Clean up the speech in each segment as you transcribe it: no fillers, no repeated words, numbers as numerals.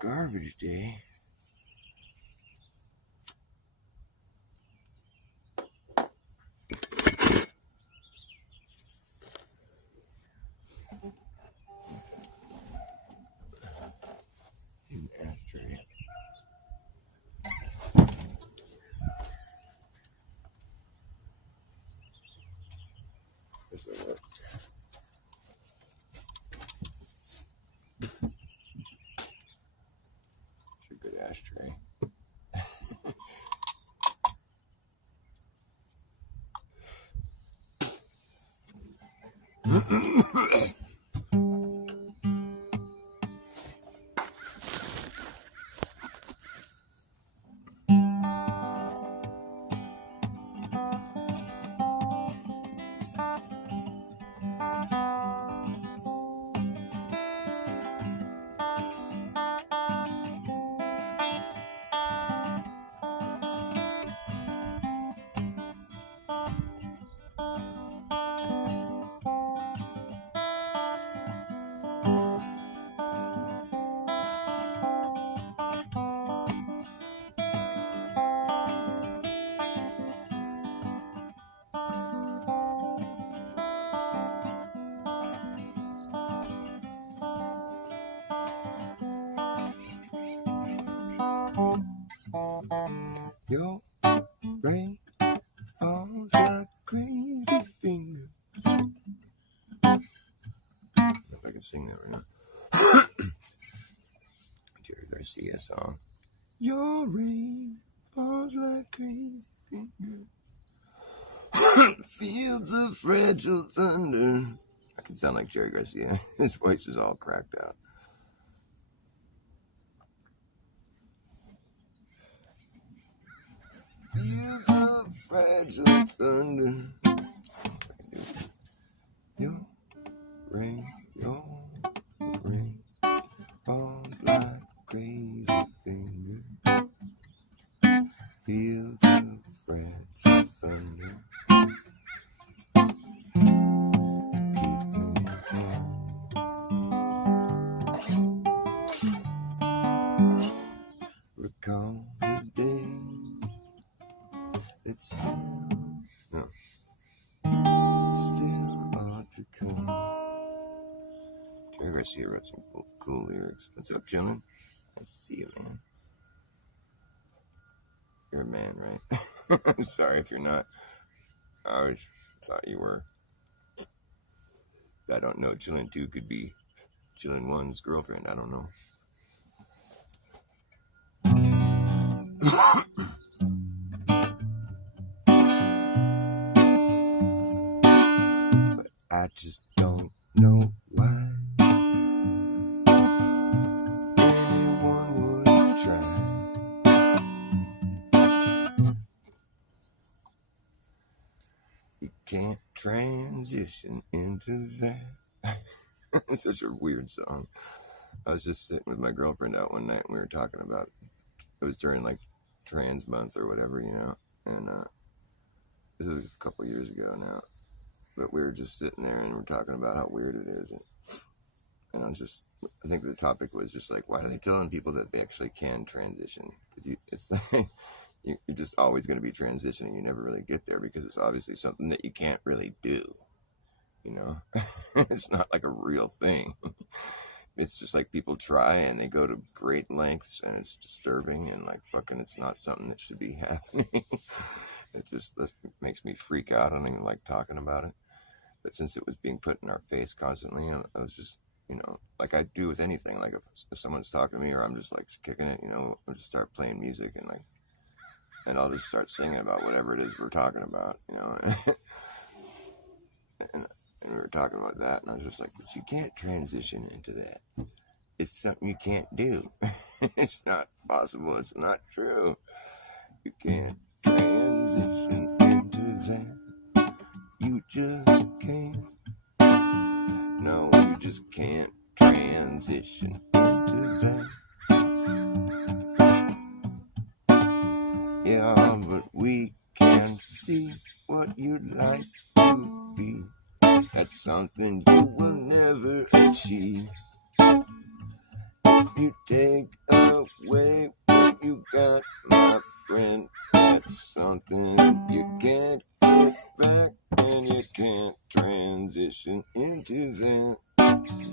Garbage day. An ashtray. This will work. It's a good ashtray. Your brain falls like crazy finger. If I can sing that right now. Jerry Garcia song. Your rain falls like crazy finger. Fields of fragile thunder. I can sound like Jerry Garcia. His voice is all cracked out. Fields of fragile thunder. Your rain falls like crazy finger. Fields of fragile thunder. Recall the days that still are to come. Jerry Garcia wrote some cool lyrics. What's up, chillin'? Nice to see you, man. You're a man, right? I'm sorry if you're not. I always thought you were. I don't know. Chillin' 2 could be Chillin' 1's girlfriend. I don't know. But I just don't know why anyone would try. You can't transition into that. It's such a weird song. I was just sitting with my girlfriend out one night and we were talking about, it was during like trans month or whatever, you know, and this is a couple years ago now, but we were just sitting there and we're talking about how weird it is, and I think the topic was just like, why are they telling people that they actually can transition? Because it's like, you're just always going to be transitioning. You never really get there because it's obviously something that you can't really do, you know. It's not like a real thing. It's just like people try and they go to great lengths and it's disturbing and like fucking it's not something that should be happening. It just makes me freak out. I don't even like talking about it. But since it was being put in our face constantly, I was just, you know, like I do with anything. Like if someone's talking to me or I'm just like kicking it, you know, I'll just start playing music and I'll just start singing about whatever it is we're talking about, you know. and we were talking about that, and I was just like, but you can't transition into that. It's something you can't do. It's not possible. It's not true. You can't transition into that. You just can't. No, you just can't transition into that. Yeah, but we can see what you'd like to be. That's something you will never achieve. you take away what you got, my friend, that's something you can't get back, and you can't transition into that.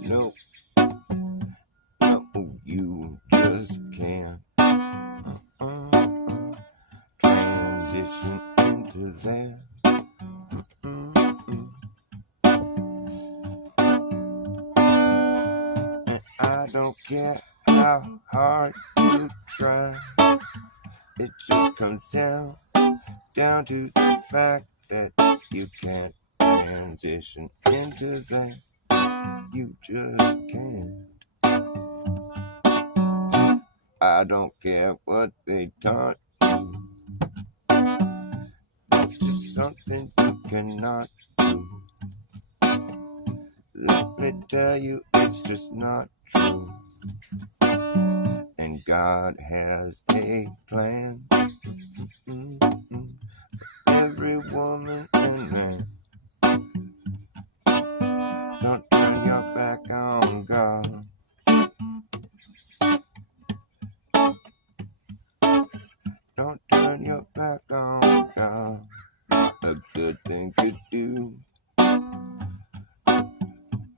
No, you just can't transition into that. And I don't care how hard you try, it just comes down to the fact that you can't transition into that. You just can't. I don't care what they taught you, that's just something you cannot do. Let me tell you, it's just not true. And God has a plan for every woman and man. Don't turn your back on God. Don't turn your back on God. Not a good thing to do.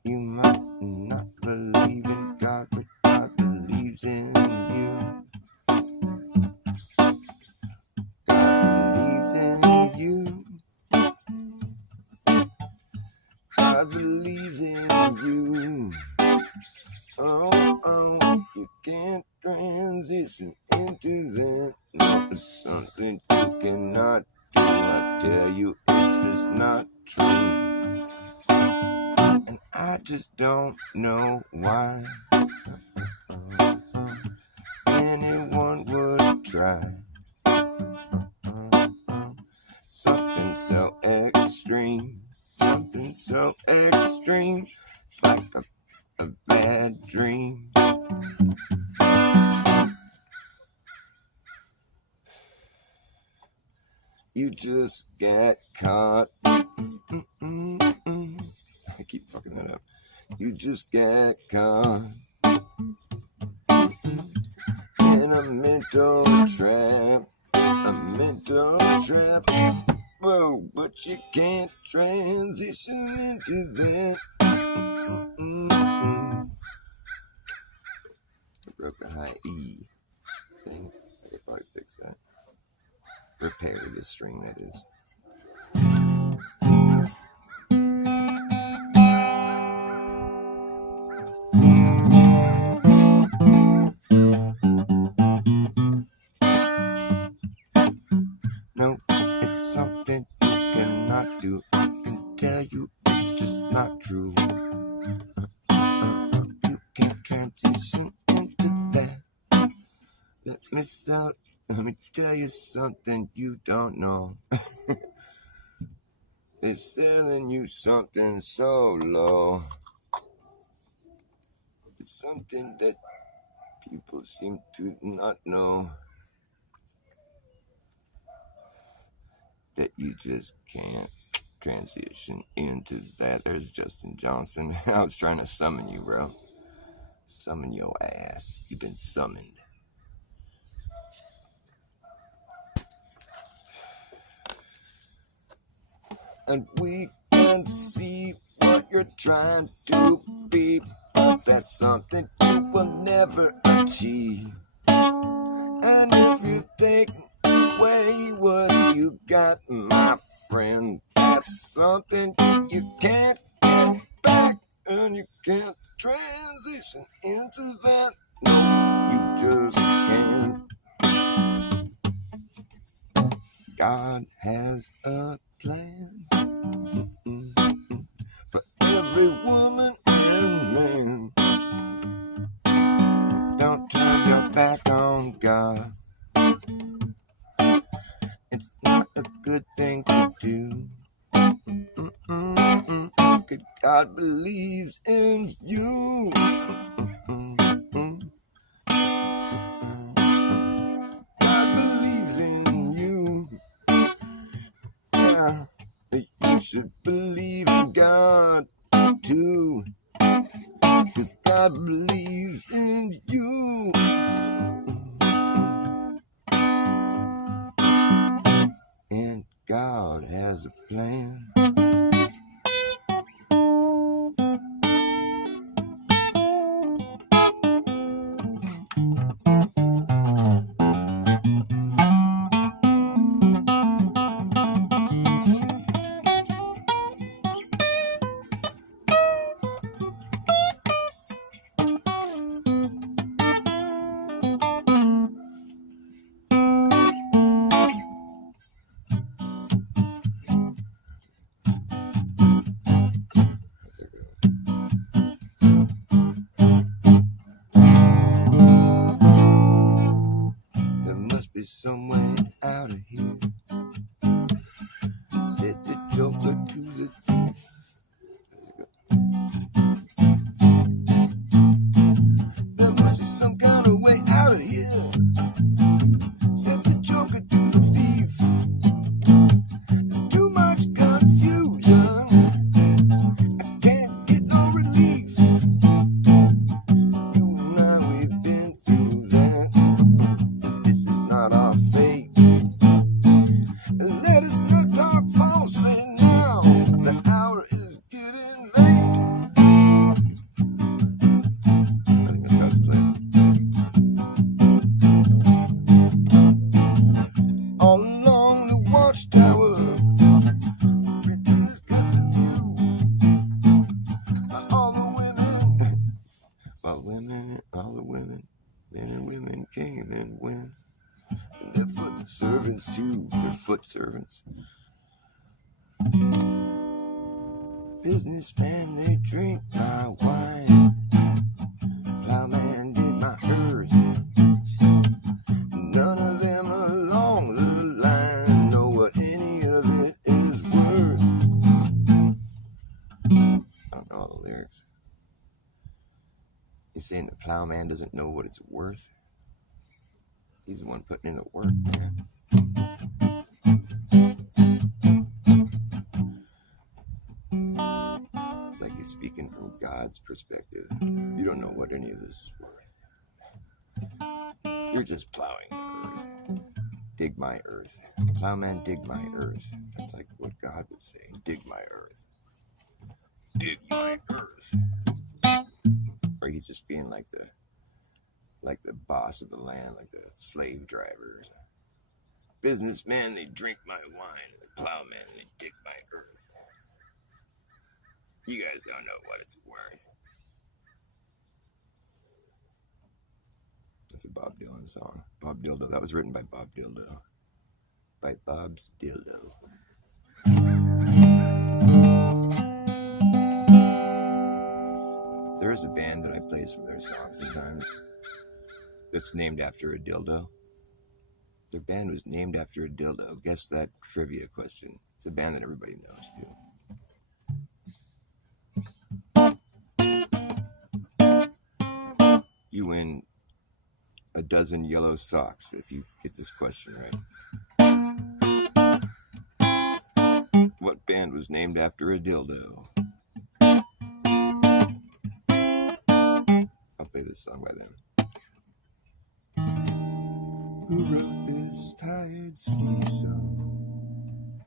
You might not believe in God, but God believes in you. God believes in you. God believes in you. Oh, you can't transition into that. No, it's something you cannot do. I tell you, it's just not true. And I just don't know why anyone would try something so extreme. Something so extreme. It's like a bad dream. You just got caught. I keep fucking that up. You just got caught in a mental trap. A mental trap. Whoa, but you can't transition into that. I broke a high E thing. I could probably fix that. Repair this string, that is. No, it's something you cannot do. I can tell you it's just not true. You can't transition into that. Let me tell you something you don't know. They're selling you something so low. It's something that people seem to not know. That you just can't transition into that. There's Justin Johnson. I was trying to summon you, bro. Summon your ass. You've been summoned. And we can see what you're trying to be, but that's something you will never achieve. And if you take away what you got, my friend, that's something you can't get back, and you can't transition into that. No, you just can't. God has a plan for every woman and man. Don't turn your back on God. It's not a good thing to do. Good God believes in you. God believes in you. Yeah, you should believe in God too. 'Cause God believes in you. And God has a plan. There must be some way out of here, said the joker to the thief. There must be some kind of way out of here, said the joker to the thief. There's too much confusion, I can't get no relief. You and I, we've been through that. This is not our fate. Let us not talk falsely now. The hour is getting late. I think that's how it's played. All along the watchtower, Bridges got the view. All the women, all the women, men and women came and went. And their foot servants too, their foot servants. Businessmen, they drink my wine. Plowman did my earth. None of them along the line know what any of it is worth. I don't know all the lyrics. He's saying the plowman doesn't know what it's worth. He's the one putting in the work, man. It's like he's speaking from God's perspective. You don't know what any of this is worth. You're just plowing the earth. Dig my earth. Plowman, dig my earth. That's like what God would say. Dig my earth. Dig my earth. Or he's just being like the boss of the land, like the slave drivers. Businessmen, they drink my wine. The plowmen, they dig my earth. You guys don't know what it's worth. That's a Bob Dylan song. Bob Dildo. That was written by Bob Dildo. By Bob's Dildo. There is a band that I play some of their songs sometimes that's named after a dildo. Their band was named after a dildo. Guess that trivia question. It's a band that everybody knows too. You win a dozen yellow socks if you get this question right. What band was named after a dildo? I'll play this song by them. Who wrote this tired sea song?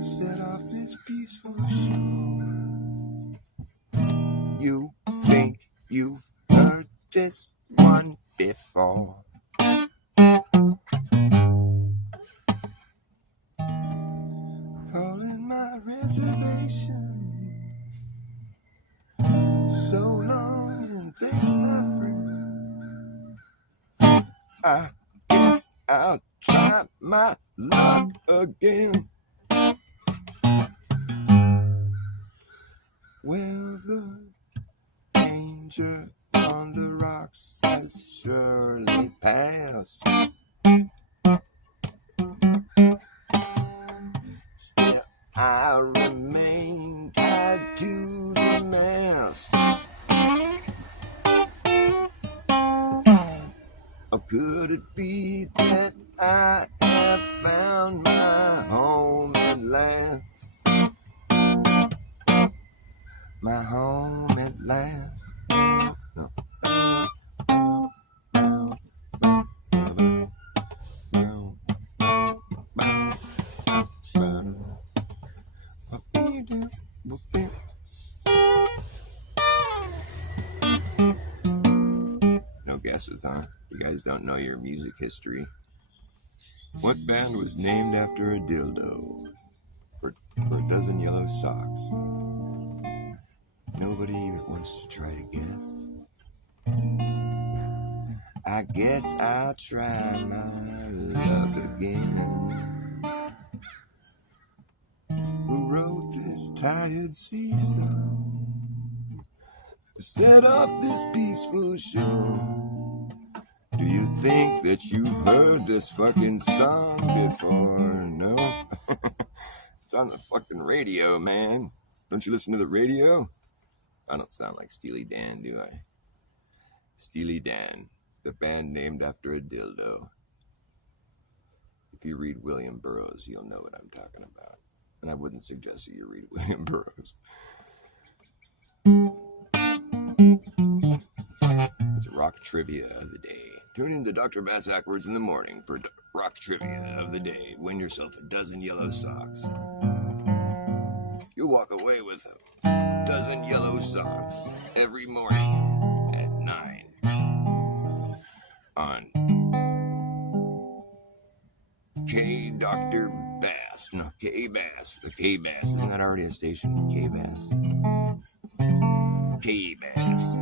Set off this peaceful shore. You think you've heard this one before? Calling my reservation. So long and thanks, my friend. I guess I'll try my luck again. Well, the danger on the rocks has surely passed. Still, I remain tied to the mast. Or could it be that I have found my home at last? My home at last. No guesses, huh? You guys don't know your music history. What band was named after a dildo for a dozen yellow socks? Nobody wants to try to guess. I guess I'll try my luck again. Who wrote this tired sea song to set off this peaceful shore? Do you think that you've heard this fucking song before? No? It's on the fucking radio, man. Don't you listen to the radio? I don't sound like Steely Dan, do I? Steely Dan, the band named after a dildo. If you read William Burroughs, you'll know what I'm talking about. And I wouldn't suggest that you read William Burroughs. It's rock trivia of the day. Tune in to Dr. Bass Ackwards in the morning for rock trivia of the day. Win yourself a dozen yellow socks. You'll walk away with a dozen yellow socks every morning at 9 on K Dr. Bass. No, K Bass. The K Bass. Isn't that already a station? K Bass. K Bass.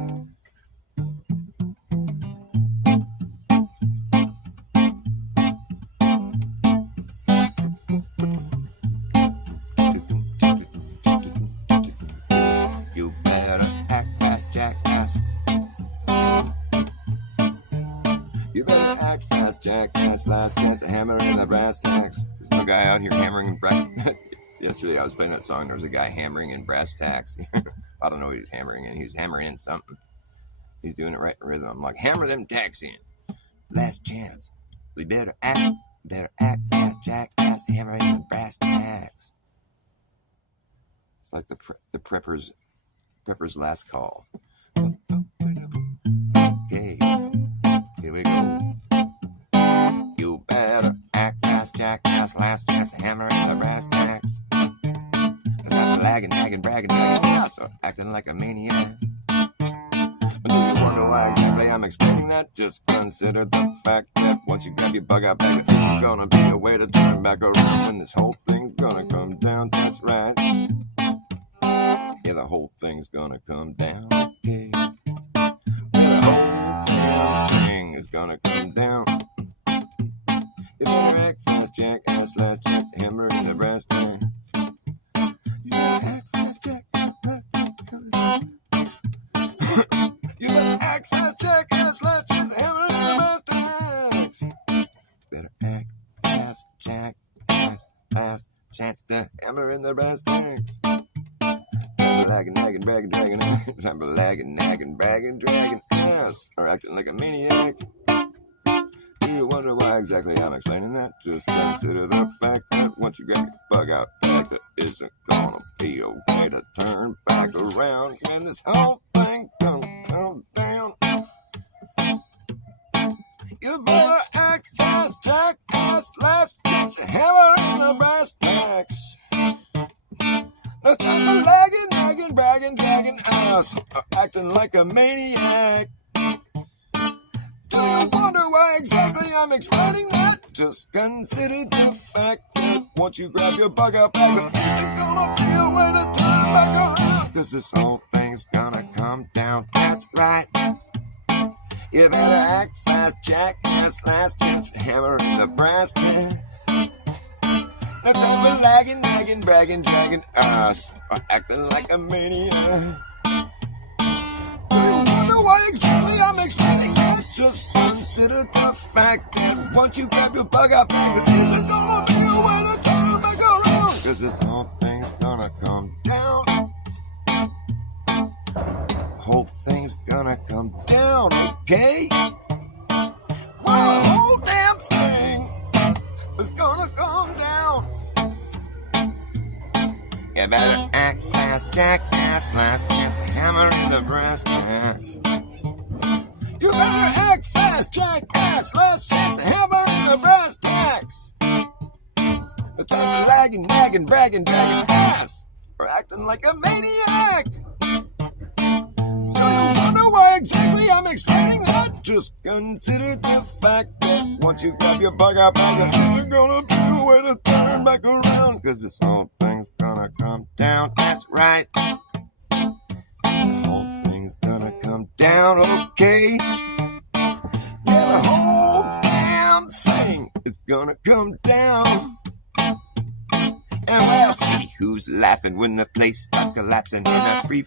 You better act fast, jackass. You better act fast, jackass. Last chance to hammer in the brass tacks. There's no guy out here hammering in brass. Yesterday I was playing that song. There was a guy hammering in brass tacks. I don't know what he was hammering in. He was hammering in something. He's doing it right in rhythm. I'm like, hammer them tacks in. Last chance. We better act fast, jackass. Hammer in the brass tacks. It's like the Prepper's last call. Okay, here we go. You better act fast, jackass. Last chance to hammer in the brass tacks. Not lagging, nagging, bragging, so acting like a maniac. But do you wonder why exactly I'm explaining that? Just consider the fact that once you grab your bug out bag, it's gonna be a way to turn back around when this whole thing's gonna come down. That's right. Yeah, the whole thing's gonna come down. Okay. The whole thing is gonna come down. You better act fast, jackass. Last chance to hammer in the brass tacks. You better act fast, jackass. You better act fast, jackass. Last chance to hammer in the brass tacks. Better act fast, jackass. Last chance to hammer in the brass tacks. Lagging, nagging, bragging, dragging ass. I'm lagging, nagging, bragging, dragging ass. Or acting like a maniac. Do you wonder why exactly I'm explaining that? Just consider the fact that once you get your bug out bag, there isn't gonna be a way to turn back around when this whole thing come down. You better act fast, jackass. Last chance to hammer in the brass tacks. No time for lagging, nagging, bragging, dragging ass, or acting like a maniac. Do you wonder why exactly I'm explaining that? Just consider the fact that once you grab your bug out bag, there isn't gonna be a way to turn back around. Cause this whole thing's gonna come down. That's right. You better act fast, jackass. Last chance to hammer in the brass tacks. No time for lagging, nagging, bragging, dragging ass, or acting like a maniac. Do you wonder why exactly I'm explaining that? Just consider the fact that once you grab your bug out bag, there isn't gonna be a way to turn back around. Cause this whole thing's gonna come down. The whole thing's gonna come down, okay? Well, the whole damn thing is gonna come down. You better act fast, jackass. Last chance to hammer in the brass tacks. You better act fast, jackass. Last chance to hammer in the brass tacks. No time for lagging, nagging, bragging, dragging ass, or acting like a maniac. Do you wonder why exactly I'm explaining that. Just consider the fact that once you grab your bug out bag, you're gonna be a way to turn back around. Cause this whole thing's gonna come down. That's right. The whole thing's gonna come down, okay? Yeah, the whole damn thing is gonna come down. And we'll see who's laughing when the place starts collapsing in a free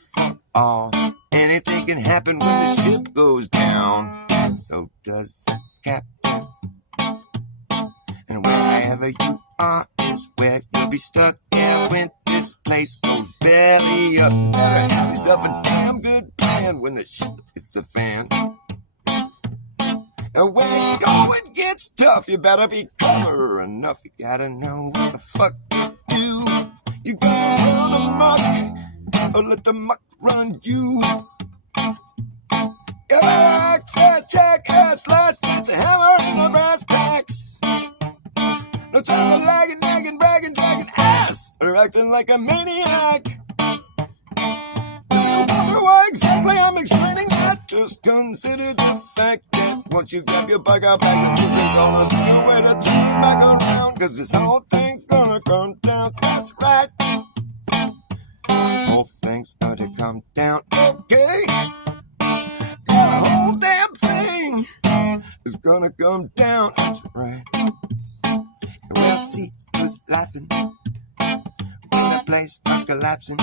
fall. Anything can happen when the ship goes down. So does the captain. And wherever you are is where you'll be stuck. Yeah, when this place goes belly up, better have yourself a damn good plan when the shit hits a fan. And when it going gets tough, you better be clever enough. You gotta know what the fuck to do. You gotta run amok, or let the muck run you. You better act fast, jackass, last chance, a hammer in the brass tacks. No time for lagging, nagging, bragging, dragging ass, or acting like a maniac. You wonder why exactly I'm explaining that? Just consider the fact that once you grab your bug out bag, the truth is gonna be a way to turn back around. Cause this whole thing's gonna come down, that's right. The whole thing's gonna come down, okay? Yeah, the whole damn thing is gonna come down, that's right. And we'll see who's laughing when the place starts collapsing.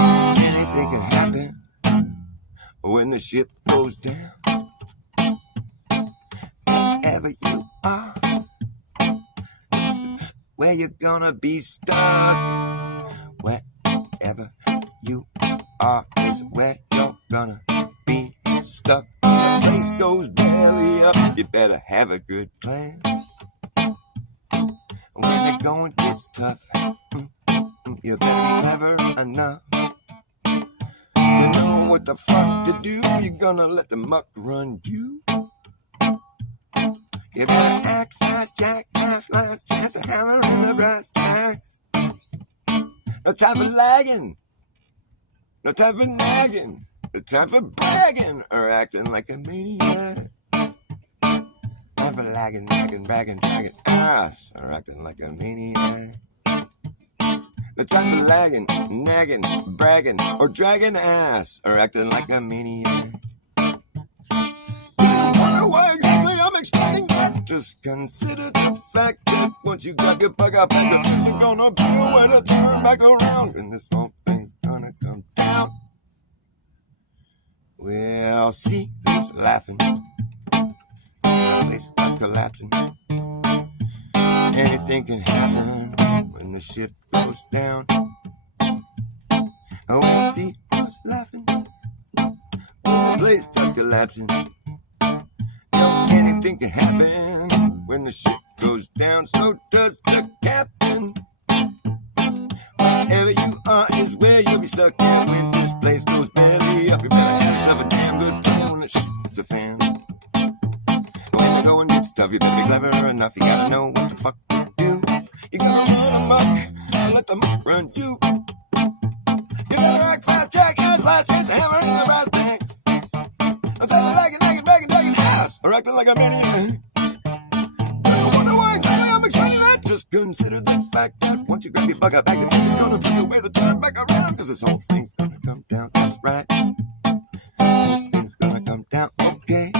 Anything can happen when the ship goes down. Wherever you are, where you're gonna be stuck. Wherever you are is where you're gonna be stuck. When the place goes belly up, you better have a good plan. When the going gets tough, you better be clever enough. You know what the fuck to do. You're gonna let the muck run you. You better act fast, jackass, last chance, a hammer in the brass tacks. No time for lagging, no time for nagging, no time for bragging or acting like a maniac. Time for lagging, nagging, bragging, dragging ass or acting like a maniac. No time for lagging, nagging, bragging, or dragging ass, or acting like a maniac. You wonder why exactly I'm explaining that? Just consider the fact that once you grab your bug out bag, the things are gonna be a way to turn back around. And this whole thing's gonna come down. We'll see who's laughing. The place starts collapsing. Anything can happen when the ship goes down. Oh, we'll see who's laughing when the place starts collapsing. Anything can happen when the ship goes down. So does the captain. Wherever you are is where you'll be stuck. And when this place goes belly up, you better have yourself a damn good plan when the shit hits a fan. When the going gets tough, you better be clever enough. You gotta know what the fuck to do. You gotta run amok, and let the muck run you. You better act fast, jackass, last chance, a hammer in the brass tanks. No time for lagging, nagging, bragging, dragging ass, or acting like a maniac. I wonder why exactly I'm explaining that. Just consider the fact that once you grab your bug out bag, it's gonna be a way to turn back around. Cause this whole thing's gonna come down, that's right. Whole thing's gonna come down, okay.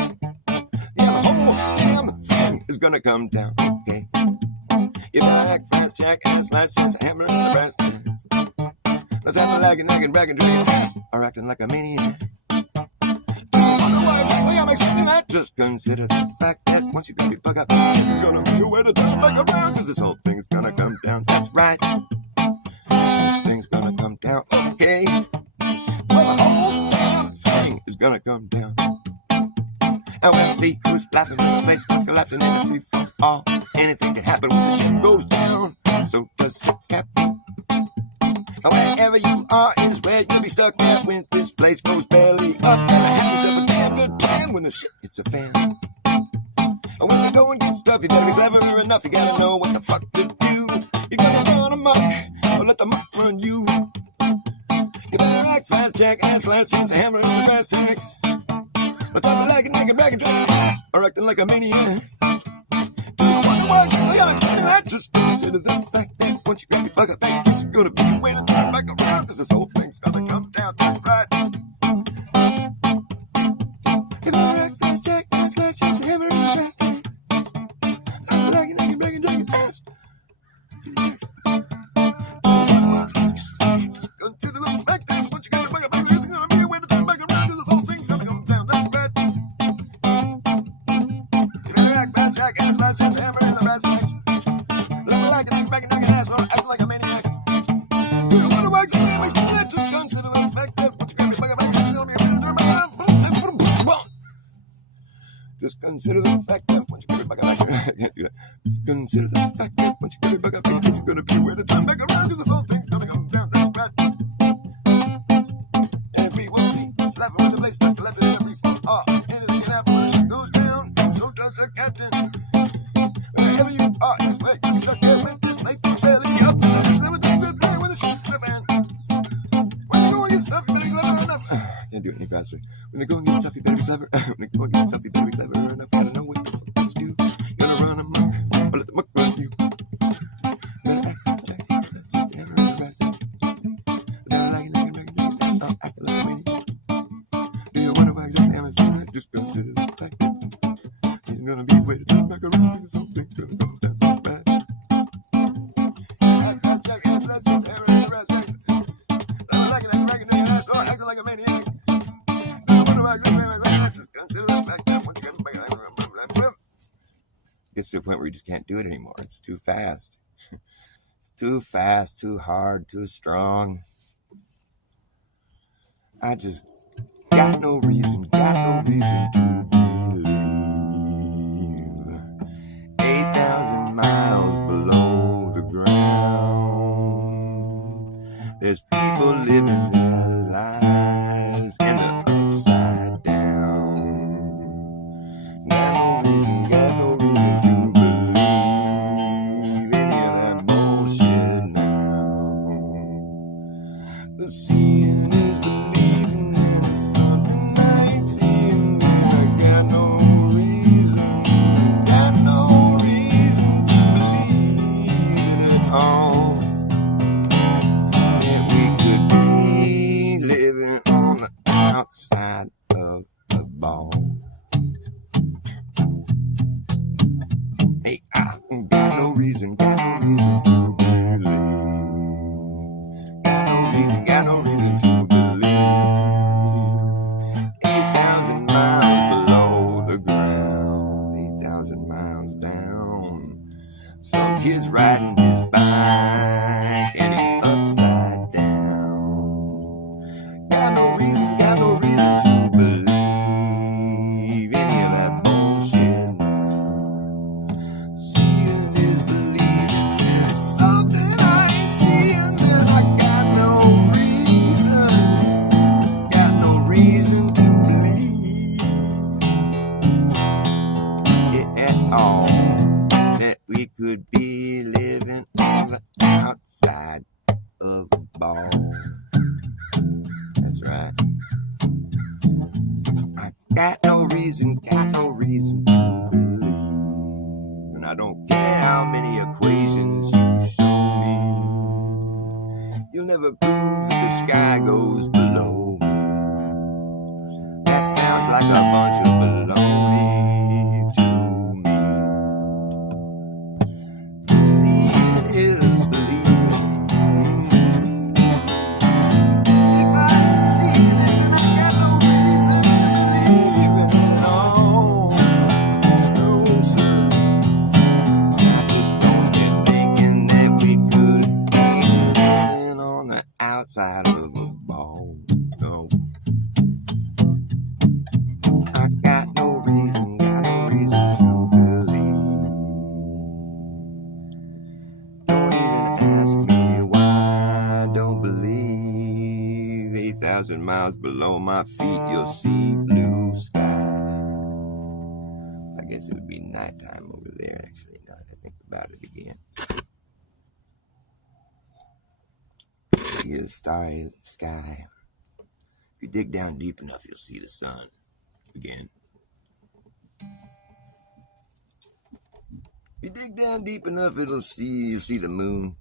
Yeah, the whole damn thing is gonna come down, okay. You better act fast, jackass, last chance, a hammer in the brass tanks. No time for lagging, nagging, bragging, dragging ass, or acting like a maniac. I'm explaining that. Just consider the fact that once you grab your bug out, it's gonna be a way to turn back around. Cause this whole thing's gonna come down. That's right. This thing's gonna come down. Okay. Well, the whole damn thing is gonna come down. And we'll see who's laughing when the place starts collapsing in a free fall. Anything can happen when the ship goes down. So does the captain. And wherever you are is where you'll be stuck at when this place goes belly up. Better have yourself a damn good plan when the shit hits a fan. And when the going gets tough, you better be clever enough. You gotta know what the fuck to do. You gotta run amok, or let the muck run you. You better act fast, jackass, last chance, a hammer in the brass tacks. But I'm like it, naked, bragging, trying or acting like a maniac. Do you wonder why I'm explaining that? Just consider the fact that once you grab your fuck up, it's gonna be a way to turn back around, cause this whole thing's gonna come down. That's right. If I rock fast, jack, and slash, chance, hammer, and fast, I'm like it, naked, bragging, dragging ass. Consider the fact that once you get your fuck up, it's gonna be a way to turn back around, cause this whole thing's gonna come down. That's right. If I rock fast, jack, and slash, chance, hammer, and fast, I'm like it, naked, bragging, dragging ass. Well, acting like a maniac. Do you wonder why I'm explaining that? Just consider the fact that once you grab your fuck up, it's gonna be a way to turn back around. Just consider the fact that once you get your back up, I can't do that. Just consider the fact that once you get your back up, it's gonna be a way to turn back around, cause this whole thing's gonna come down. That's right. And we will see, slapping with the blade starts to left in every fall. And it's gonna happen when the shit goes down. So does the captain. Wherever you are, it's where you suck it when this place goes belly up. Never do good play when the shit's the fan. When you go and get stuff, you better be clever enough. Can't do it any faster. When they go and get stuff, you better be clever. When they go and get stuff, you better be clever enough. Gotta know what the fuck to do. You gotta run amok, or let the muck run you. Do you wonder why exactly I'm explaining? Just consider the fact that it's gonna be a way to turn back around, because something's gonna come down. That's bad. Acting like a maniac. Just consider the fact that once you get back, it gets to a point where you just can't do it anymore. It's too fast. It's too fast, too hard, too strong. I just got no reason to believe. 8,000 miles below the ground, there's people living their lives and they're upside down. Got no reason to believe any of that bullshit now. The seeing is believing, and it's something I ain't seeing. I got no reason to believe it at all. That we could be living on the outside of the ball. Hey, I got no reason to believe. Got no reason to believe. 8,000 miles below the ground, 8,000 miles down. Some kid's riding his bike and he's upside down. Got no reason to believe any of that bullshit now. Seeing is believing, there's something I ain't seeing, and I got no reason to believe it at all. That we could be living on the outside of the ball. That's right. I got no reason to believe. And I don't care how many equations you show me. You'll never prove that the sky goes below me. That sounds like a bunch of baloney to me. Seeing is believing. If I ain't seen it, then I got no reason to believe it at all. No, sir. I just don't be thinking that we could be living on the outside of a ball. No. I got no reason to believe. Don't even ask me why I don't believe. 8,000 miles below my feet, you'll see blue sky. I guess it would be nighttime over there, actually, now that I think about it again. See the starry sky. If you dig down deep enough, you'll see the sun. again. If you dig down deep enough, you'll see the moon.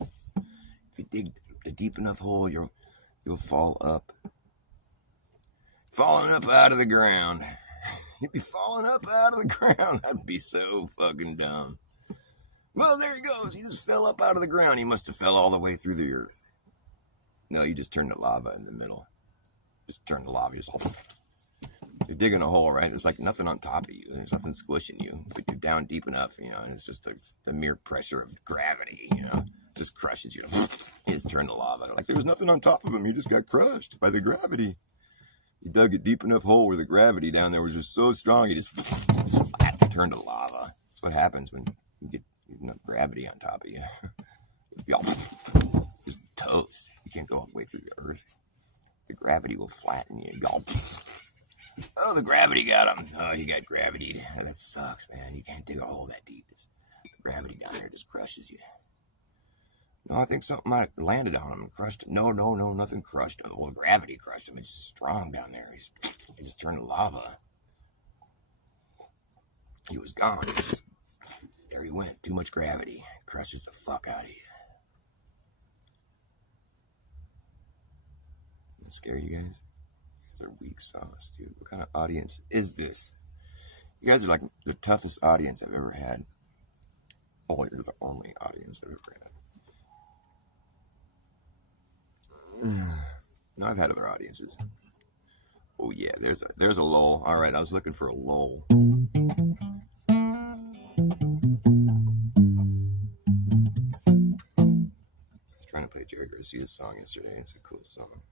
If you dig a deep enough hole, you'll fall up. Falling up out of the ground. You'd be falling up out of the ground. That'd be so fucking dumb. Well, there he goes. He just fell up out of the ground. He must have fell all the way through the earth. No, you just turned the lava in the middle. Just turn the lava. You're digging a hole, right? There's like nothing on top of you. There's nothing squishing you. But you're down deep enough, and it's just the mere pressure of gravity, just crushes you. You just turn the lava. Like there was nothing on top of him. He just got crushed by the gravity. He dug a deep enough hole where the gravity down there was just so strong, he just flat turned to lava. That's what happens when you get enough gravity on top of you. Just toast. You can't go all the way through the earth. The gravity will flatten you. Oh, the gravity got him. Oh, he got gravitied. That sucks, man. You can't dig a hole that deep. The gravity down there just crushes you. No, I think something might have landed on him and crushed him. No, nothing crushed him. Well, gravity crushed him. It's strong down there. He just turned to lava. He was gone. There he went. Too much gravity. Crushes the fuck out of you. Doesn't that scare you guys? You guys are weak sauce, dude. What kind of audience is this? You guys are like the toughest audience I've ever had. Oh, you're the only audience I've ever had. No, I've had other audiences. Oh yeah, there's a lull. All right, I was looking for a lull. I was trying to play Jerry Garcia's song yesterday. It's a cool song.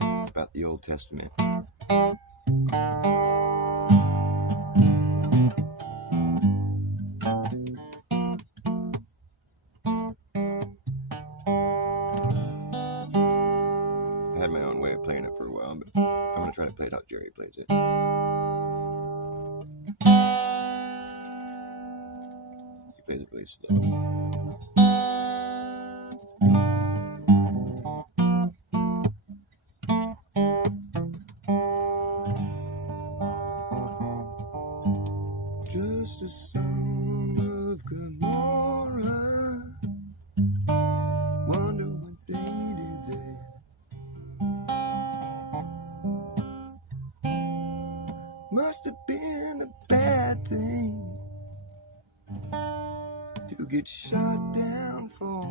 It's about the Old Testament. Try to play it how Jerry plays it. He plays it really slow. Just a song of Gomorrah. Wonder what they did there. Must have been a bad thing to get shot down for.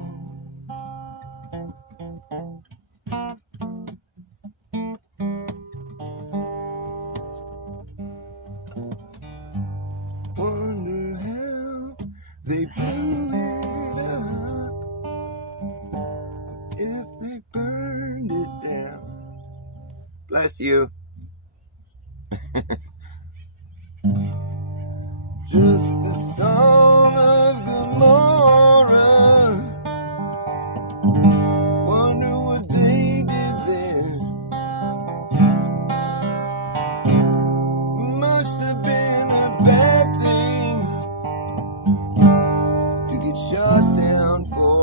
Wonder how they blew it up, if they burned it down. Bless you. Just a song of Gomorrah. Wonder what they did there. Must have been a bad thing to get shot down for.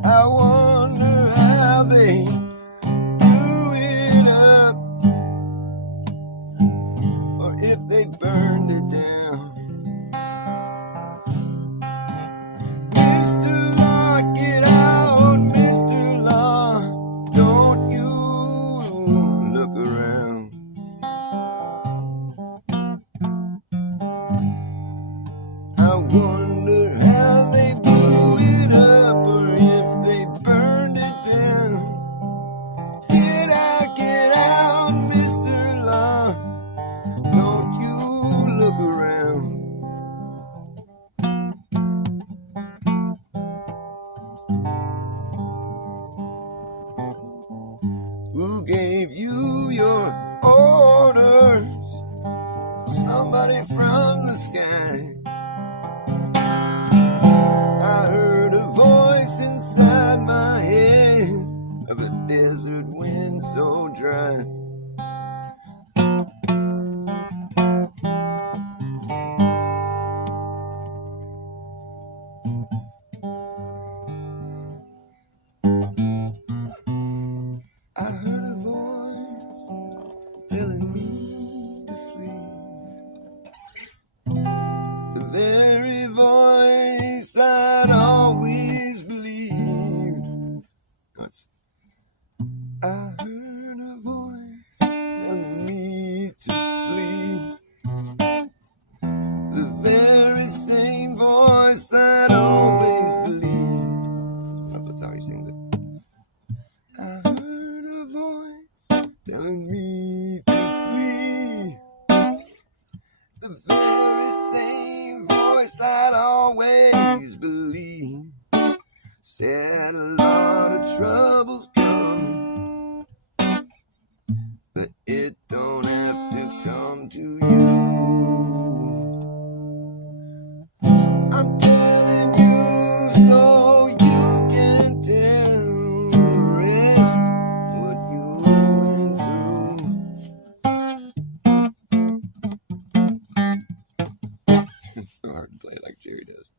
I wonder how they blew it up, or if they burned it down. Mr. Law, get out, Mr. Law, don't you look around. I wonder how they blew it up, or if they burned it down. Get out, Mr. Law, don't you look around. Who gave you your orders? Somebody from the sky. I heard a voice inside my head of a desert wind so dry. the very same voice I'd always believed said a lot of trouble's coming, but it don't have to come to you. I'm telling you so you can tell the rest what you went through. It's so hard to play like Jerry does.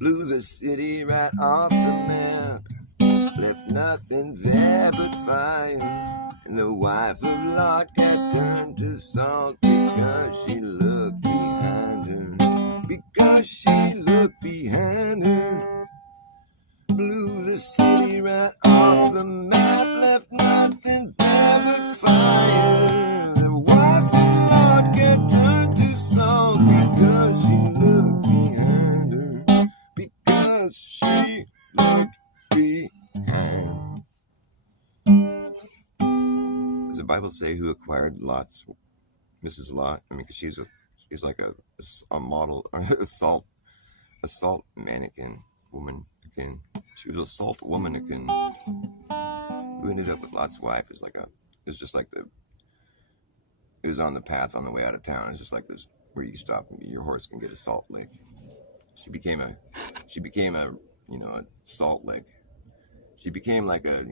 Blew the city right off the map, left nothing there but fire. And the wife of Lot had turned to salt because she looked behind her. Because she looked behind her. Blew the city right off the map, left nothing there but fire. The wife of Lot got turned to salt because she looked behind her. Because she looked behind. Does the Bible say who acquired Lot's, Mrs. Lot? I mean, because she's like a model, a salt mannequin woman again. She was a salt woman again. Who ended up with Lot's wife? It was on the path on the way out of town. It's just like this, where you stop and your horse can get a salt lick. She became a a salt lick. She became like a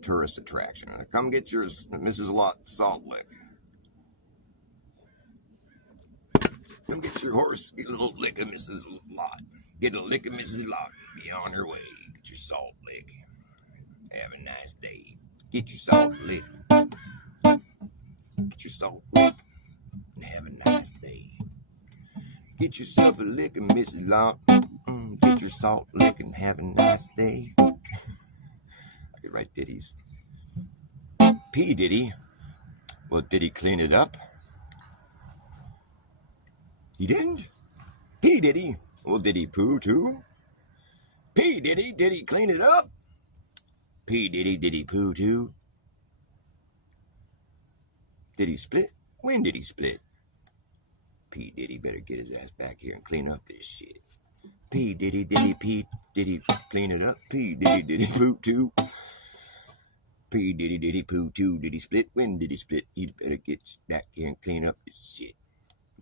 tourist attraction. Come get your Mrs. Lot salt lick. Come get your horse, get a little lick of Mrs. Lot. Get a lick of Mrs. Lot. Be on your way. Get your salt lick. Have a nice day. Get your salt lick. Get your salt lick. And have a nice day. Get yourself a lick of Mrs. Lot. Get your salt lick and have a nice day. I could write ditties. P. Diddy. Well, did he clean it up? He didn't. P. Diddy. Well, did he poo too? P. Diddy. Did he clean it up? P. Diddy. Did he poo too? Did he split? When did he split? P. Diddy better get his ass back here and clean up this shit. P. Diddy. Did he clean it up? P. Diddy. Did he poo too? P. Diddy. Did he poo too? Did he split? When did he split? He better get back here and clean up this shit.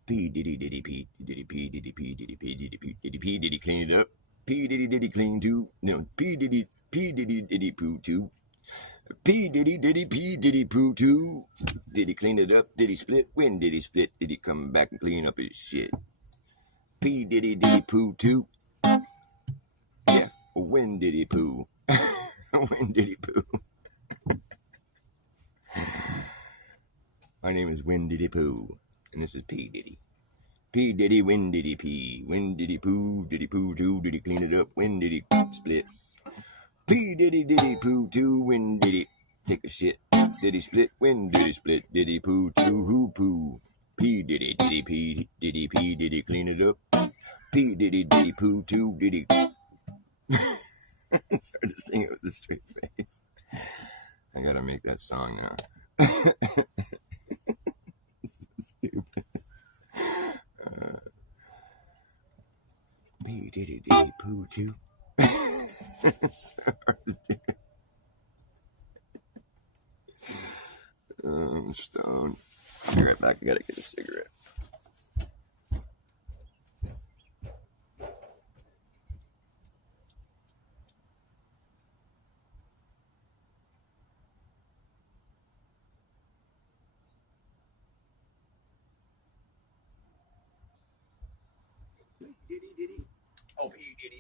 P. Diddy. Did he P. Diddy P. Diddy P. Diddy P. Diddy P. Diddy P. Did he clean it up? P. Diddy. Did he clean too? No. P. Diddy. P. Diddy. Did he poo too? P. Diddy. Did he P. Did he poo too? Did he clean it up? Did he split? When did he split? Did he come back and clean up his shit? P. Diddy. Did he poo too? Yeah. When did he poo? When did he poo? My name is When Did He Poo, and this is P. Diddy. P. Diddy, when did he pee? When did he poo? Did he poo too? Did he clean it up? When did he split? P. Diddy, did he poo too? When did he take a shit? Did he split? When did he split? Did he poo too? Who poo? P. Diddy, did he pee? Did he pee? Did he clean it up? P. Diddy, did he poo too? Did he... It's hard to sing it with a straight face. I gotta make that song now. Stupid. P. Diddy, did he poo too? It's so hard to do. I'm stoned. I'll be right back. I gotta get a cigarette. Oh, P. Did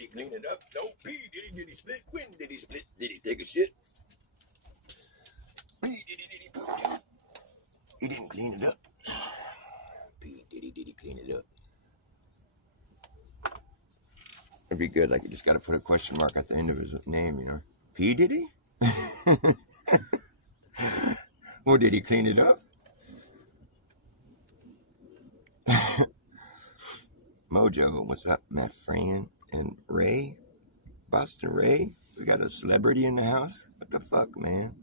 he clean it up? No, P. Did he split? When did he split? Did he take a shit? P. Did he poop? He didn't clean it up. P. Did he clean it up? It'd be good, like you just got to put a question mark at the end of his name, you know. P. Diddy? Or did he clean it up? Mojo, what's up, my friend? And Ray? Boston Ray? We got a celebrity in the house? What the fuck, man?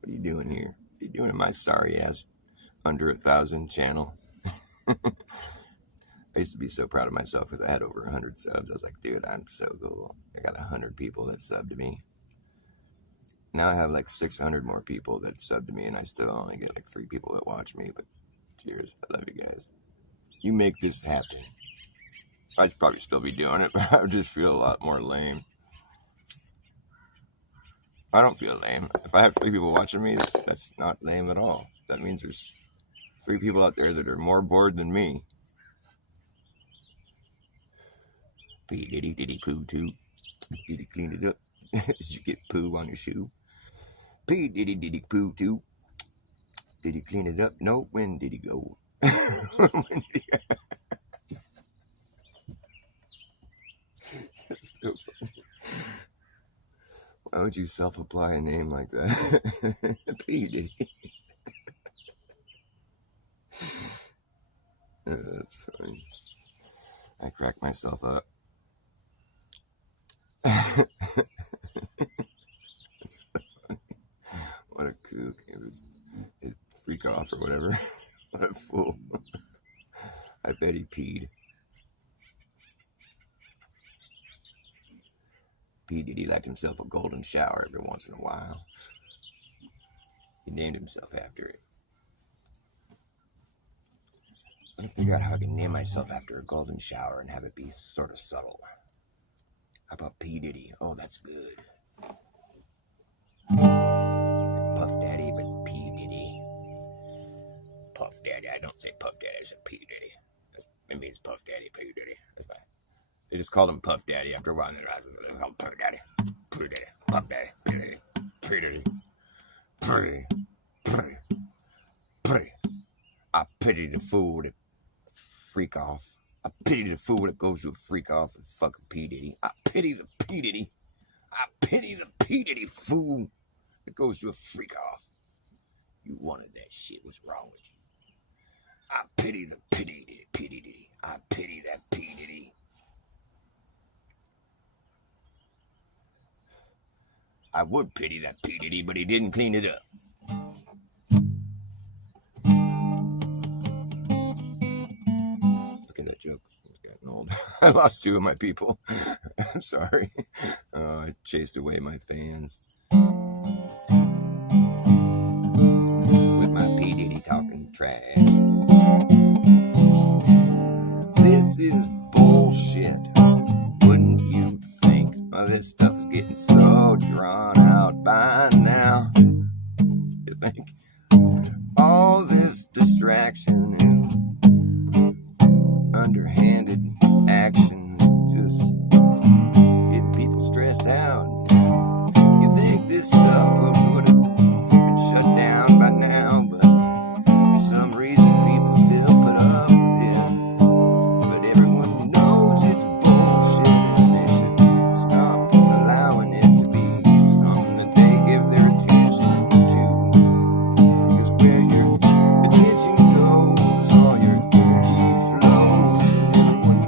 What are you doing here? What are you doing in my sorry ass under 1,000 channel? I used to be so proud of myself because I had over 100 subs. I was like, dude, I'm so cool. I got 100 people that subbed to me. Now I have like 600 more people that sub to me, and I still only get like 3 people that watch me. But cheers. I love you guys. You make this happen. I should probably still be doing it, but I would just feel a lot more lame. I don't feel lame. If I have 3 people watching me, that's not lame at all. That means there's 3 people out there that are more bored than me. P. Diddy poo too. Did he clean it up? Did you get poo on your shoe? P. Diddy poo too. Did he clean it up? No. When did he go? When did he go? That's so funny. Why would you self-apply a name like that? P. Diddy. That's funny. I crack myself up. That's so funny. What a kook. It was his freak off or whatever. What a fool. I bet he peed. P. Diddy liked himself a golden shower every once in a while. He named himself after it. I'm gonna figure out how I can name myself after a golden shower and have it be sort of subtle. How about P. Diddy? Oh, that's good. Puff Daddy, but P. Diddy. Puff Daddy. I don't say Puff Daddy, I say P. Diddy. It means Puff Daddy, P. Diddy. That's fine. They just called him Puff Daddy after a while. And they called him Puff Daddy. P. Diddy. Puff Daddy. P. Diddy. P. Diddy. P. I pity the fool that freak off. I pity the fool that goes to a freak off with fucking P. Diddy. I pity the P. Diddy. I pity the P. Diddy fool that goes to a freak off. You wanted that shit. What's wrong with you? I pity the P. Diddy. I pity that P. Diddy. I would pity that P. Diddy, but he didn't clean it up. Look at that joke. It's getting old. I lost 2 of my people. I'm sorry. I chased away my fans. With my P. Diddy talking trash. This is bullshit. Wouldn't you think? Oh, this stuff is getting so drawn out by now. You think? All this distraction and underhanded action just getting people stressed out. You think this stuff would have been shut down by now, but for some reason people still put up with it. But everyone knows it's bullshit, and they should stop allowing it to be something that they give their attention to. Because where your attention goes, all your energy flows, and everyone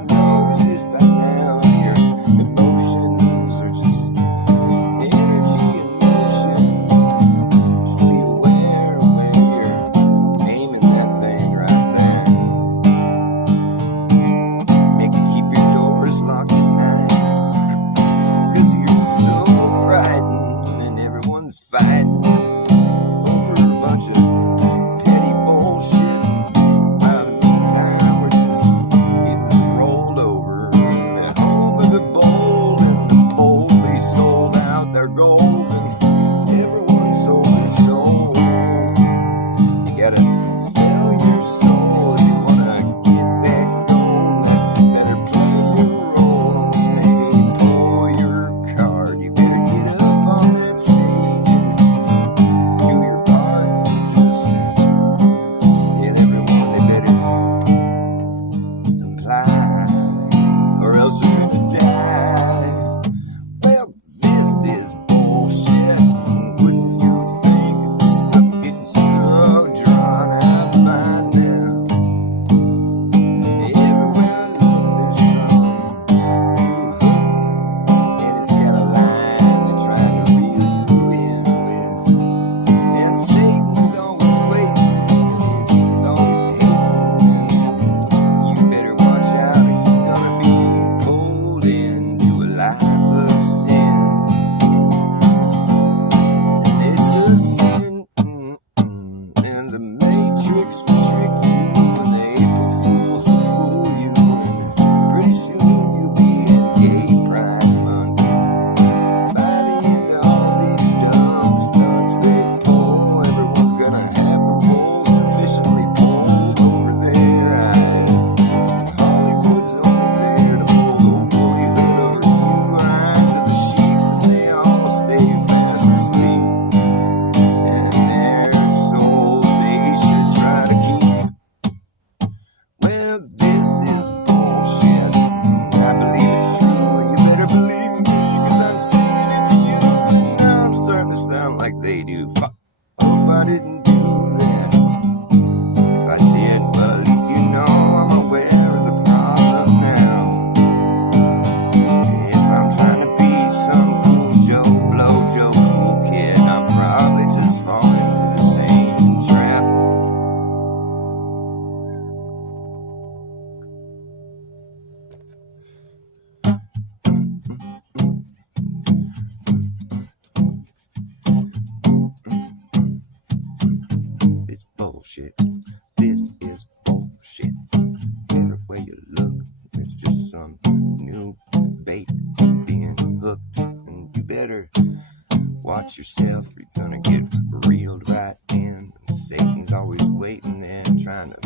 Watch yourself, you're gonna get reeled right in. Satan's always waiting there, trying to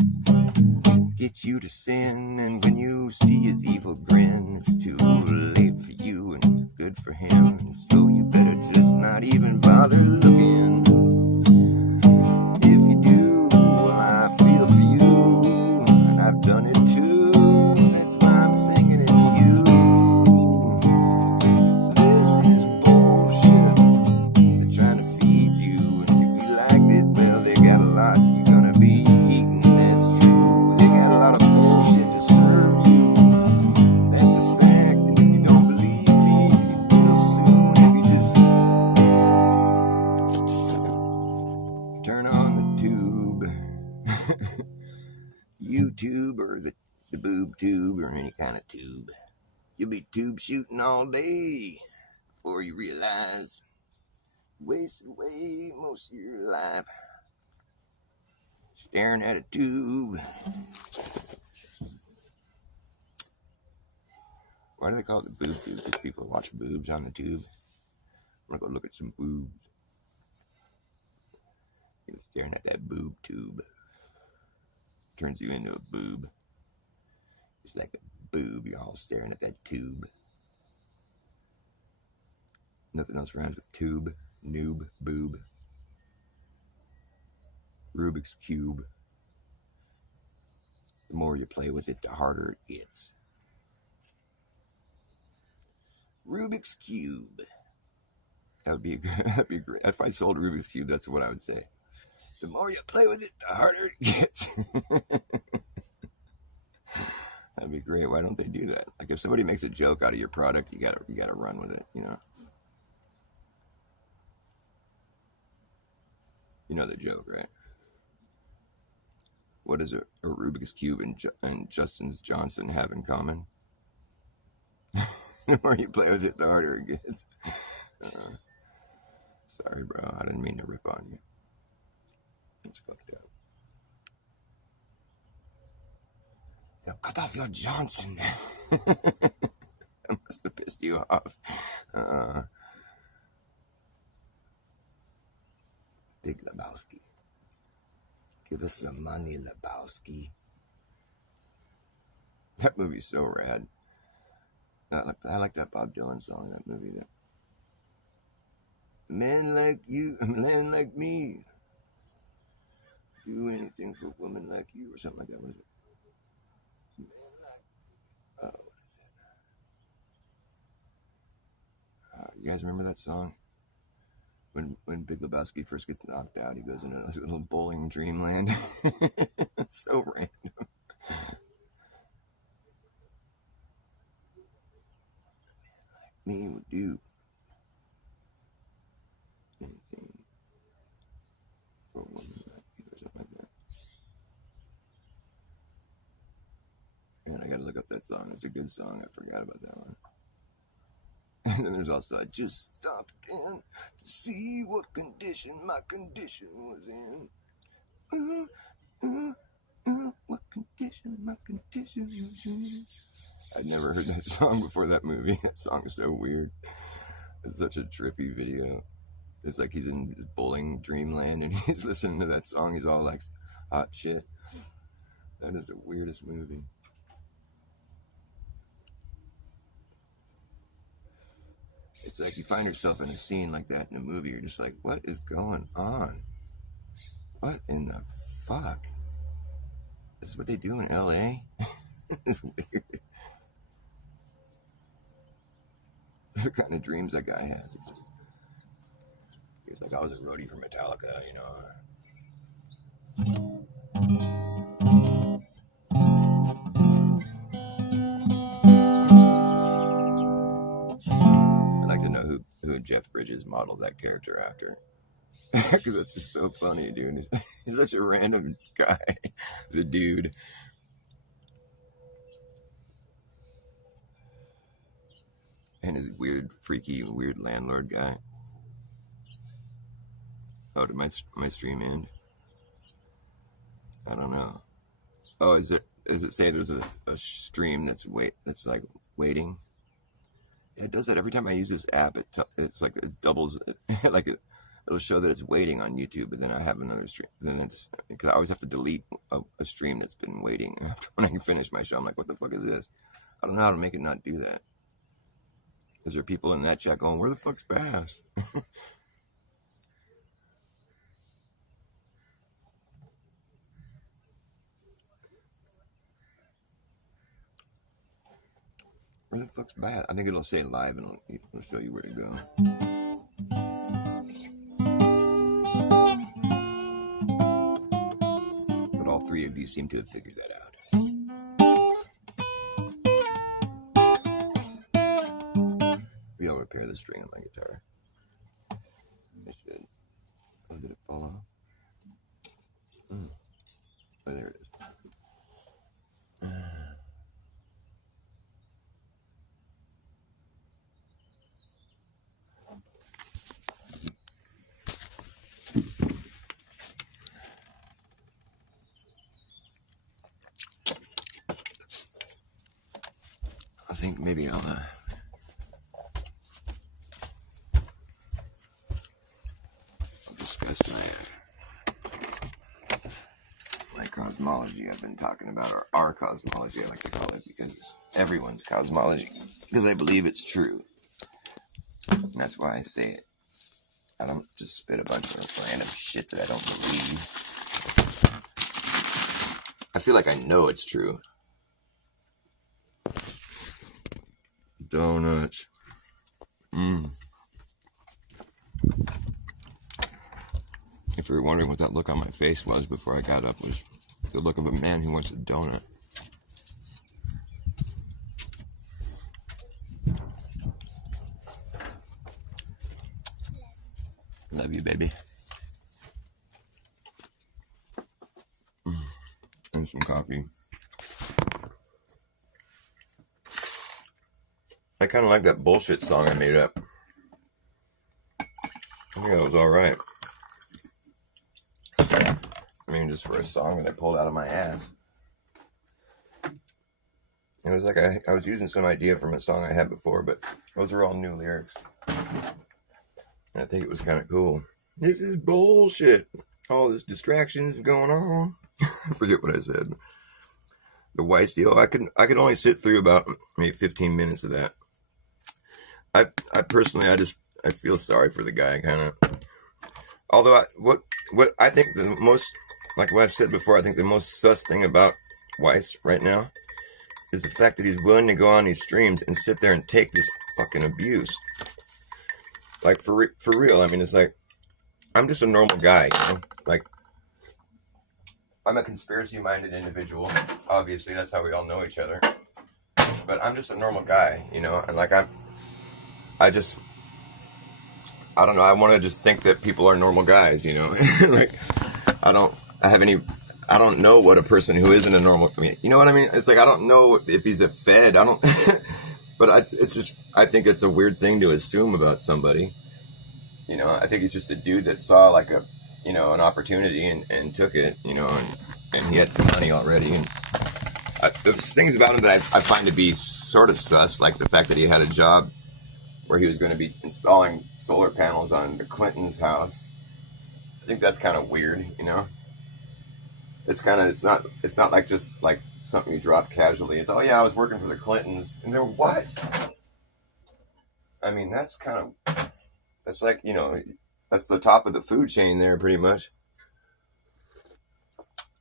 get you to sin. And when you see his evil grin, it's too late for you and it's good for him. And so you better just not even bother looking. If you do, well, I feel for you, and I've done it too. That's why I'm singing it to you. This is bullshit. They're trying to feed you, and if you like it, well, they got a lot you're gonna be eating. That's true. They got a lot of bullshit to serve you. That's a fact. And if you don't believe me, you will soon. If you just turn on the tube, YouTube, or the boob tube, or any kind of tube, you'll be tube shooting all day before you realize you wasted away most of your life staring at a tube. Why do they call it the boob tube? Because people watch boobs on the tube. I'm gonna go look at some boobs. You're staring at that boob tube. Turns you into a boob. Just like a boob, you're all staring at that tube. Nothing else rhymes with tube, noob, boob. Rubik's Cube. The more you play with it, the harder it gets. Rubik's Cube. That'd be great. If I sold Rubik's Cube, that's what I would say. The more you play with it, the harder it gets. That'd be great. Why don't they do that? Like if somebody makes a joke out of your product, you gotta run with it, you know. You know the joke, right? What does a Rubik's Cube and Justin Johnson have in common? The more you play with it, the harder it gets. Sorry, bro. I didn't mean to rip on you. It's fucked up. Yo, cut off your Johnson. That must have pissed you off. Big Lebowski. Give us some money, Lebowski. That movie's so rad. I like that Bob Dylan song, that movie. That men like you, men like me, do anything for a woman like you, or something like that. What is it? Men like me. Oh, what is it? You guys remember that song? When Big Lebowski first gets knocked out, he goes into this little bowling dreamland. It's so random. Me would do anything for a woman like you, or something like that. Man, I gotta look up that song. It's a good song. I forgot about that one. And then there's also I just stopped in to see what condition my condition was in. What condition my condition was in. I'd never heard that song before that movie. That song is so weird. It's such a trippy video. It's like he's in his bowling dreamland and he's listening to that song. He's all like hot shit. That is the weirdest movie. It's like you find yourself in a scene like that in a movie. You're just like, what is going on? What in the fuck? This is what they do in LA? It's weird. The kind of dreams that guy has. He's like, I was a roadie for Metallica, you know. I'd like to know who Jeff Bridges modeled that character after. Because that's just so funny, dude. He's such a random guy. The dude. And his weird, freaky, weird landlord guy. Oh, did my stream end? I don't know. Oh, does it say there's a stream that's like waiting? It does that every time I use this app. It's like it doubles, like it'll show that it's waiting on YouTube, but then I have another stream. Then it's because I always have to delete a stream that's been waiting. After when I finish my show, I'm like, what the fuck is this? I don't know how to make it not do that. Is there people in that chat going, where the fuck's Bass? Where the fuck's Bass? I think it'll say live and it'll show you where to go. But all three of you seem to have figured that out. Maybe I'll repair the string on my guitar. I should. Oh, did it fall off? Oh, there it is. I think maybe I'll discuss my cosmology I've been talking about, or our cosmology I like to call it, because it's everyone's cosmology, because I believe it's true, and that's why I say it. I don't just spit a bunch of random shit that I don't believe. I feel like I know it's true. Donuts. If you were wondering what that look on my face was before I got up, was the look of a man who wants a donut. Love you, baby. And some coffee. I kind of like that bullshit song I made up. I think that was alright. I mean, just for a song that I pulled out of my ass. It was like I was using some idea from a song I had before, but those are all new lyrics. And I think it was kind of cool. This is bullshit. All this distractions going on. I forget what I said. The Weiss deal. I could only sit through about maybe 15 minutes of that. I personally, I feel sorry for the guy, kind of. Although what I think the most, like what I've said before, I think the most sus thing about Weiss right now is the fact that he's willing to go on these streams and sit there and take this fucking abuse. Like for real. I mean, it's like, I'm just a normal guy, you know? Like, I'm a conspiracy-minded individual. Obviously, that's how we all know each other. But I'm just a normal guy, you know? And like, I don't know, I want to just think that people are normal guys, you know? Like, I don't know what a person who isn't a normal, I mean, you know what I mean? It's like, I don't know if he's a fed, but it's just, I think it's a weird thing to assume about somebody. You know, I think he's just a dude that saw like an opportunity and took it, you know, and he had some money already. And there's things about him that I find to be sort of sus, like the fact that he had a job where he was going to be installing solar panels on the Clinton's house. I think that's kind of weird, you know. It's not like just like something you drop casually. It's, oh yeah, I was working for the Clintons, and they're what? I mean, that's like, you know, that's the top of the food chain there, pretty much,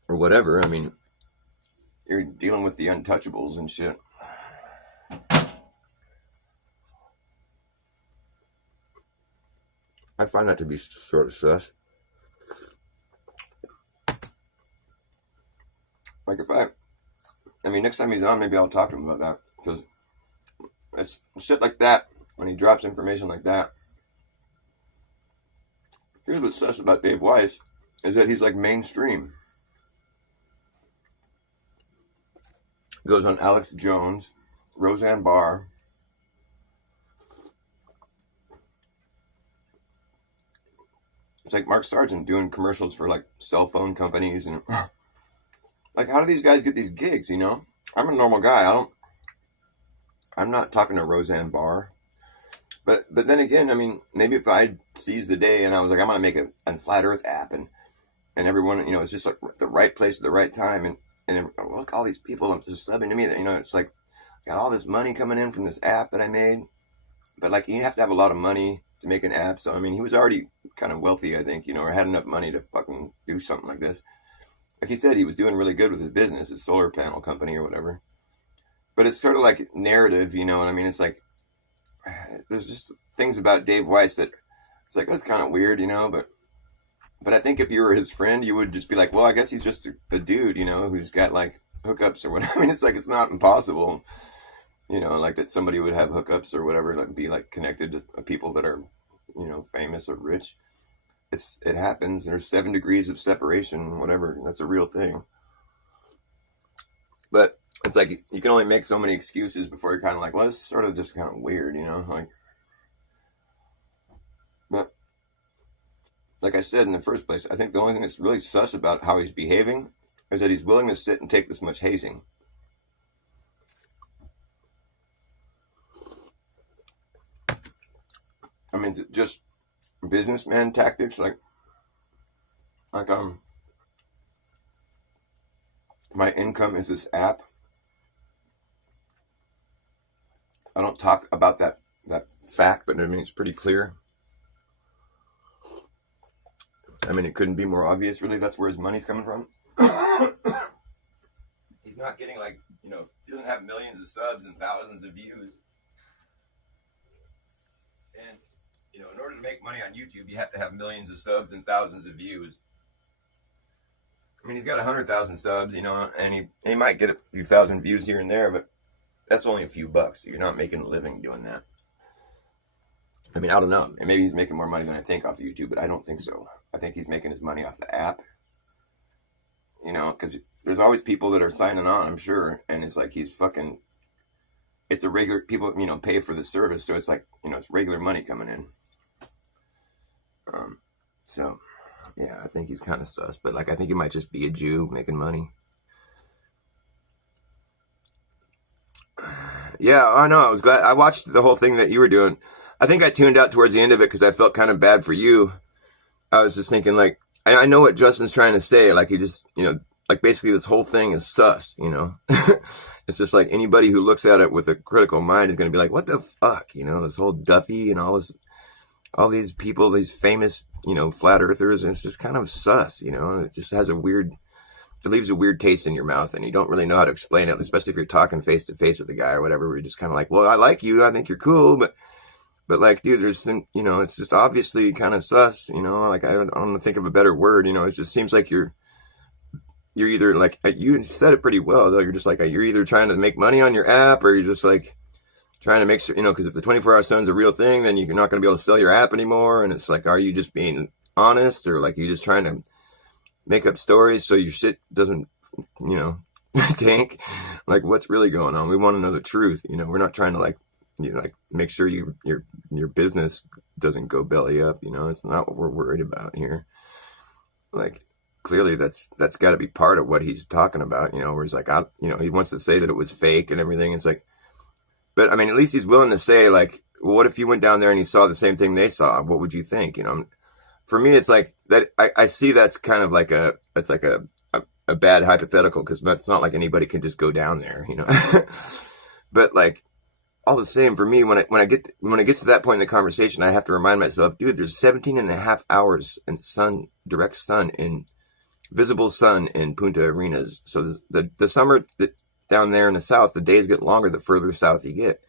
or whatever. I mean, you're dealing with the untouchables and shit. I find that to be sort of sus. Like I mean, next time he's on, maybe I'll talk to him about that, because it's shit like that, when he drops information like that. Here's what's sus about Dave Weiss, is that he's like mainstream. He goes on Alex Jones, Roseanne Barr. It's like Mark Sargent doing commercials for like cell phone companies, and like, how do these guys get these gigs, you know? I'm a normal guy. I'm not talking to Roseanne Barr. But then again, I mean, maybe if I seized the day and I was like, I'm gonna make a flat Earth app, and everyone, it's just like the right place at the right time, and look, all these people just subbing to me. That it's like got all this money coming in from this app that I made, but like you have to have a lot of money to make an app. So I mean, he was already kind of wealthy, I think, or had enough money to fucking do something like this. Like he said, he was doing really good with his business, his solar panel company or whatever. But it's sort of like narrative, what I mean? It's like there's just things about Dave Weiss that it's like that's kind of weird, But I think if you were his friend, you would just be like, well, I guess he's just a dude, who's got like hookups or whatever. I mean, it's like it's not impossible, like that somebody would have hookups or whatever, like be like connected to people that are, famous or rich. It happens. There's 7 degrees of separation, whatever. That's a real thing. But it's like you can only make so many excuses before you're kind of like, well, it's sort of just kind of weird, like. But like I said in the first place, I think the only thing that's really sus about how he's behaving is that he's willing to sit and take this much hazing. I mean, is it just businessman tactics? Like my income is this app. I don't talk about that fact, but I mean, it's pretty clear. I mean, it couldn't be more obvious, really. That's where his money's coming from. He's not getting like, he doesn't have millions of subs and thousands of views. And, in order to make money on YouTube, you have to have millions of subs and thousands of views. I mean, he's got 100,000 subs, and he might get a few thousand views here and there, but that's only a few bucks. You're not making a living doing that. I mean, I don't know. Maybe he's making more money than I think off of YouTube, but I don't think so. I think he's making his money off the app. Because there's always people that are signing on, I'm sure, and it's like it's a regular, people, pay for the service, so it's like, it's regular money coming in. So, yeah, I think he's kind of sus, but like I think he might just be a Jew making money. Yeah, I know. I was glad. I watched the whole thing that you were doing. I think I tuned out towards the end of it because I felt kind of bad for you. I was just thinking, like, I know what Justin's trying to say. Like, he just, like basically this whole thing is sus, It's just like anybody who looks at it with a critical mind is going to be like, what the fuck, this whole Duffy and all these people, these famous, flat earthers. And it's just kind of sus, it just has it leaves a weird taste in your mouth and you don't really know how to explain it, especially if you're talking face to face with the guy or whatever, where you're just kind of like, well, I like you. I think you're cool. But like, dude, there's, it's just obviously kind of sus, like I don't think of a better word, it just seems like you're either like, you said it pretty well though. You're just like, you're either trying to make money on your app or you're just like trying to make sure, because if the 24-hour sun's a real thing, then you're not going to be able to sell your app anymore. And it's like, are you just being honest or like you just trying to make up stories so your shit doesn't, tank? Like what's really going on? We want to know the truth. We're not trying to like make sure your business doesn't go belly up. It's not what we're worried about here. Like clearly that's got to be part of what he's talking about. Where he's like, he wants to say that it was fake and everything. It's like, but I mean, at least he's willing to say like, well, what if you went down there and you saw the same thing they saw? What would you think? For me, it's like that. I see that's kind of like a bad hypothetical because that's not like anybody can just go down there, But like all the same, for me, when it gets to that point in the conversation, I have to remind myself, dude, there's 17 and a half hours in direct sun in visible sun in Punta Arenas. So the summer down there in the south, the days get longer the further south you get.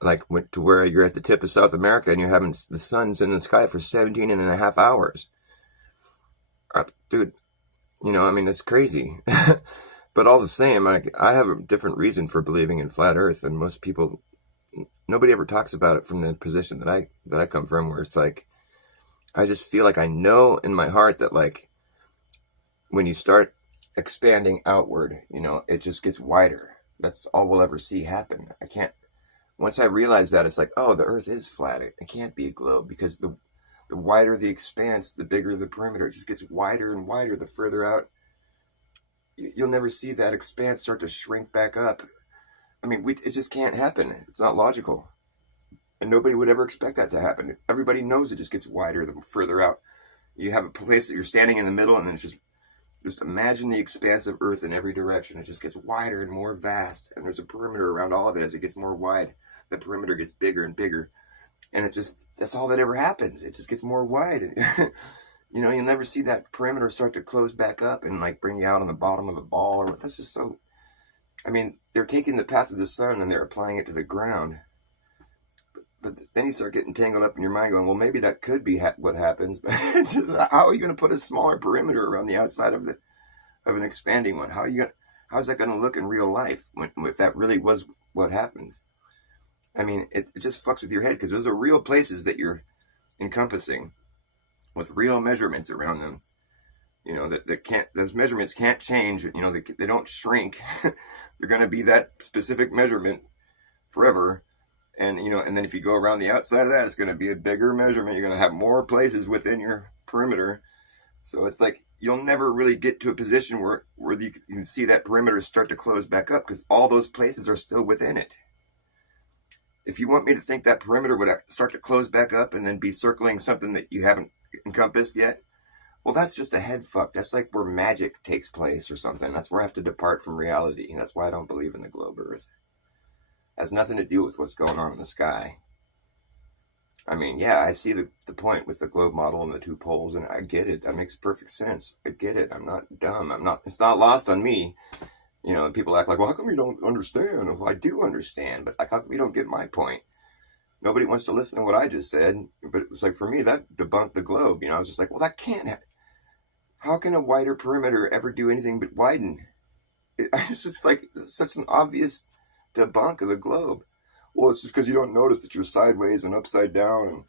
Like to where you're at the tip of South America and you're having the sun's in the sky for 17 and a half hours. Dude, I mean, it's crazy. But all the same, I have a different reason for believing in flat earth than most people. Nobody ever talks about it from the position that I come from, where it's like, I just feel like I know in my heart that like, when you start expanding outward, it just gets wider. That's all we'll ever see happen. Once I realize that, it's like, oh, the earth is flat. It can't be a globe because the wider the expanse, the bigger the perimeter. It just gets wider and wider the further out. You'll never see that expanse start to shrink back up. I mean, it just can't happen. It's not logical. And nobody would ever expect that to happen. Everybody knows it just gets wider the further out. You have a place that you're standing in the middle, and then it's just imagine the expanse of Earth in every direction. It just gets wider and more vast, and there's a perimeter around all of it. As it gets more wide, the perimeter gets bigger and bigger, and that's all that ever happens. It just gets more wide. You know, you'll never see that perimeter start to close back up and like bring you out on the bottom of a ball or what. That's just so. I mean, they're taking the path of the sun and they're applying it to the ground. But then you start getting tangled up in your mind going, well, maybe that could be what happens. But how are you going to put a smaller perimeter around the outside of an expanding one? How is that going to look in real life if that really was what happens? I mean, it just fucks with your head because those are real places that you're encompassing with real measurements around them. You know, those measurements can't change. You know, they don't shrink. They're going to be that specific measurement forever. And, you know, and then if you go around the outside of that, it's going to be a bigger measurement. You're going to have more places within your perimeter. So it's like you'll never really get to a position where you can see that perimeter start to close back up because all those places are still within it. If you want me to think that perimeter would start to close back up and then be circling something that you haven't encompassed yet, well, that's just a head fuck. That's like where magic takes place or something. That's where I have to depart from reality. That's why I don't believe in the globe Earth. Has nothing to do with what's going on in the sky. I mean, yeah, I see the point with the globe model and the two poles, and I get it. That makes perfect sense. I get it. I'm not dumb. It's not lost on me. You know, people act like, well, how come you don't understand? Well, I do understand, but like, how come you don't get my point? Nobody wants to listen to what I just said, but it was like, for me, that debunked the globe. You know, I was just like, well, that can't happen. How can a wider perimeter ever do anything but widen? It's just like such an obvious debunk of the globe. Well, it's just because you don't notice that you're sideways and upside down, and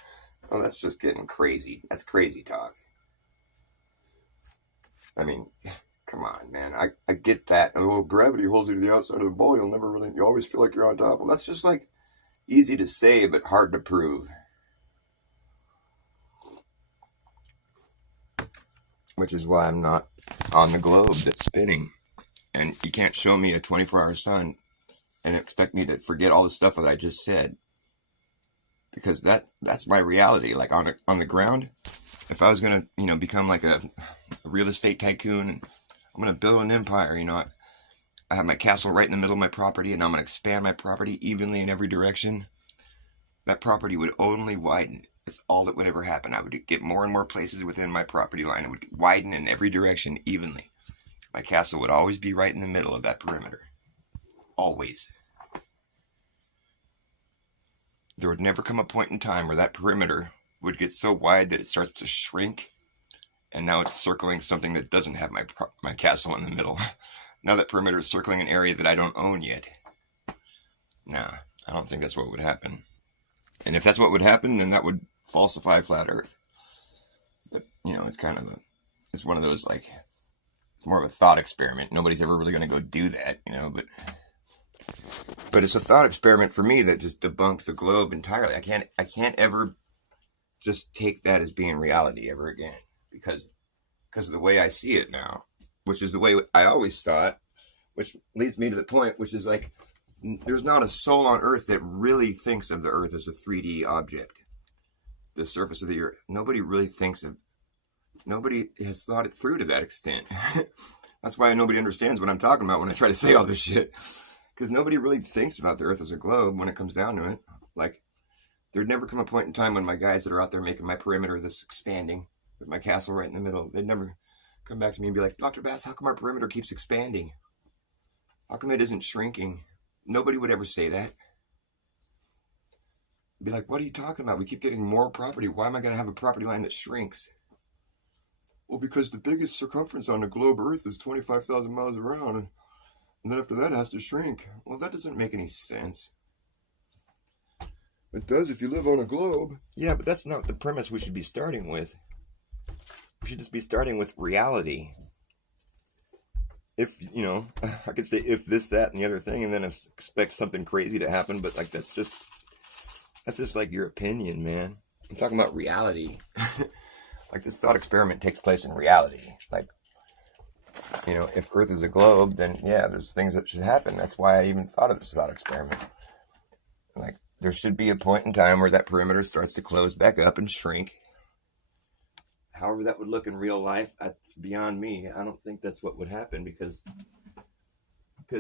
oh, that's just getting crazy. That's crazy talk. I mean, come on, man. I get that. Well, gravity holds you to the outside of the ball. You always feel like you're on top. Well, that's just like easy to say, but hard to prove. Which is why I'm not on the globe that's spinning. And you can't show me a 24-hour sun and expect me to forget all the stuff that I just said. Because that's my reality. Like on the ground, if I was going to, you know, become like a real estate tycoon, and I'm going to build an empire, you know, I have my castle right in the middle of my property, and I'm going to expand my property evenly in every direction. That property would only widen. That's all that would ever happen. I would get more and more places within my property line. It would widen in every direction evenly. My castle would always be right in the middle of that perimeter. Always. There would never come a point in time where that perimeter would get so wide that it starts to shrink, and now it's circling something that doesn't have my castle in the middle. Now that perimeter is circling an area that I don't own yet. Nah, I don't think that's what would happen. And if that's what would happen, then that would falsify flat Earth. But, you know, it's one of those, like, it's more of a thought experiment. Nobody's ever really going to go do that, you know, but it's a thought experiment for me that just debunks the globe entirely. I can't ever just take that as being reality ever again because of the way I see it now, which is the way I always saw it, which leads me to the point, which is like, there's not a soul on Earth that really thinks of the Earth as a 3D object. The surface of the Earth. Nobody has thought it through to that extent. That's why nobody understands what I'm talking about when I try to say all this shit. Because nobody really thinks about the Earth as a globe when it comes down to it. Like, there'd never come a point in time when my guys that are out there making my perimeter this expanding with my castle right in the middle, they'd never come back to me and be like, Dr. Bass, how come our perimeter keeps expanding? How come it isn't shrinking? Nobody would ever say that. Be like, what are you talking about? We keep getting more property. Why am I going to have a property line that shrinks? Well, because the biggest circumference on the globe Earth is 25,000 miles around. And then after that, it has to shrink. Well, that doesn't make any sense. It does if you live on a globe. Yeah, but that's not the premise we should be starting with. We should just be starting with reality. If, you know, I could say if this, that, and the other thing, and then expect something crazy to happen, but like that's just like your opinion, man. I'm talking about reality. Like this thought experiment takes place in reality. Like, you know, if Earth is a globe, then yeah, there's things that should happen. That's why I even thought of this thought experiment. Like, there should be a point in time where that perimeter starts to close back up and shrink. However that would look in real life, that's beyond me. I don't think that's what would happen because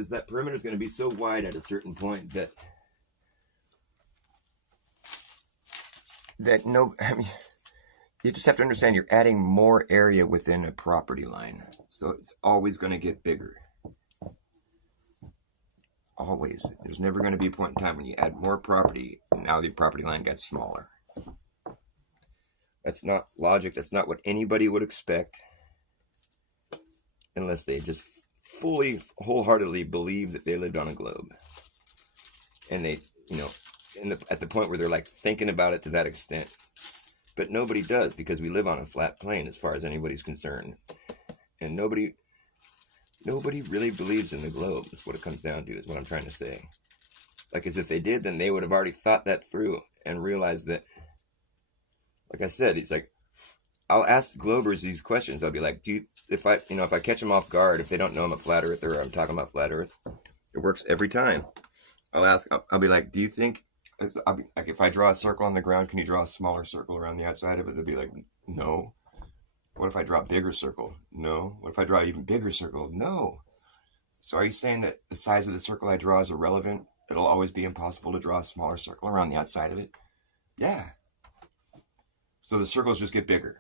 that perimeter is going to be so wide at a certain point that no, I mean, you just have to understand you're adding more area within a property line. So it's always going to get bigger. Always. There's never going to be a point in time when you add more property and now the property line gets smaller. That's not logic. That's not what anybody would expect unless they just fully, wholeheartedly believe that they lived on a globe. And they, at the point where they're like thinking about it to that extent. But nobody does because we live on a flat plane as far as anybody's concerned. And nobody really believes in the globe. That's what it comes down to, is what I'm trying to say. Like, as if they did, then they would have already thought that through and realized that, like I said, it's like, I'll ask Globers these questions. I'll be like, if I catch them off guard, if they don't know I'm a flat earther or I'm talking about flat earth, it works every time. I'll be like, do you think, I'll be like, if I draw a circle on the ground, can you draw a smaller circle around the outside of it? They'll be like, no. What if I draw a bigger circle? No. What if I draw an even bigger circle? No. So are you saying that the size of the circle I draw is irrelevant? It'll always be impossible to draw a smaller circle around the outside of it? Yeah. So the circles just get bigger.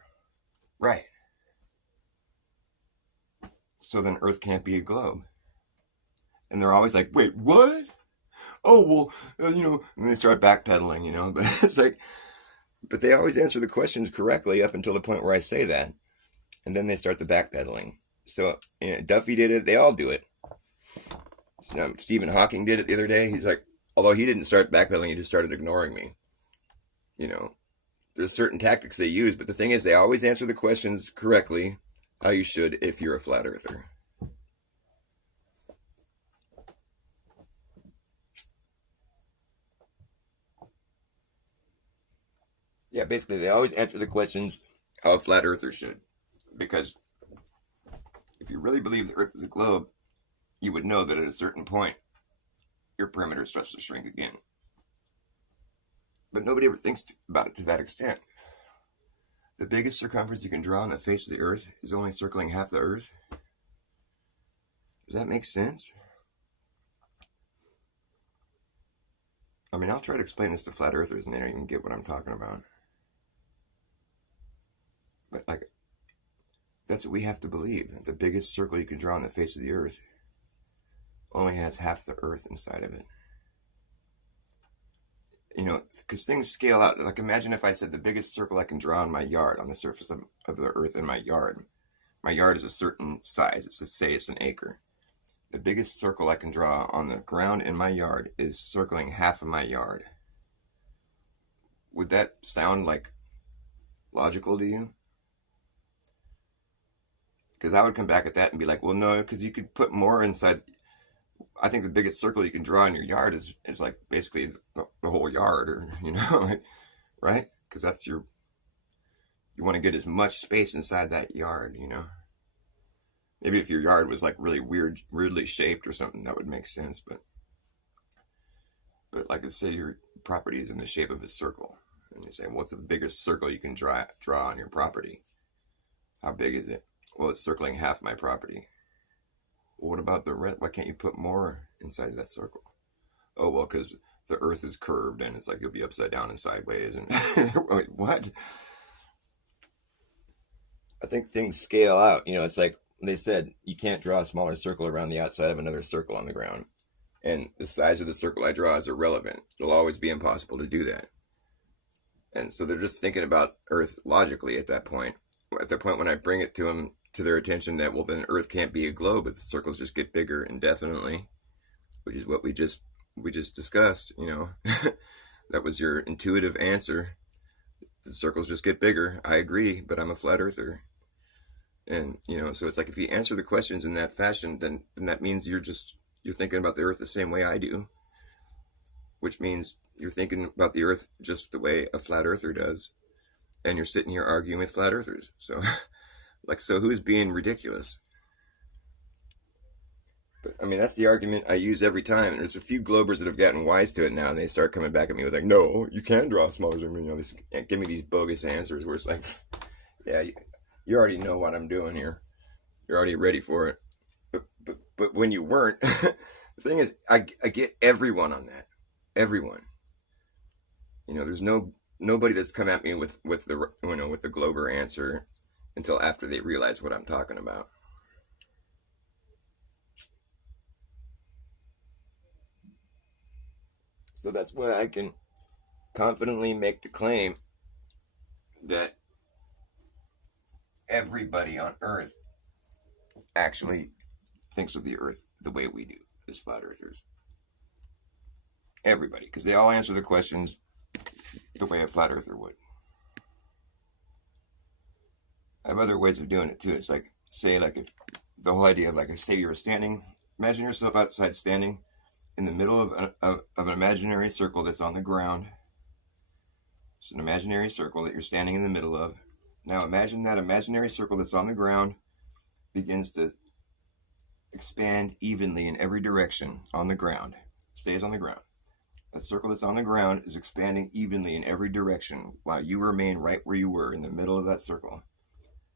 Right. So then Earth can't be a globe. And they're always like, wait, what? Oh, well, and they start backpedaling, but it's like, but they always answer the questions correctly up until the point where I say that. And then they start the backpedaling. So Duffy did it. They all do it. Stephen Hawking did it the other day. He's like, although he didn't start backpedaling, he just started ignoring me. There's certain tactics they use, but the thing is, they always answer the questions correctly, how you should if you're a flat earther. Yeah, basically, they always answer the questions how a flat earther should. Because if you really believe the Earth is a globe, you would know that at a certain point, your perimeter starts to shrink again. But nobody ever thinks about it to that extent. The biggest circumference you can draw on the face of the Earth is only circling half the Earth. Does that make sense? I mean, I'll try to explain this to flat earthers and they don't even get what I'm talking about. But that's what we have to believe. The biggest circle you can draw on the face of the Earth only has half the Earth inside of it. Because things scale out. Like, imagine if I said the biggest circle I can draw on my yard, on the surface of the Earth in my yard. My yard is a certain size. Let's say it's an acre. The biggest circle I can draw on the ground in my yard is circling half of my yard. Would that sound like logical to you? Because I would come back at that and be like, well, no, because you could put more inside. I think the biggest circle you can draw in your yard is like basically the whole yard, or, right? Because that's you want to get as much space inside that yard, Maybe if your yard was like really weirdly shaped or something, that would make sense. But like, let's say your property is in the shape of a circle, and you say, what's the biggest circle you can draw on your property? How big is it? Well, it's circling half my property. Well, what about the rest? Why can't you put more inside of that circle? Oh, well, because the Earth is curved and it's like you'll be upside down and sideways. And wait, what? I think things scale out. It's like they said, you can't draw a smaller circle around the outside of another circle on the ground. And the size of the circle I draw is irrelevant. It'll always be impossible to do that. And so they're just thinking about Earth logically at that point. At the point when I bring it to them, to their attention, that, well, then Earth can't be a globe if the circles just get bigger indefinitely, which is what we just discussed. That was your intuitive answer. The circles just get bigger. I agree, but I'm a flat earther. And so it's like, if you answer the questions in that fashion, then that means you're thinking about the Earth the same way I do, which means you're thinking about the Earth just the way a flat earther does, and you're sitting here arguing with flat earthers. So so who's being ridiculous? But I mean, that's the argument I use every time. There's a few Globers that have gotten wise to it now, and they start coming back at me with like, "No, you can draw smaller than me." Give me these bogus answers where it's like, "Yeah, you already know what I'm doing here. You're already ready for it." But when you weren't, the thing is, I get everyone on that. Everyone. There's nobody that's come at me with the with the Glober answer until after they realize what I'm talking about. So that's why I can confidently make the claim that everybody on Earth actually thinks of the Earth the way we do as flat earthers. Everybody, because they all answer the questions the way a flat earther would. I have other ways of doing it too. It's like, say, like if the whole idea of like, if say you're standing, imagine yourself outside standing in the middle of an imaginary circle that's on the ground. It's an imaginary circle that you're standing in the middle of. Now imagine that imaginary circle that's on the ground begins to expand evenly in every direction on the ground. Stays on the ground. That circle that's on the ground is expanding evenly in every direction while you remain right where you were in the middle of that circle.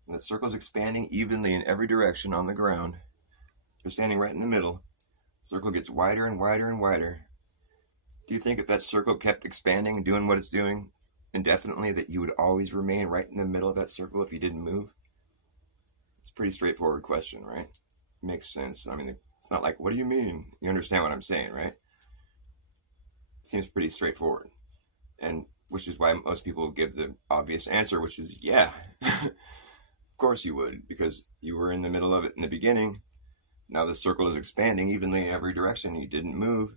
And that circle is expanding evenly in every direction on the ground. You're standing right in the middle. The circle gets wider and wider and wider. Do you think if that circle kept expanding and doing what it's doing indefinitely that you would always remain right in the middle of that circle if you didn't move? It's a pretty straightforward question, right? It makes sense. I mean, it's not like, what do you mean? You understand what I'm saying, right? It seems pretty straightforward. And which is why most people give the obvious answer, which is, yeah, of course you would, because you were in the middle of it in the beginning. Now the circle is expanding evenly in every direction. You didn't move.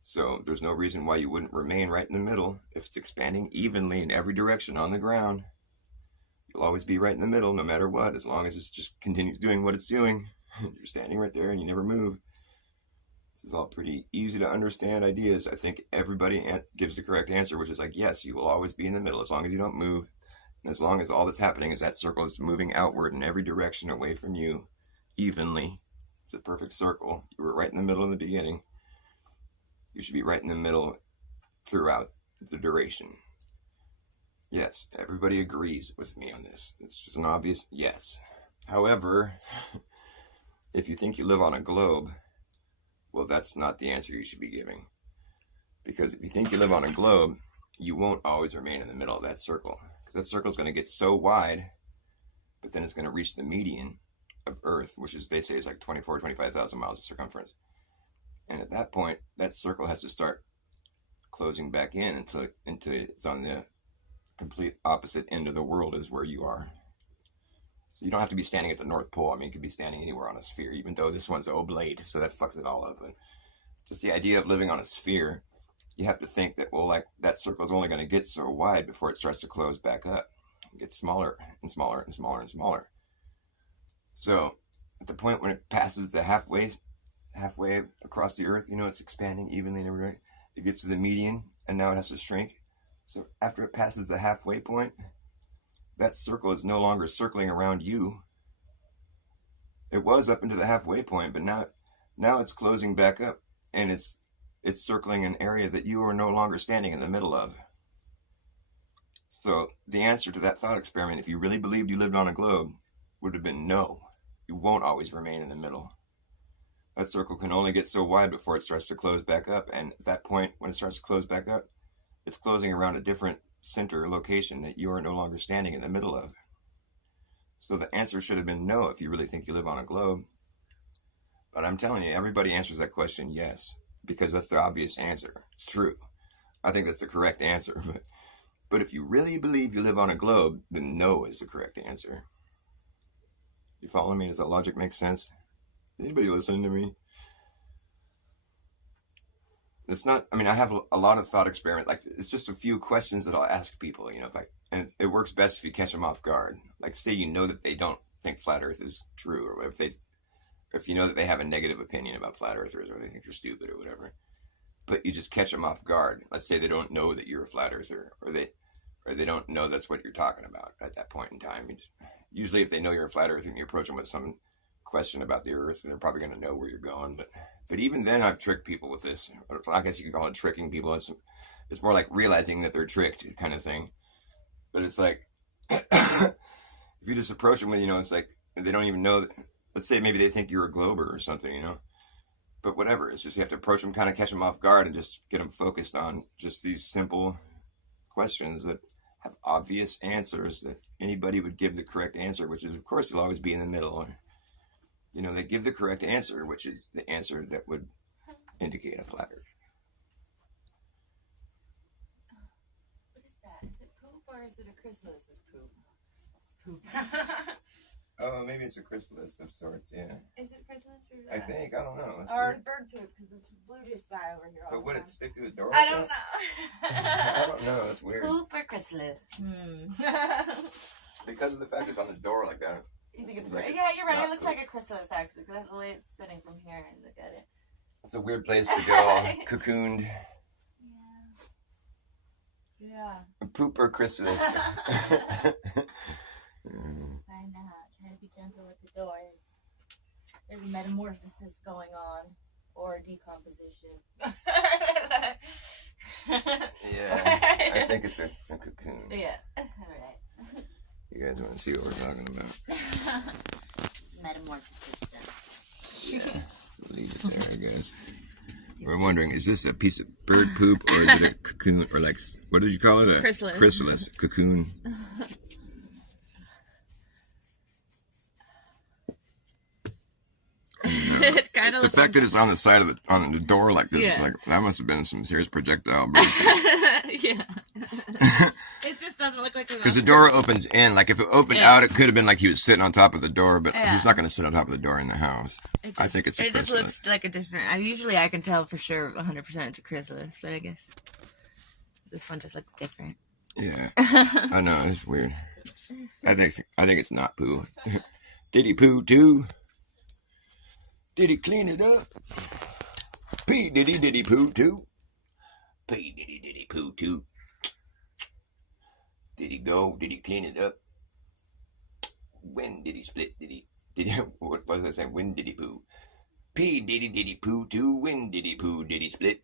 So there's no reason why you wouldn't remain right in the middle. If it's expanding evenly in every direction on the ground, you'll always be right in the middle no matter what, as long as it just continues doing what it's doing. You're standing right there and you never move. This is all pretty easy to understand ideas. I think everybody gives the correct answer, which is like, yes, you will always be in the middle as long as you don't move. And as long as all that's happening is that circle is moving outward in every direction away from you evenly. It's a perfect circle. You were right in the middle in the beginning. You should be right in the middle throughout the duration. Yes, everybody agrees with me on this. It's just an obvious yes. However, if you think you live on a globe, well, that's not the answer you should be giving. Because if you think you live on a globe, you won't always remain in the middle of that circle. Because that circle is going to get so wide, but then it's going to reach the median of Earth, which is, they say, is like 25,000 miles of circumference. And at that point, that circle has to start closing back in until it's on the complete opposite end of the world as where you are. So you don't have to be standing at the North Pole. I mean, you could be standing anywhere on a sphere, even though this one's oblate, so that fucks it all up. But just the idea of living on a sphere, you have to think that, well, like that circle is only going to get so wide before it starts to close back up. It gets smaller and smaller and smaller and smaller. So at the point when it passes the halfway across the Earth, it's expanding evenly and everywhere. It gets to the median, and now it has to shrink. So after it passes the halfway point, that circle is no longer circling around you. It was up into the halfway point, but now it's closing back up, and it's circling an area that you are no longer standing in the middle of. So the answer to that thought experiment, if you really believed you lived on a globe, would have been no. You won't always remain in the middle. That circle can only get so wide before it starts to close back up, and at that point, when it starts to close back up, it's closing around a different center location that you are no longer standing in the middle of. So the answer should have been no if you really think you live on a globe. But I'm telling you, everybody answers that question yes, because that's the obvious answer. It's true. I think that's the correct answer. But if you really believe you live on a globe, then no is the correct answer. You follow me? Does that logic make sense? Anybody listening to me? It's not, I mean, I have a lot of thought experiment. Like, it's just a few questions that I'll ask people, and it works best if you catch them off guard. Like, say that they don't think flat Earth is true, or if you know that they have a negative opinion about flat earthers, or they think they're stupid or whatever, but you just catch them off guard. Let's say they don't know that you're a flat earther, or they don't know that's what you're talking about at that point in time. Usually if they know you're a flat earther and you approach them with some question about the Earth, and they're probably going to know where you're going. But even then, I've tricked people with this. I guess you could call it tricking people. It's more like realizing that they're tricked kind of thing. But it's like, if you just approach them with, it's like they don't even know that. Let's say maybe they think you're a glober or something, But whatever, it's just you have to approach them, kind of catch them off guard, and just get them focused on just these simple questions that have obvious answers that anybody would give the correct answer, which is, of course, it'll always be in the middle. They give the correct answer, which is the answer that would indicate a flat Earth. What is that? Is it poop or is it a chrysalis? It's poop. Poop. Oh, maybe it's a chrysalis of sorts, yeah. Is it chrysalis or I think, I don't know. or bird poop, because the blue just fly over here all But would the it time. stick to the door? I don't know. I don't know, it's weird. Poop or chrysalis? Because of the fact it's on the door like that. You think it's Like yeah, you're right. not It looks poop. like a chrysalis, actually, because that's the way it's sitting from here and look at it. It's a weird place to go, all cocooned. Yeah. Poop or chrysalis. Why not? Try to be gentle with the doors. There's a metamorphosis going on, or decomposition. Yeah, I think it's a cocoon. Yeah. All right. You guys want to see what we're talking about? It's metamorphosis stuff. Yeah, leave it there, I guess. We're wondering, is this a piece of bird poop, or is it a cocoon, or like, what did you call it? A Chrysalis. Chrysalis, cocoon. It kind of The fact that it's on the side of on the door like this, Yeah. is like, that must have been some serious projectile burn. yeah. It just doesn't look like Because the door opens in. Like, if it opened out, it could have been like he was sitting on top of the door, but Yeah. he's not going to sit on top of the door in the house. I think it's a It just chrysalis. looks like a different. Usually I can tell for sure 100% it's a chrysalis, but I guess this one just looks different. Yeah. I know, it's weird. I think it's not poo. Did he poo too? Did he clean it up? P did he poo too? P did he poo too? Did he go? Did he clean it up? When did he split? Did he what was I saying? When did he poo? P did he poo too? When did he poo? Did he split?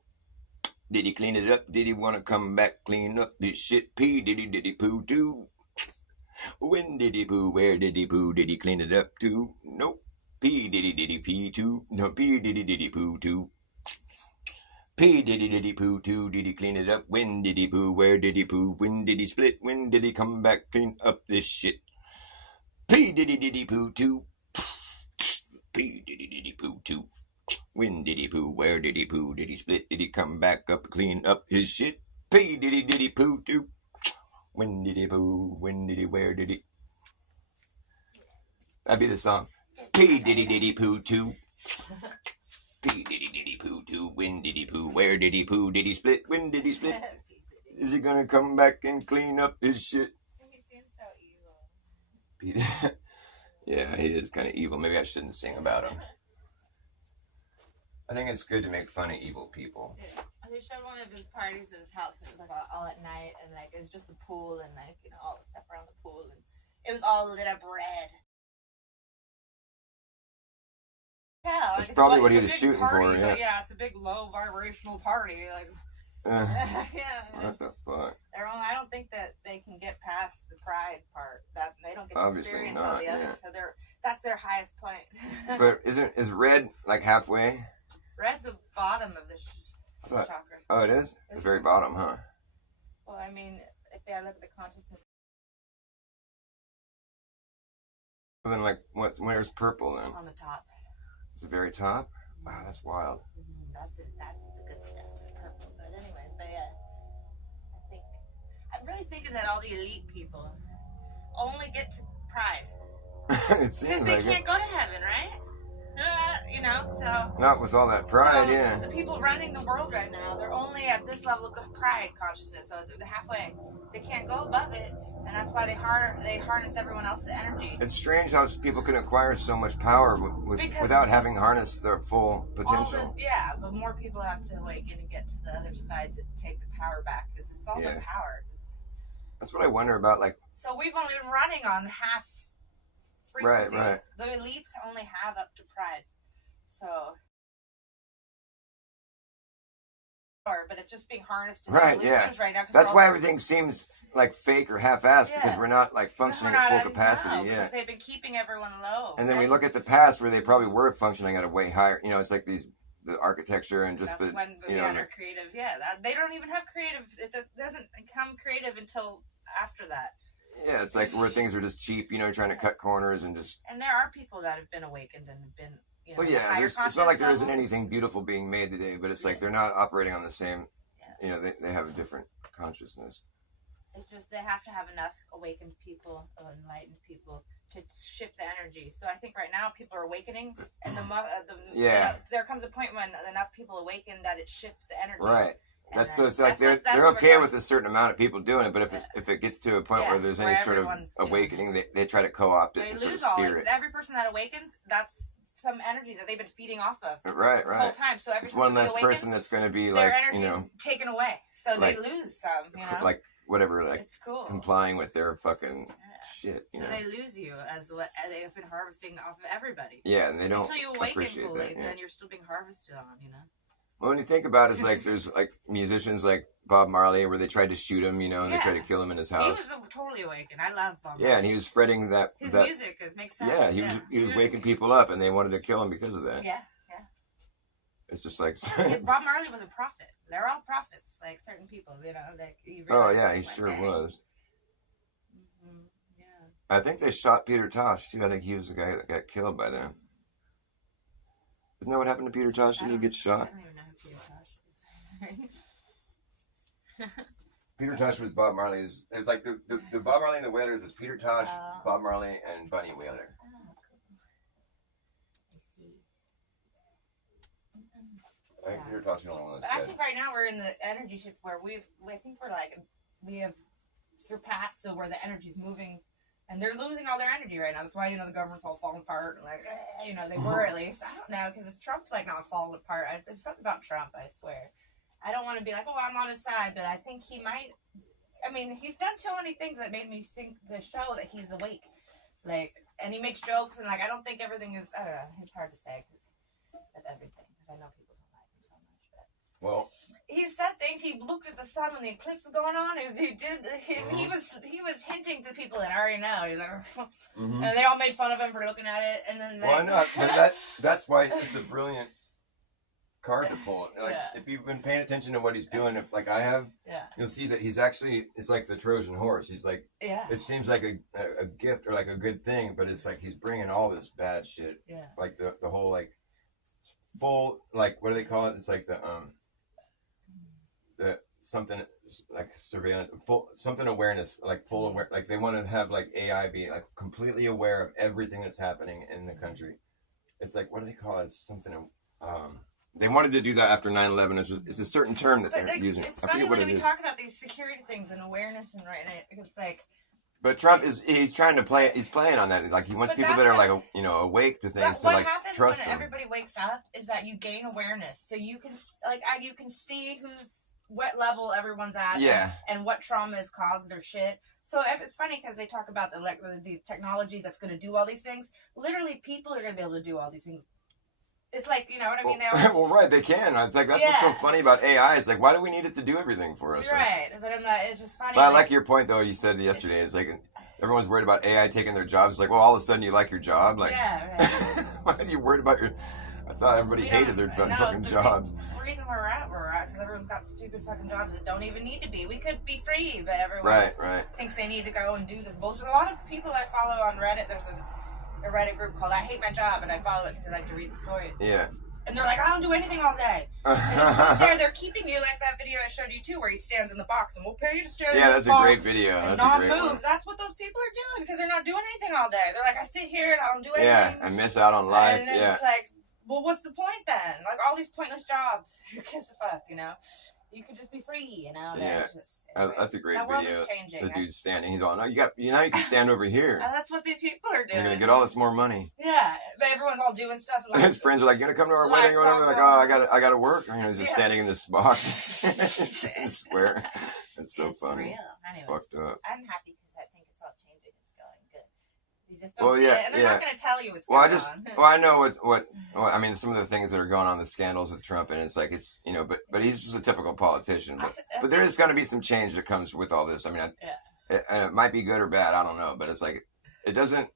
Did he clean it up? Did he want to come back clean up this shit? P did he poo too? When did he poo? Where did he poo? Did he clean it up too? Nope. P did he pee too? No, P did he poo too? P did he poo too? Did he clean it up? When did he poo? Where did he poo? When did he split? When did he come back clean up this shit? P did he poo too? P did he poo too? When did he poo? Where did he poo? Did he split? Did he come back up clean up his shit? P did he poo too? When did he poo? When did he? Where did he? That'd be the song. P did he poo too? P did he poo too? When did he poo? Where did he poo? Did he split? When did he split? Is he gonna come back and clean up his shit? He seems so evil. Yeah, he is kind of evil. Maybe I shouldn't sing about him. I think it's good to make fun of evil people. Yeah. They showed one of his parties at his house, and it was like all at night, and like it was just the pool and like all the stuff around the pool, and it was all lit up red. Yeah, That's probably what he was shooting for. Yeah. Yeah, it's a big low vibrational party. Like, Yeah. it's- What the fuck? I don't think that they can get past the pride part. That they don't get to Obviously experience all not, the others. yeah. So that's their highest point. But is red like halfway? Red's the bottom of the I thought- chakra. Oh, it is? The very bottom, huh? Well, I mean, if I look at the consciousness, Well, then, like, where's purple then? on the top. It's the very top? Wow, that's wild. That's the good stuff. The purple. But anyways, but yeah, I'm really thinking that all the elite people only get to pride It because seems they like can't it. go to heaven, right? So. Not with all that pride, So, yeah. the people running the world right now, they're only at this level of pride consciousness, so they're halfway. They can't go above it, and that's why they harness everyone else's energy. It's strange how people can acquire so much power Because- without having harnessed their full potential. But more people have to awaken and get to the other side to take the power back, because it's all Yeah. the power. That's what I wonder about, like, So we've only been running on half frequency. Right. The elites only have up to pride. So, but it's just being harnessed in Right, illusions right now. That's why everything seems like fake or half-assed, because we're not like functioning at full capacity. No, because they've been keeping everyone low. And then we look at the past where they probably were functioning at a way higher. You know, it's like the architecture and just that's when we enter creative. Yeah, they don't even have creative. It doesn't become creative until after that. Yeah, it's like where things are just cheap. You know, trying to cut corners and just. And there are people that have been awakened and have been. You know, well, yeah, it's not like there isn't anything beautiful being made today, but it's like they're not operating on the same. You know, they have a different consciousness. It's just they have to have enough awakened people, enlightened people to shift the energy. So I think right now people are awakening, and there comes a point when enough people awaken that it shifts the energy. Right. So it's like they're okay with a certain amount of people doing it, but if it gets to a point where there's any sort of awakening, they try to co-opt it and sort of steer it. Every person that awakens, that's some energy that they've been feeding off of this whole time. So it's one less person that's going to be like, their energy is taken away, so they lose some. You know, like whatever, like it's cool. Complying with their fucking shit. You know? They lose you as what they have been harvesting off of everybody. Yeah, and they don't until you awaken fully. That, then you're still being harvested on. You know. Well, when you think about it, it's like there's like musicians like Bob Marley where they tried to shoot him, you know, and they tried to kill him in his house. He was totally awakened. I love Bob Marley. Yeah, and he was spreading his music makes sense. Yeah, he was waking people up, and they wanted to kill him because of that. Yeah. It's just like Bob Marley was a prophet. They're all prophets, like certain people, you know. Like he sure was. Mm-hmm. Yeah. I think they shot Peter Tosh too. I think he was the guy that got killed by them. Isn't that what happened to Peter Tosh? Didn't he get shot? I don't even know who Peter Tosh is. Peter Tosh was Bob Marley's. It was like the Bob Marley and the Wailers was Peter Tosh, Bob Marley, and Bunny Wailer. I think Peter Tosh is the only one that's dead. I think right now we're in the energy shift where we have surpassed, so where the energy's moving, and they're losing all their energy right now. That's why, you know, the government's all falling apart, and like, you know, they were at least. I don't know, because Trump's like not falling apart. There's something about Trump, I swear. I don't want to be like, oh, I'm on his side, but I think he might. I mean, he's done so many things that made me think the show that he's awake, like, and he makes jokes, and like, I don't think everything is. I don't know. It's hard to say of everything, because I know people. Well, he said things. He looked at the sun when the eclipse was going on. He was hinting to people that already know. He's like, and they all made fun of him for looking at it. And then I know, but that's why it's a brilliant card to pull. Like if you've been paying attention to what he's doing, like I have, you'll see that he's actually. It's like the Trojan horse. He's like, it seems like a gift or like a good thing, but it's like he's bringing all this bad shit. Yeah. Like the whole like full like what do they call it? It's like the something like surveillance, something awareness, like full aware, like they want to have like AI be like completely aware of everything that's happening in the country. It's like, what do they call it? It's something. They wanted to do that after 9/11. It's a certain term that they're using. It's funny when we talk about these security things and awareness, and it's like. But Trump he's trying to play. He's playing on that. Like he wants people that are like awake to things to like trust them. What happens when everybody wakes up is that you gain awareness, so you can you can see what level everyone's at, and what trauma has caused their shit. So it's funny because they talk about the technology that's going to do all these things. Literally, people are going to be able to do all these things. It's like, you know what I mean? Well, right, they can. It's like that's what's so funny about AI. It's like, why do we need it to do everything for us? Right, but it's just funny. But I like your point though. You said yesterday. It's like everyone's worried about AI taking their jobs. It's like, well, all of a sudden you like your job. Like, why are you worried about your? I thought everybody hated their fucking jobs. The reason we're at because everyone's got stupid fucking jobs that don't even need to be. We could be free, but everyone thinks they need to go and do this bullshit. A lot of people I follow on Reddit, there's a Reddit group called I Hate My Job, and I follow it because I like to read the stories. Yeah. And they're like, I don't do anything all day. And they're keeping you like that video I showed you too, where he stands in the box and we'll pay you to stand in the box. Yeah, that's a great video. That's a great one. That's what those people are doing because they're not doing anything all day. They're like, I sit here and I don't do anything. Yeah, I miss out on life. And then it's like, well, what's the point then? Like all these pointless jobs. Who gives a fuck, you know? You could just be free, you know? Yeah. That's a great that video. World is changing. The dude's standing. He's all, no, you can stand over here. That's what these people are doing. You're going to get all this more money. Yeah, but everyone's all doing stuff. Like, his friends are like, you going to come to our wedding or whatever? Like, oh, I got to work. You know, he's just standing in this box in the square. It's so funny. Real. Anyway, fucked up. I'm happy because I think it's all changing. It's going good. You just Well, see yeah, it, and they're yeah. not going to tell you what's Well, going on. I know I mean, some of the things that are going on, the scandals with Trump, and it's like, it's, but he's just a typical politician. But there is going to be some change that comes with all this. I mean, it might be good or bad. I don't know, but it's like, it doesn't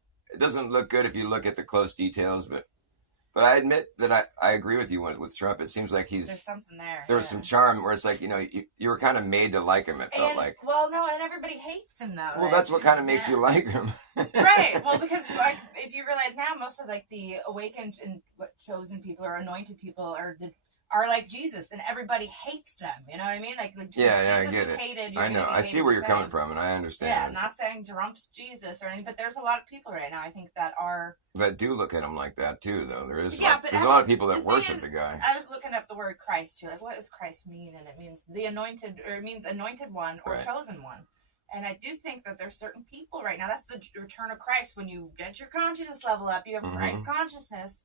look good if you look at the close details, but I admit that I agree with you with Trump. It seems like there's something there. There was some charm where it's like, you were kind of made to like him, it felt like. Well, no, and everybody hates him, though. Well, that's what kind of makes you like him. Right. Well, because, like, if you realize now, most of, like, the awakened and chosen people or anointed people are like Jesus, and everybody hates them. You know what I mean? Like Jesus I get is it. hated. I know. I see where you're coming from, and I understand. Yeah, I'm not saying Trump's Jesus or anything, but there's a lot of people right now, I think, that do look at him like that too, though. There is. Yeah, but there's a lot of people that worship the guy. I was looking up the word Christ too. Like, what does Christ mean? And it means the anointed, or it means anointed one or chosen one. And I do think that there's certain people right now. That's the return of Christ. When you get your consciousness level up, you have Christ consciousness.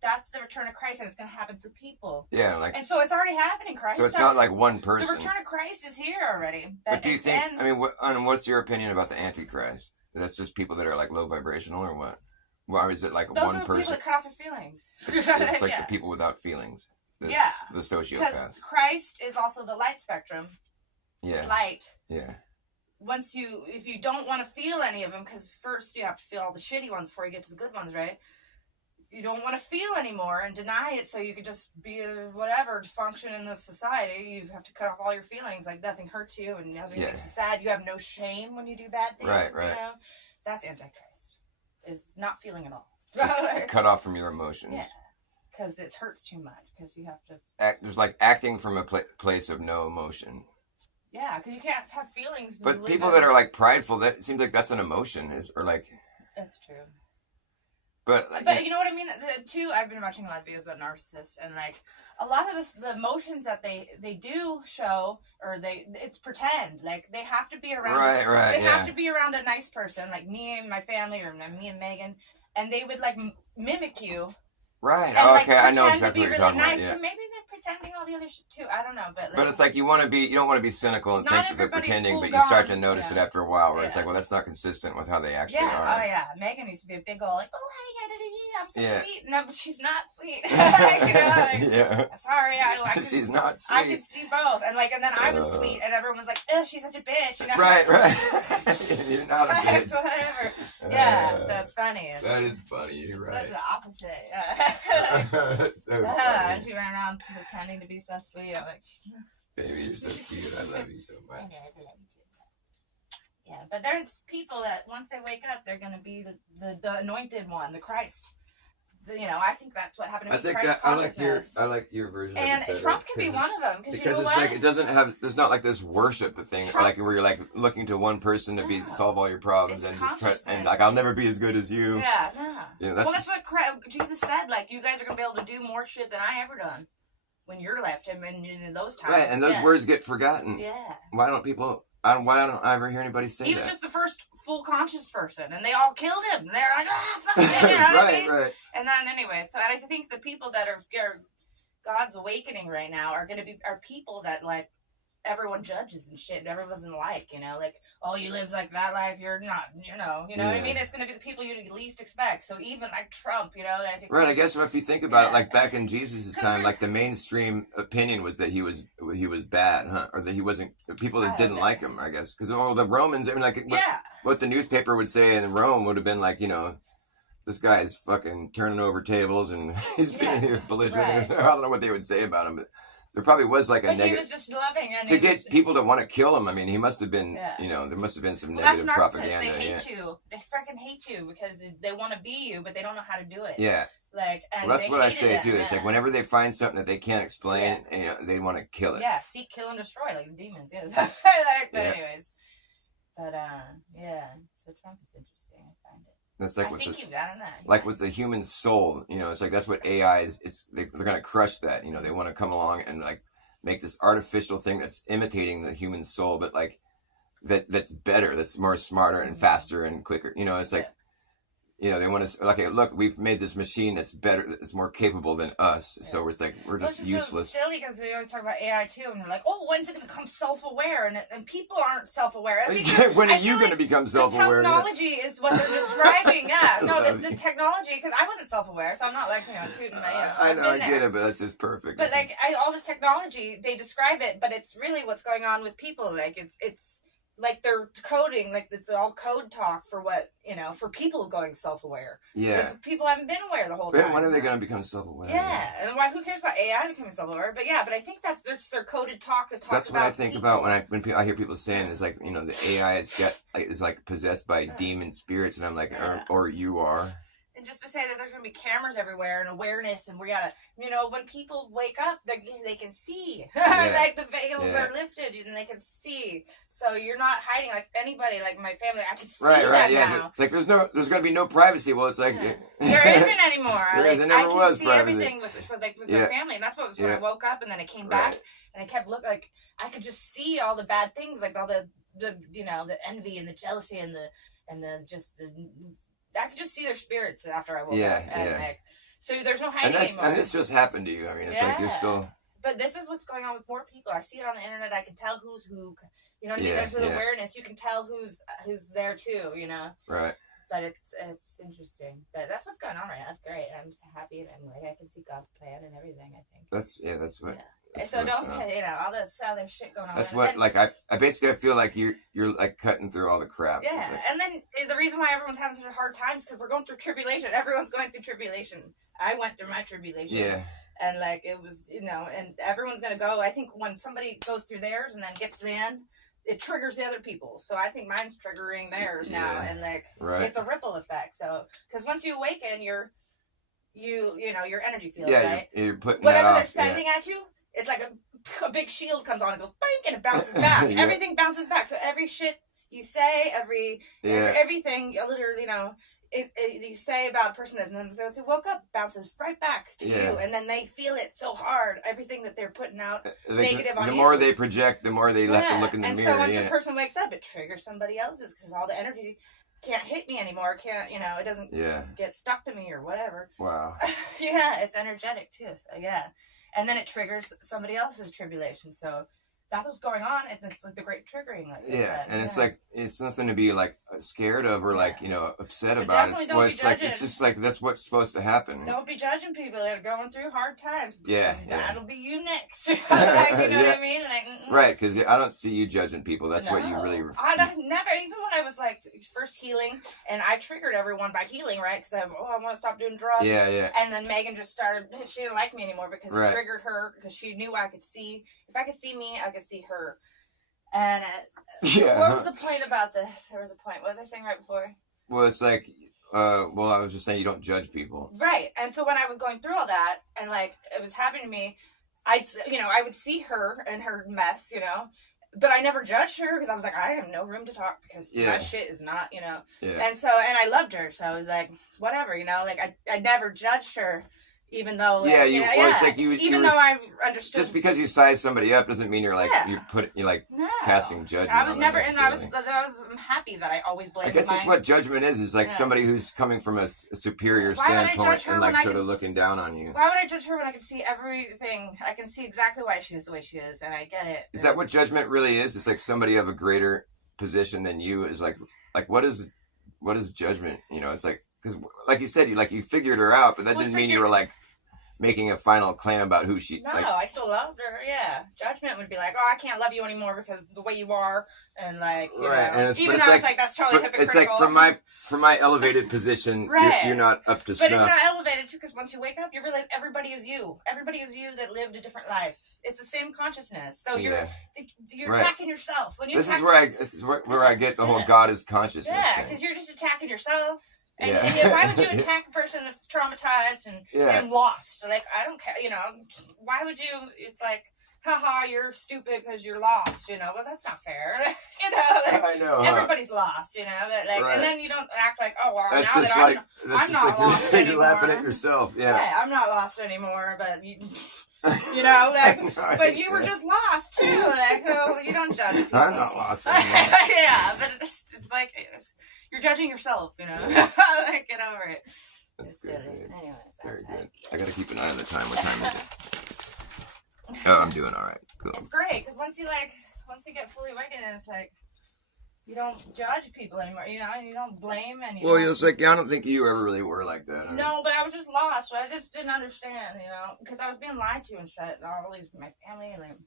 That's the return of Christ, and it's going to happen through people. Yeah, and so it's already happening, Christ. So it's not like one person. The return of Christ is here already. But do you think? I mean, what's your opinion about the Antichrist? That's just people that are like low vibrational, or what? Why is it like those one are the person? People that cut off their feelings. It's like the people without feelings. The sociopaths. Because Christ is also the light spectrum. Yeah. It's light. Yeah. If you don't want to feel any of them, because first you have to feel all the shitty ones before you get to the good ones, right? You don't want to feel anymore and deny it so you could just be whatever, function in this society. You have to cut off all your feelings, like nothing hurts you and nothing makes you sad. You have no shame when you do bad things. Right. You know? That's Antichrist. Is not feeling at all. Cut off from your emotions. Yeah, because it hurts too much. Because you have to there's like acting from a place of no emotion. Yeah, because you can't have feelings. But people that are like prideful, that seems like that's an emotion, or like. That's true. But you know what I mean? Too, I've been watching a lot of videos about narcissists, and like a lot of the emotions that they do show, or it's pretend. Like they have to be around. They have to be around a nice person, like me and my family, or me and Megan, and they would like mimic you. Right. And, Okay, I know exactly what you're talking about. So maybe they're pretending all the other shit too. I don't know, but it's like you don't want to be cynical and think that they're pretending, but you start to notice it after a while, where it's like, well, that's not consistent with how they actually are. Oh yeah, Megan used to be a big old like, oh hey, I'm so sweet. No, but she's not sweet. Sorry, she's not sweet. I could see both, and then I was sweet, and everyone was like, oh, she's such a bitch. You know? Right. You're not a bitch. Whatever. Yeah, so it's funny. That is funny. You're right. Such the opposite. So funny. She ran around pretending to be so sweet. I'm like, she's not. Baby, you're so cute. I love you so much. I love you too. Yeah, but there's people that once they wake up, they're going to be the anointed one, the Christ. I think that's what happened to me. I like your version. And of it Trump can be one of them because it's like it doesn't have. There's not like this worship thing, like where you're like looking to one person to solve all your problems and just like I'll never be as good as you. Yeah, that's what Jesus said. Like you guys are gonna be able to do more shit than I ever done when you're left him in those times. Right, and those words get forgotten. Yeah. Why don't I ever hear anybody say that? He was just the first full conscious person, and they all killed him. They're like, fuck it, you know what I mean? Right. And then anyway, so I think the people that are God's awakening right now are people that like everyone judges and shit. Everyone's like, like, oh, you live like that life, you're not, you know what I mean? It's gonna be the people you least expect. So even like Trump, right. I guess if you think about it, like back in Jesus' time, like the mainstream opinion was that he was bad, huh? Or that he wasn't. People that didn't like him, I guess, because the Romans. I mean, like what the newspaper would say in Rome would have been like, this guy is fucking turning over tables and he's being belligerent. Right. I don't know what they would say about him, but there probably was like a negative. He was just loving, and to get people to want to kill him. I mean, he must have been. There must have been some negative propaganda. They hate you. They freaking hate you because they want to be you, but they don't know how to do it. Yeah. And that's what I say too. It's like whenever they find something that they can't explain, they want to kill it. Yeah, seek, kill, and destroy, like the demons. Yes. Anyways, so Trump is interesting. I find it. That's like I don't know. Like with the human soul, it's like that's what AI is. They're gonna crush that. They want to come along and like make this artificial thing that's imitating the human soul, but like that's better, that's more smarter and faster and quicker. It's like you know, they want to like, look, we've made this machine that's better, it's more capable than us. Yeah. So it's like we're Well, just it's useless. so silly because we always talk about AI too, and they're like, "Oh, when's it going to become self-aware?" And people aren't self-aware. I think When I are you feel going to become self-aware? The technology is what they're describing. Yeah, no, the technology, because I wasn't self-aware, so I'm not like, you know, tooting my. I know, I get it, but that's just perfect. But like all this technology, they describe it, but it's really what's going on with people. Like it's like they're coding, like it's all code talk for what, you know, for people going self-aware. Yeah. Because people haven't been aware the whole time. When are they going to become self-aware? Yeah, and why? Who cares about AI becoming self-aware? But yeah, but I think that's their coded talk to talk. That's about what I think people. about when I hear people saying is like, you know, the AI is like possessed by demon spirits, and I'm like, or you are. And just to say that there's going to be cameras everywhere and awareness, and we gotta, you know, when people wake up, they can see. Like the veils are lifted and they can see. So you're not hiding like anybody, like my family. I can see that now. It's like there's going to be no privacy. Well, it's like there isn't anymore. There never I can was see privacy. everything with my family, and that's what was when I woke up, and then I came back and I kept looking. Like I could just see all the bad things, like all the you know, the envy and the jealousy and the just the. I could just see their spirits after I woke up. And like, so there's no hiding anymore. And this just happened to you. I mean, it's like you're still. But this is what's going on with more people. I see it on the internet. I can tell who's who. You know what I mean? There's the awareness. You can tell who's there too. You know. Right. But it's interesting. But that's what's going on right now. It's great. I'm just happy, and I'm like, I can see God's plan and everything. I think. That's what. Yeah. So don't you know all this other shit going on. That's what I basically feel like you're like cutting through all the crap. Yeah, like, and then the reason why everyone's having such a hard time is because we're going through tribulation. Everyone's going through tribulation. I went through my tribulation. Yeah. And like it was, you know, and everyone's gonna go. I think when somebody goes through theirs and then gets to the end, it triggers the other people. So I think mine's triggering theirs now, and like it's a ripple effect. So because once you awaken, you know your energy field, right? You're putting whatever that they're off, sending at you. It's like a big shield comes on and goes bang, and it bounces back. Everything bounces back. So every shit you say, everything, literally, you know, you say about a person that they woke up bounces right back to you, and then they feel it so hard. Everything that they're putting out negative on you. The more they project, the more they have to look in the mirror. And so once a person wakes up, it triggers somebody else's because all the energy can't hit me anymore. Can't, you know, it doesn't get stuck to me or whatever. Wow. It's energetic too. So, and then it triggers somebody else's tribulation. So that's what's going on. It's like the great triggering. Like and it's like it's nothing to be like scared of or like, you know, upset about. It's like it's just like that's what's supposed to happen. Don't be judging people that are going through hard times. That'll be you next. Like, you know what I mean? Like, right, because I don't see you judging people. That's what you really. I never. Even when I was like first healing, and I triggered everyone by healing, right? Because I want to stop doing drugs. And then Megan just started. She didn't like me anymore because it triggered her because she knew I could see. If I could see me, I could see her. And what was the point about this? There was a point. What was I saying right before? Well, it's like, I was just saying you don't judge people. Right. And so when I was going through all that, and like it was happening to me, I would see her and her mess, you know, but I never judged her because I was like, I have no room to talk because my shit is not, you know. And so, and I loved her, so I was like, whatever, you know, like I never judged her. Even though, like, it's like even though I've understood, just because you size somebody up doesn't mean you're like you're casting judgment. I was never, and I'm happy that I always blame. I guess that's what judgment is like somebody who's coming from a superior standpoint and like sort of looking down on you. Why would I judge her when I can see everything? I can see exactly why she is the way she is, and I get it. Is that what judgment really is? It's like somebody of a greater position than you is like what is judgment? You know, it's like. Because, like you said, you figured her out, but that didn't mean you were like making a final claim about who she. No, I still loved her. Yeah, judgment would be like, oh, I can't love you anymore because the way you are, and like, you know, and even though it's like that's totally hypocritical. It's like from my elevated position, you're not up to snuff. But it's not elevated too, because once you wake up, you realize everybody is you. Everybody is you that lived a different life. It's the same consciousness. So you're attacking yourself when you. This is where I get the whole God is consciousness. Yeah, because you're just attacking yourself. And why would you attack a person that's traumatized and lost? Like, I don't care, you know, why would you, it's like, haha, you're stupid because you're lost, you know, well, that's not fair. You know, like, I know. Everybody's lost, you know, but like, and then you don't act like, oh, well, that's now just that I'm not lost anymore. You're laughing at yourself, I'm not lost anymore, but you know, like, but you were just lost too, like, so you don't judge people. I'm not lost anymore. But it's like, You're judging yourself, you know. Like, get over it. That's It's good. silly. Dude. Anyways, Very that's good. I gotta keep an eye on the time. What time is it? Oh, I'm doing all right. Cool. It's great because once you get fully awakened, it's like you don't judge people anymore. You know, you don't blame anyone. Well, it's like I don't think you ever really were like that. No, but I was just lost. So I just didn't understand, you know, because I was being lied to and shit. And all these my family and like.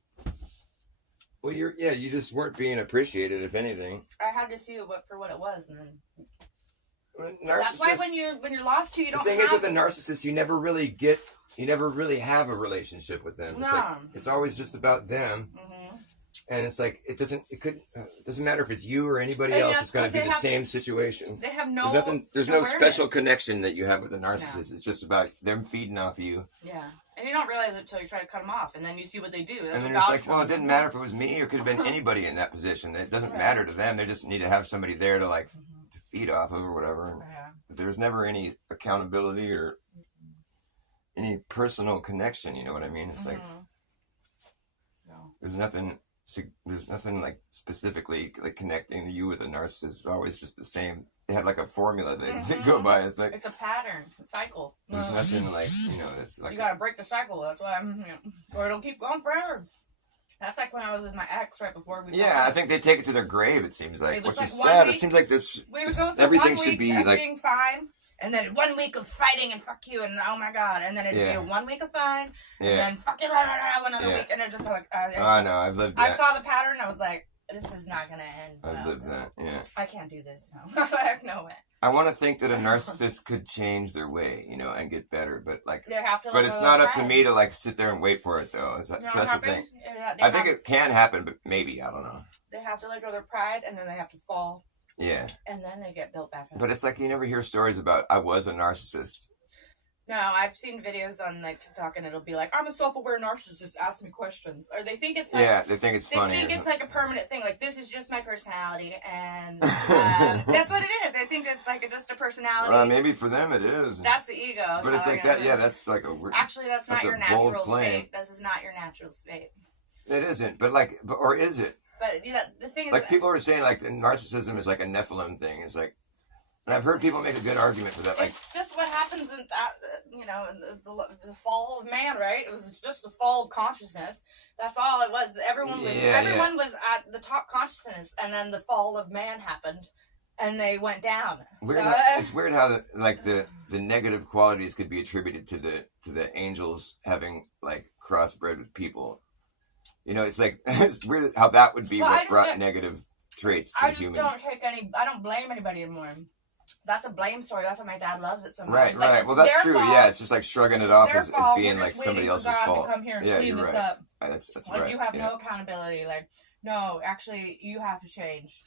Well, you just weren't being appreciated, if anything. I had to see it for what it was, and then. Narcissist, That's why when you're lost too, you don't. The thing is with a narcissist, you never really have a relationship with them. No. It's always just about them, and it's like it doesn't matter if it's you or anybody else. It's going to be the same situation. They have no. There's no special connection that you have with a narcissist. No. It's just about them feeding off you. Yeah, and you don't realize it until you try to cut them off, and then you see what they do. And then it's like, well, it didn't matter if it was me or it could have been anybody in that position. It doesn't matter to them. They just need to have somebody there to like. Feed off of or whatever. Yeah. There's never any accountability or any personal connection. You know what I mean? It's like there's nothing like specifically like connecting you with a narcissist. It's always just the same. They have like a formula they go by. It's like it's a pattern, a cycle. There's nothing like it's like you gotta break the cycle. That's why or it'll keep going forever. That's like when I was with my ex right before we. Yeah, I think they take it to their grave. It seems like, which like is sad. Week, it seems like this. We would go through everything 1 week should be of like being fine, and then 1 week of fighting and fuck you and oh my god, and then it'd be 1 week of fine, and then fucking another week, and it just like. I know. I've lived that. I saw the pattern. I was like, this is not gonna end. I've lived that. Yeah. I can't do this now. Like no way. I want to think that a narcissist could change their way, and get better, but like, they have to. But it's not up to me to like sit there and wait for it, though. So that's the thing. I think it can happen, but maybe I don't know. They have to let go of their pride, and then they have to fall. Yeah. And then they get built back up. But it's like you never hear stories about I was a narcissist. No, I've seen videos on like TikTok, and it'll be like, "I'm a self-aware narcissist. Ask me questions," or they think it's like, they think it's funny. They think it's like a permanent thing. Like this is just my personality, and that's what it is. They think it's like just a personality. Maybe for them it is. That's the ego. But it's like that. Yeah, that's like a weird. Actually, that's not your natural state. This is not your natural state. It isn't. But like, or is it? But the thing is, like people are saying, like narcissism is like a Nephilim thing. It's like. And I've heard people make a good argument for that. Like, it's just what happens in that, the fall of man, right? It was just the fall of consciousness. That's all it was. Everyone was at the top consciousness, and then the fall of man happened, and they went down. It's weird how the negative qualities could be attributed to the angels having like crossbred with people. It's like it's weird how that would be what brought negative traits to humans. I don't blame anybody anymore. That's a blame story. That's why my dad loves it so much. Right, right. Well, that's true. Yeah, it's just like shrugging it off as being like somebody else's fault. To come here and clean this up. That's like right. You have no accountability. Like, no, actually, you have to change.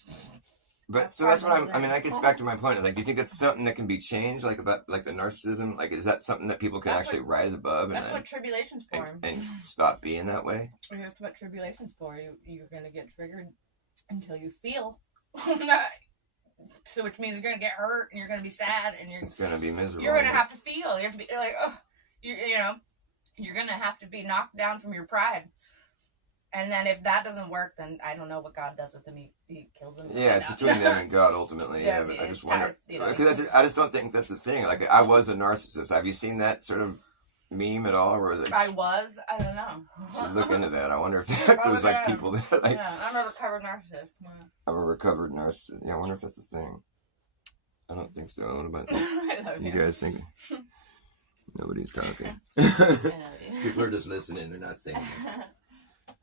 But so that's what that gets back to my point. Like, do you think that's something that can be changed? Like about like the narcissism? Like, is that something that people can actually rise above? That's what tribulation's for. And stop being that way. That's what tribulation's for. You're gonna get triggered until you feel. So which means you're gonna get hurt and you're gonna be sad and it's gonna be miserable. You're gonna have to feel. You have to be like, oh, you're gonna have to be knocked down from your pride. And then if that doesn't work, then I don't know what God does with them. He kills them. Yeah, it's between them and God ultimately. Yeah, but I just wonder because I just don't think that's the thing. Like I was a narcissist. Have you seen that sort of meme at all? Where I don't know. Should look into that. I wonder if that was like people that like. Yeah, I'm a recovered narcissist. I'm a recovered narcissist. Yeah, I wonder if that's a thing. I don't think so. What about that? You guys think? Nobody's talking. People are just listening. They're not saying anything.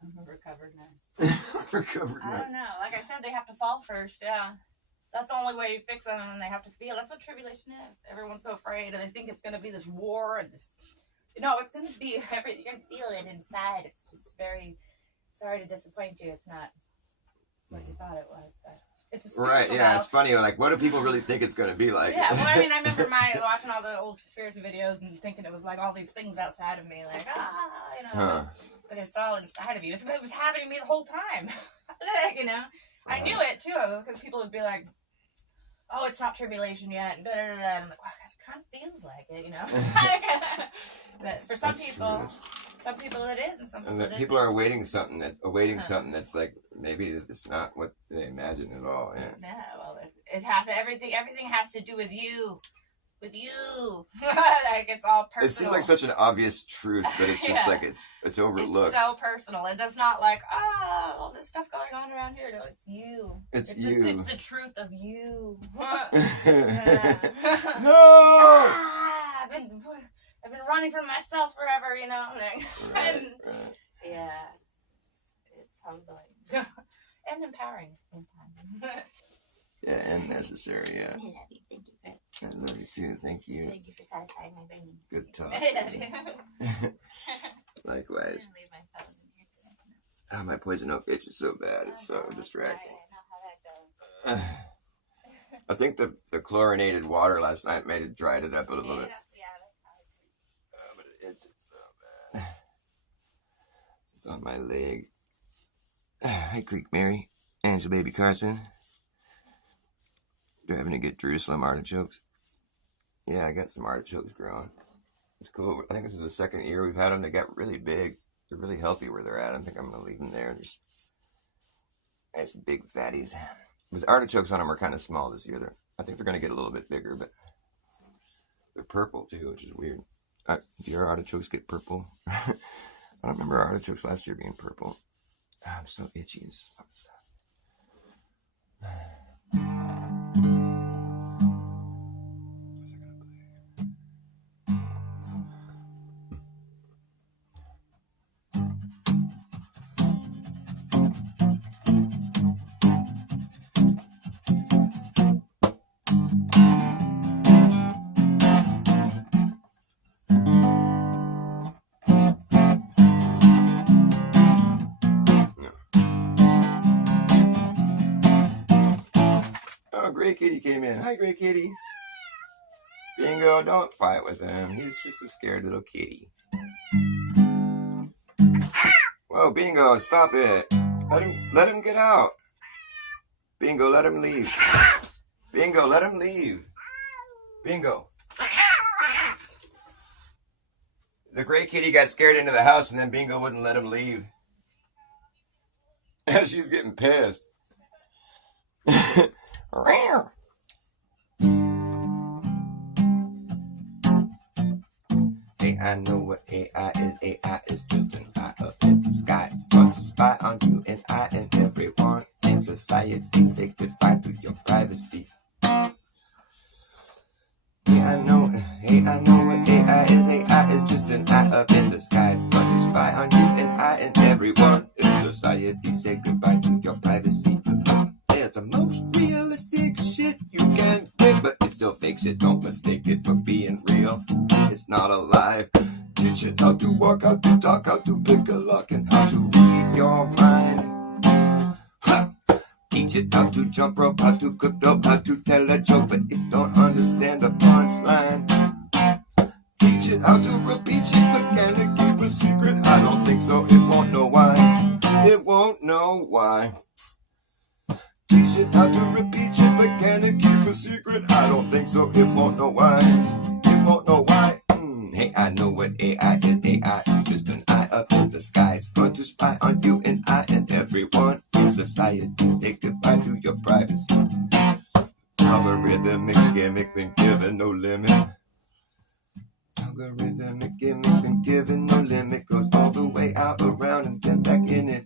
I'm a recovered narcissist. Recovered narcissist. I don't know. Like I said, they have to fall first. Yeah. That's the only way you fix them, and then they have to feel. That's what tribulation is. Everyone's so afraid, and they think it's going to be this war and this. No, it's going to be you're going to feel it inside. It's just very sorry to disappoint you. It's not what you thought it was, but it's a right. Yeah, it's funny. Like, what do people really think it's going to be like? Yeah, well, I mean, I remember watching all the old conspiracy videos and thinking it was like all these things outside of me, like but it's all inside of you. It was happening to me the whole time. I knew it too because people would be like, "Oh, it's not tribulation yet," and I'm like, "Well, it kind of feels like it, But for some people, some people it is, and some people it people are awaiting something something that's like maybe it's not what they imagine at all. Yeah. No, well, it has everything has to do with you. With you. Like it's all personal. It seems like such an obvious truth, but it's just like it's overlooked. It's so personal. It does not like, oh, all this stuff going on around here. No, it's you. It's you. It's the truth of you. No! I've been running from myself forever, you know. Right. Yeah. It's humbling. And empowering at the same time. Yeah, and necessary, yeah. I love you. Thank you. I love you too, thank you. Thank you for satisfying my brain. Good talk. I love you. Likewise. Leave my phone in here. Oh, my poison oak itch is so bad, it's so distracting. I know how that goes. I think the chlorinated water last night made it dried it up a little bit. Yeah, that's But it itches so bad. It's on my leg. Hi, Creek Mary. Angela Baby Carson. Driving to get Jerusalem artichokes. Yeah, I got some artichokes growing. It's cool. I think this is the second year we've had them. They got really big. They're really healthy where they're at. I think I'm going to leave them there. They're just nice big fatties. But the artichokes on them are kind of small this year. I think they're going to get a little bit bigger, but they're purple too, which is weird. Do your artichokes get purple? I don't remember artichokes last year being purple. I'm so itchy and stuff. Gray Kitty came in. Hi, Gray Kitty. Bingo, don't fight with him. He's just a scared little kitty. Whoa, Bingo, stop it. Let him get out. Bingo, let him leave. Bingo, let him leave. Bingo. The Gray Kitty got scared into the house and then Bingo wouldn't let him leave. She's getting pissed. Hey, I know what AI is. AI is just an eye up in the sky. It's fun to spy on you and I and everyone in society. Say goodbye to your privacy. Hey, I know what AI is. AI is just an eye up in the sky. It's fun to spy on you and I and everyone in society. Say goodbye to your privacy. It's the most realistic shit you can get, but it's still fake shit. Don't mistake it for being real. It's not alive. Teach it how to walk, how to talk, how to pick a lock, and how to read your mind. Ha! Teach it how to jump rope, how to cook dope, how to tell a joke, but it don't understand the punchline. Teach it how to repeat shit, but can it keep a secret? I don't think so. It won't know why. It won't know why. Teach it how to repeat shit, but can it keep a secret? I don't think so. It won't know why. It won't know why. Hey, I know what AI is. AI is just an eye up in the sky. It's fun to spy on you and I and everyone in society. Say goodbye to your privacy. Algorithmic gimmick been given no limit. Algorithmic gimmick been given no limit. Goes all the way out, around, and then back in it.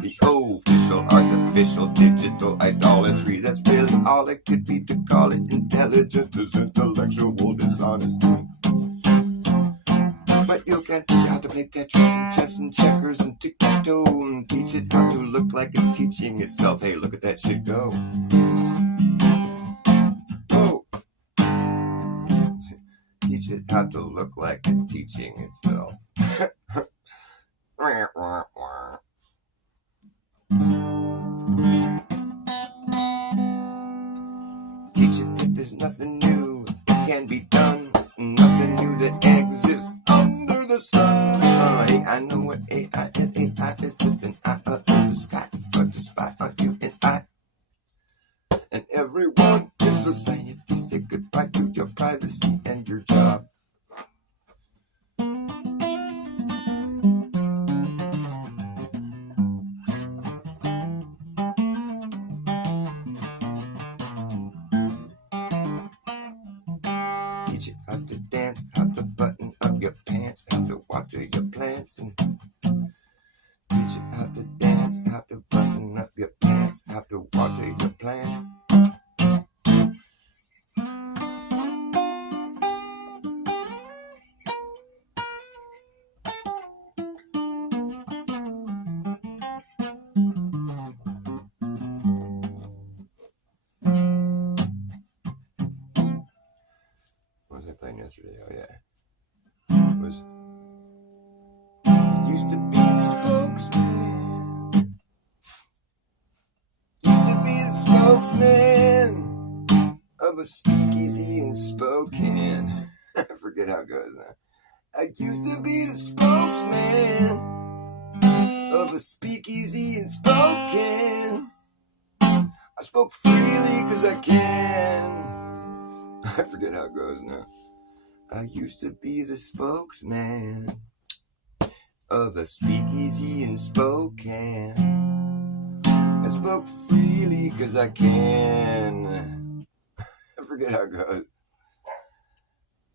The official, artificial, digital idolatry. That's really all it could be to call it intelligent is intellectual dishonesty. But you can teach it how to play Tetris and chess and checkers and tic-tac-toe and teach it how to look like it's teaching itself. Hey, look at that shit go. Whoa. Teach it how to look like it's teaching itself. Teach it that there's nothing new that can be done, nothing new that exists under the sun. Hey, I know what AI is. AI is just an eye up in the sky. It's fun to spy on you and I and everyone in society. Say goodbye to your privacy and your job. yesterday. Oh yeah, it was. Used to be the spokesman. Used to be the spokesman of a speakeasy in Spokane. I forget how it goes now. I used to be the spokesman of a speakeasy in Spokane. I spoke freely cause I can. I forget how it goes now. I used to be the spokesman of a speakeasy in Spokane. I spoke freely cause I can. I forget how it goes.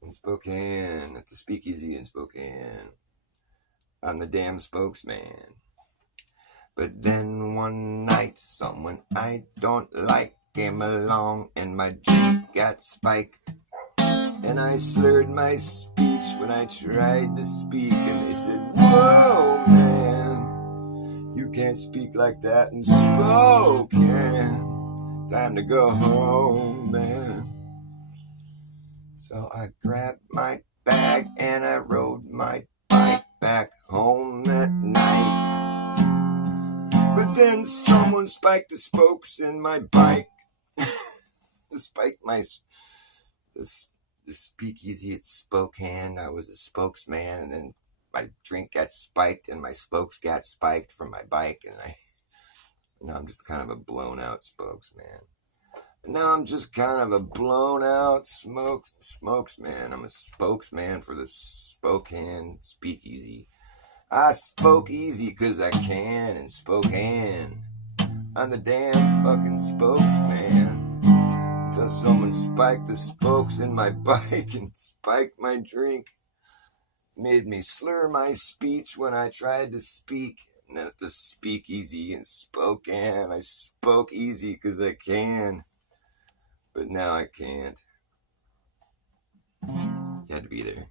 In Spokane, at the speakeasy in Spokane. I'm the damn spokesman. But then one night, someone I don't like came along and my drink got spiked. And I slurred my speech when I tried to speak. And they said, whoa, man, you can't speak like that in Spokane. Time to go home, man. So I grabbed my bag and I rode my bike back home that night. But then someone spiked the spokes in my bike. Spiked my... The speakeasy at Spokane. I was a spokesman, and then my drink got spiked, and my spokes got spiked from my bike, and now I'm just kind of a blown out spokesman. Now I'm just kind of a blown out spokesman. I'm a spokesman for the Spokane speakeasy. I spoke easy cause I can in Spokane. I'm the damn fucking spokesman. Until someone spiked the spokes in my bike and spiked my drink. Made me slur my speech when I tried to speak. And then at the speakeasy in Spokane, I spoke easy because I can. But now I can't. You had to be there.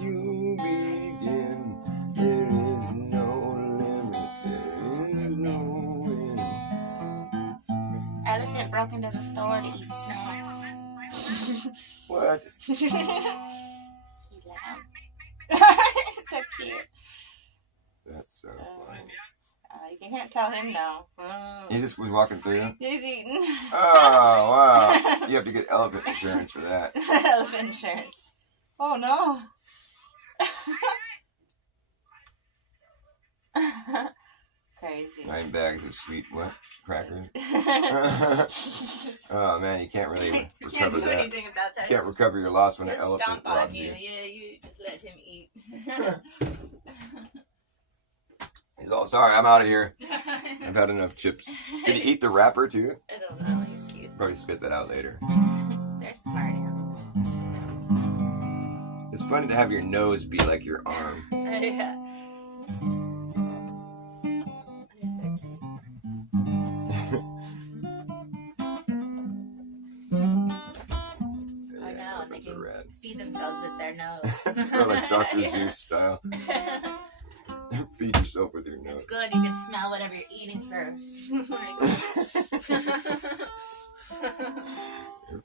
You begin. There is no limit. There is no end. This elephant broke into the store to eat snacks. What? He's loud. So cute. That's so funny. You can't tell him no. He just was walking through? He's eating. Oh, wow. You have to get elephant insurance for that. Elephant insurance. Oh, no. Crazy. 9 bags of sweet what? Crackers? Oh man, you can't really recover can't do that. anything about that. You can't recover your loss when an Just elephant stomp on robs you. you. Yeah, you just let him eat. He's all, sorry, I'm out of here. I've had enough chips. Did he eat the wrapper too? I don't know. He's cute. Probably spit that out later. They're smart animals. It's funny to have your nose be like your arm. Yeah. Feed themselves with their nose. So like Dr. Zeus style. Feed yourself with your nose. It's good. You can smell whatever you're eating first. You're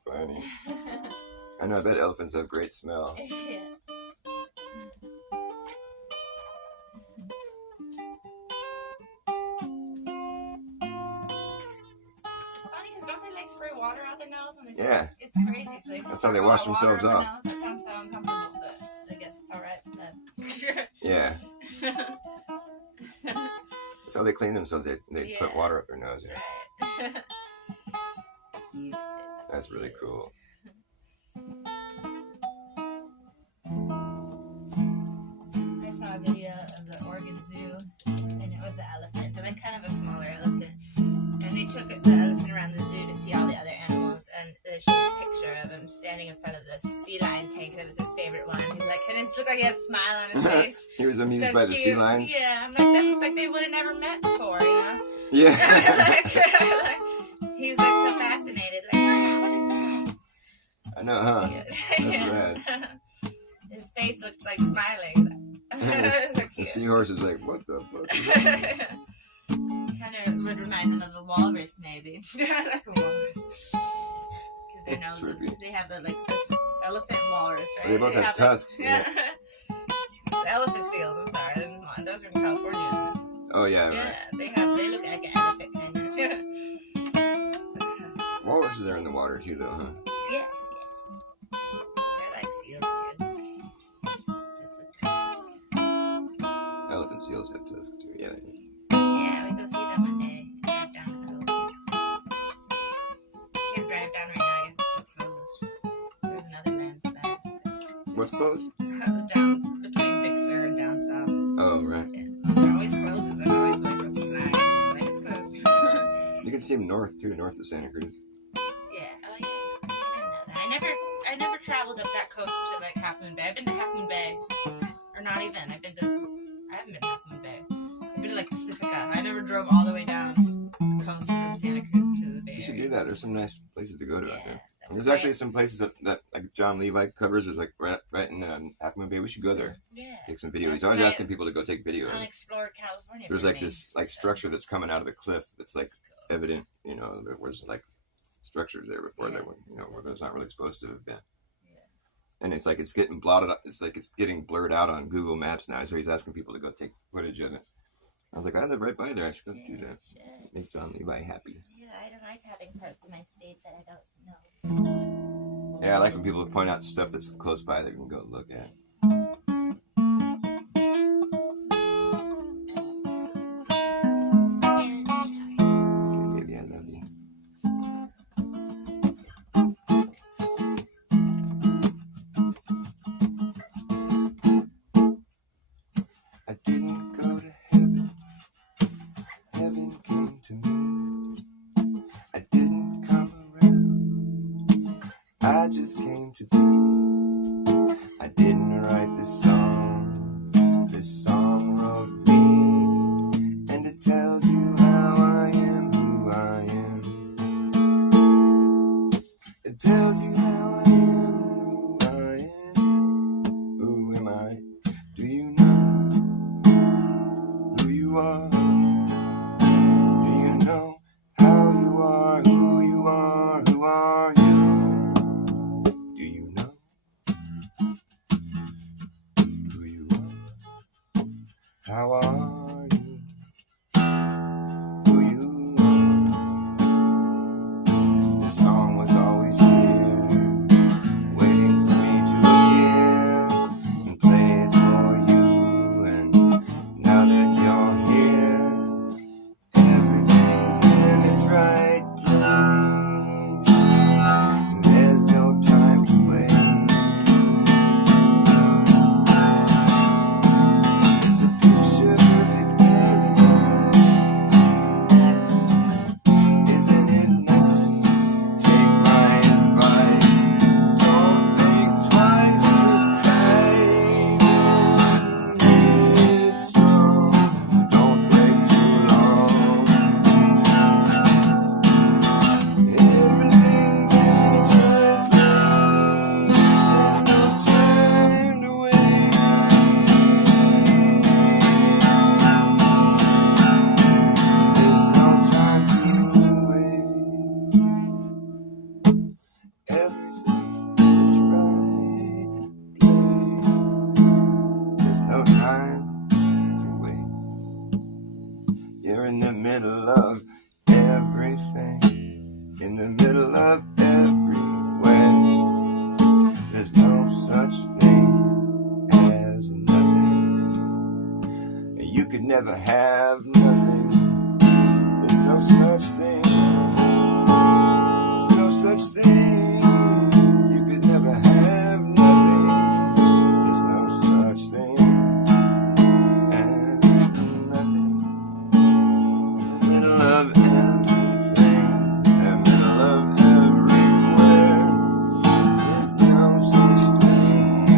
funny. I know, I bet elephants have great smell. Yeah. Spray water out their nose when they yeah. It's crazy. So that's how they wash themselves off. That sounds so uncomfortable, but I guess it's alright for them. Yeah. That's how they clean themselves. They put water up their nose. Right. That's really cool. was his favorite one. He's like, and it looked like he had a smile on his face. He was amused So by the cute. sea lions. Yeah, I'm like, that looks like they would have never met before, you know? Yeah. He's like so fascinated. Like, wow, what is that? I know, huh? Cute. That's rad. His face looked like smiling. So The cute. seahorse is like, what the fuck is that? Kind of would remind them of a walrus, maybe. Like a walrus. Because their It's noses, trippy. they have the like this elephant walrus, right? They both have like- tusks, yeah. The elephant seals. I'm sorry, I didn't want those are in California. Oh, yeah, Yeah, right. they look like an elephant kind of. Walruses are in the water too, though, huh? Yeah. I like seals too. Just with tusks. Elephant seals have tusks too, yeah. Yeah, we go see them one day. Drive down the coast. Can't drive down right now. I guess it's still closed. There's another landslide. What's closed? Down between Big Sur and down south. Oh, right. Yeah. It always closes. There's always like a slide. Like it's closed. You can see them north too, north of Santa Cruz. Yeah. Oh yeah. I didn't know that. I never traveled up that coast to like Half Moon Bay. I've been to Half Moon Bay, or not even. I haven't been to Half Moon Bay. I've been to like Pacifica. I never drove all the way down the coast from Santa Cruz to the Bay You should Area. do that. There's some nice places to go to out there. that's There's great. actually some places that like John Levi covers is like right in Half Moon Bay. We should go there. Yeah. Take some video. He's That's always right. asking people to go take video. Unexplored California. There's for like me, this like so structure that's coming out of the cliff that's like that's cool. evident, you know, there was like structures there before there were, you know, where there's not really supposed to have been. Yeah. And it's like it's getting blotted up. It's like it's getting blurred out on Google Maps now. So he's asking people to go take footage of it. I was like, I live right by there. I should go do that. Shit. Make John Levi happy. Yeah, I don't like having parts of my state that I don't know. Yeah, I like when people point out stuff that's close by that you can go look at. Okay, baby, I love you. I didn't go to heaven. Heaven came to me. I didn't come around. I just came to be. I didn't write this song. This song wrote me. And it tells you how I am, who I am. It tells you how I am, who I am. Who am I? Do you know who you are? Do you know how you are, who you are, who are you? Do you know who you are? How are you? Who you are? This song was always here, waiting for me to appear and play it for you. And now that you're here, everything's in its right place. There's no time to waste. It's a picture perfect paradise. Isn't it nice? Take my advice. Don't think twice, just take it strong. Don't wait too long. Everything's in its right place. There's no time to waste. There's no time to waste. Everything's in its right place. There's no time to waste. You're in the middle of everything. In the middle of everywhere. There's no such thing as nothing. You could never have nothing. There's no such thing. No such thing. You could never have nothing. There's no such thing as nothing. In the middle of everything, in the middle of everywhere, there's no such thing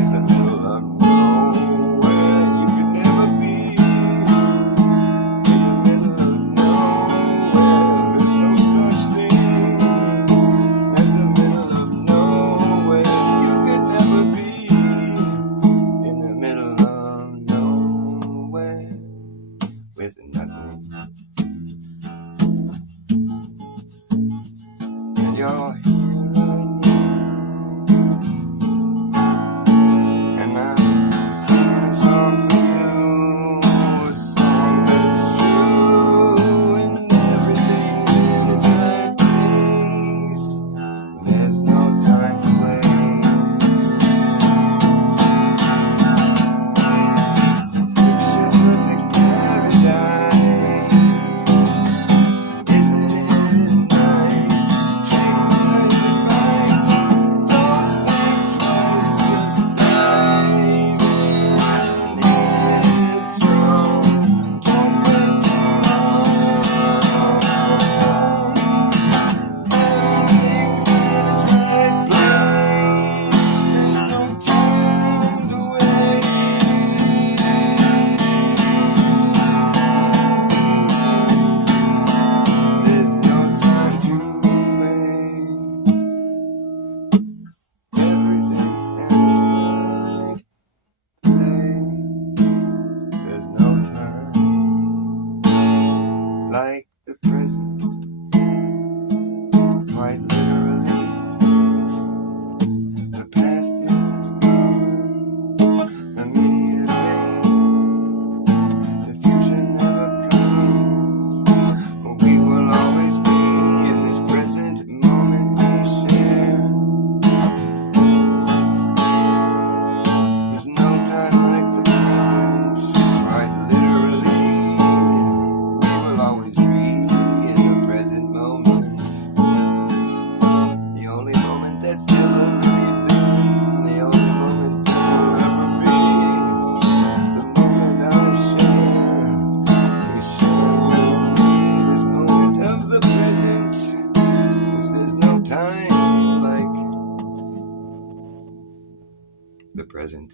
the present.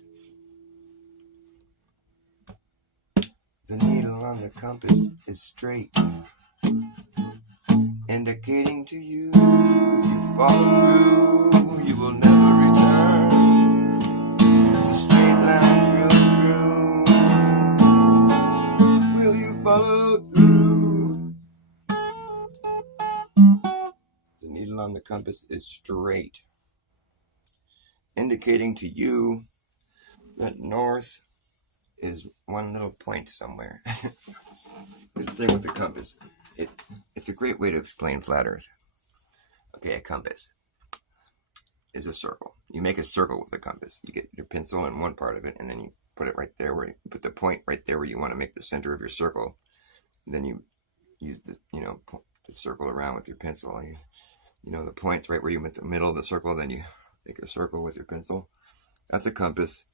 The needle on the compass is straight, indicating to you if you follow through, you will never return. It's a straight line through. Will you follow through? The needle on the compass is straight, indicating to you that north is one little point somewhere. This thing with the compass, it's a great way to explain flat Earth. Okay, a compass is a circle. You make a circle with a compass. You get your pencil in one part of it, and then you put it right there where you put the point right there where you want to make the center of your circle. And then you use the the circle around with your pencil. The point's right where you make the middle of the circle. Then you make a circle with your pencil. That's a compass.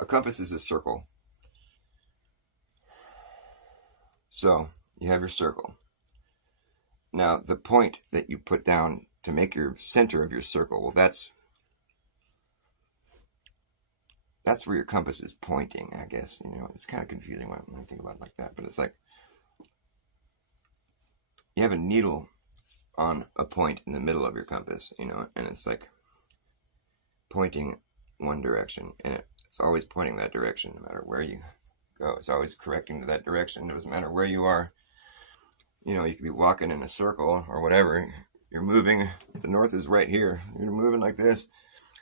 A compass is a circle. So you have your circle. Now the point that you put down to make your center of your circle, well, that's where your compass is pointing, I guess. It's kind of confusing when I think about it like that, but it's like you have a needle on a point in the middle of your compass, and it's like pointing one direction, and it's always pointing that direction no matter where you go. It's always correcting to that direction. It doesn't matter where you are. You could be walking in a circle or whatever. You're moving. The north is right here. You're moving like this.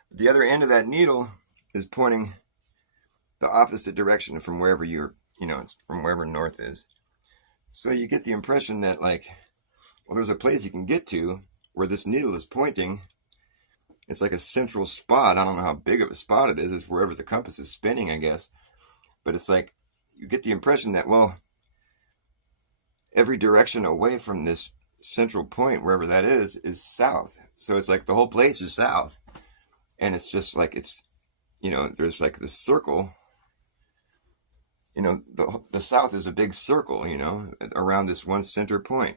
But the other end of that needle is pointing the opposite direction from wherever it's from wherever north is. So you get the impression that, there's a place you can get to where this needle is pointing. It's like a central spot. I don't know how big of a spot it is. It's wherever the compass is spinning, I guess. But it's like you get the impression that, every direction away from this central point, wherever that is south. So it's like the whole place is south. And it's just like there's like this circle. The south is a big circle, around this one center point.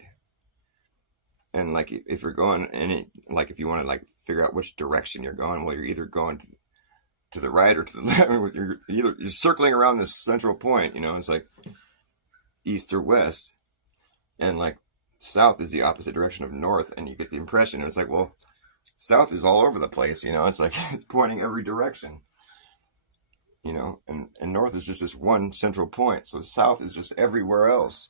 And if you're going if you want to figure out which direction you're going, well, you're either going to the right or to the left. You're circling around this central point, it's like east or west. And south is the opposite direction of north, and you get the impression, it's like, well, south is all over the place, it's like it's pointing every direction, and north is just this one central point, so south is just everywhere else.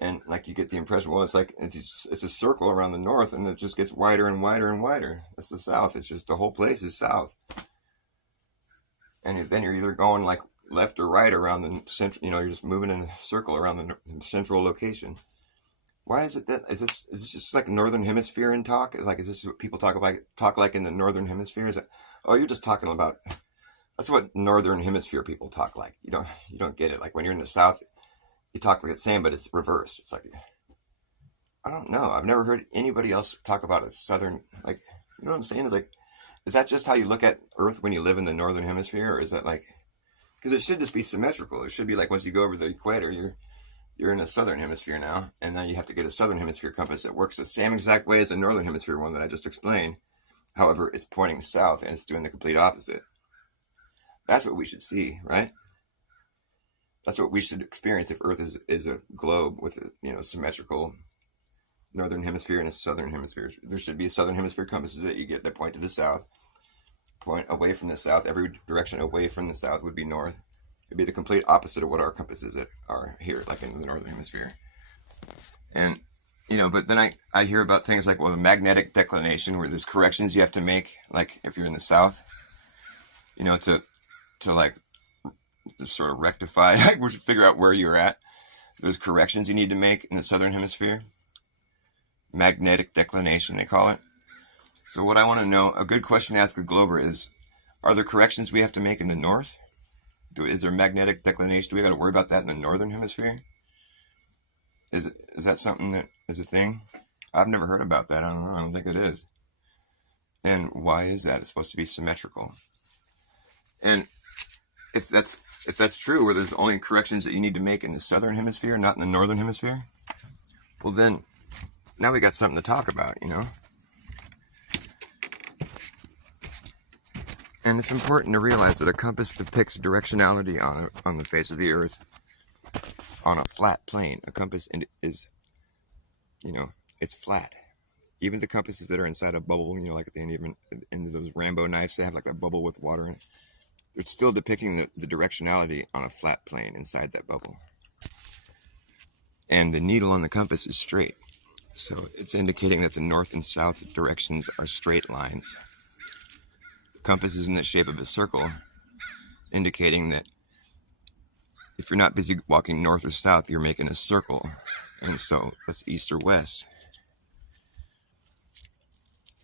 And you get the impression, well, it's like it's a circle around the north, and it just gets wider and wider and wider. That's the south. It's just the whole place is south. And then you're either going left or right around the central, you're just moving in a circle around the central location. Why is it that, is this just like Northern Hemisphere in talk? Is this what people talk like in the Northern Hemisphere? Is it, you're just talking about, that's what Northern Hemisphere people talk like. You don't get it. When you're in the South, you talk like the same, but it's reverse. It's like, I don't know. I've never heard anybody else talk about a Southern, you know what I'm saying? Is that just how you look at Earth when you live in the Northern Hemisphere? Or is that because it should just be symmetrical. It should be once you go over the equator, you're in a Southern Hemisphere now, and then you have to get a Southern Hemisphere compass that works the same exact way as the Northern Hemisphere one that I just explained. However, it's pointing south, and it's doing the complete opposite. That's what we should see, right? That's what we should experience if Earth is a globe with a symmetrical Northern Hemisphere and a Southern Hemisphere. There should be Southern Hemisphere compasses that you get that point to the south, point away from the south. Every direction away from the south would be north. It'd be the complete opposite of what our compasses are here, in the Northern Hemisphere. And, but then I hear about things like, the magnetic declination, where there's corrections you have to make, if you're in the south, to sort of rectify, figure out where you're at. There's corrections you need to make in the Southern Hemisphere. Magnetic declination, they call it. So what I want to know, a good question to ask a glober is, are there corrections we have to make in the north? Is there magnetic declination? Do we got to worry about that in the Northern Hemisphere? Is that something that is a thing? I've never heard about that. I don't know. I don't think it is. And why is that? It's supposed to be symmetrical. And if that's true, where there's only corrections that you need to make in the Southern Hemisphere, not in the Northern Hemisphere, well then, now we got something to talk about, And it's important to realize that a compass depicts directionality on the face of the earth on a flat plane. A compass is, it's flat. Even the compasses that are inside a bubble, like at the end, even in those Rambo knives, they have like a bubble with water in it. It's still depicting the directionality on a flat plane inside that bubble. And the needle on the compass is straight. So it's indicating that the north and south directions are straight lines. The compass is in the shape of a circle, indicating that if you're not busy walking north or south, you're making a circle. And so that's east or west.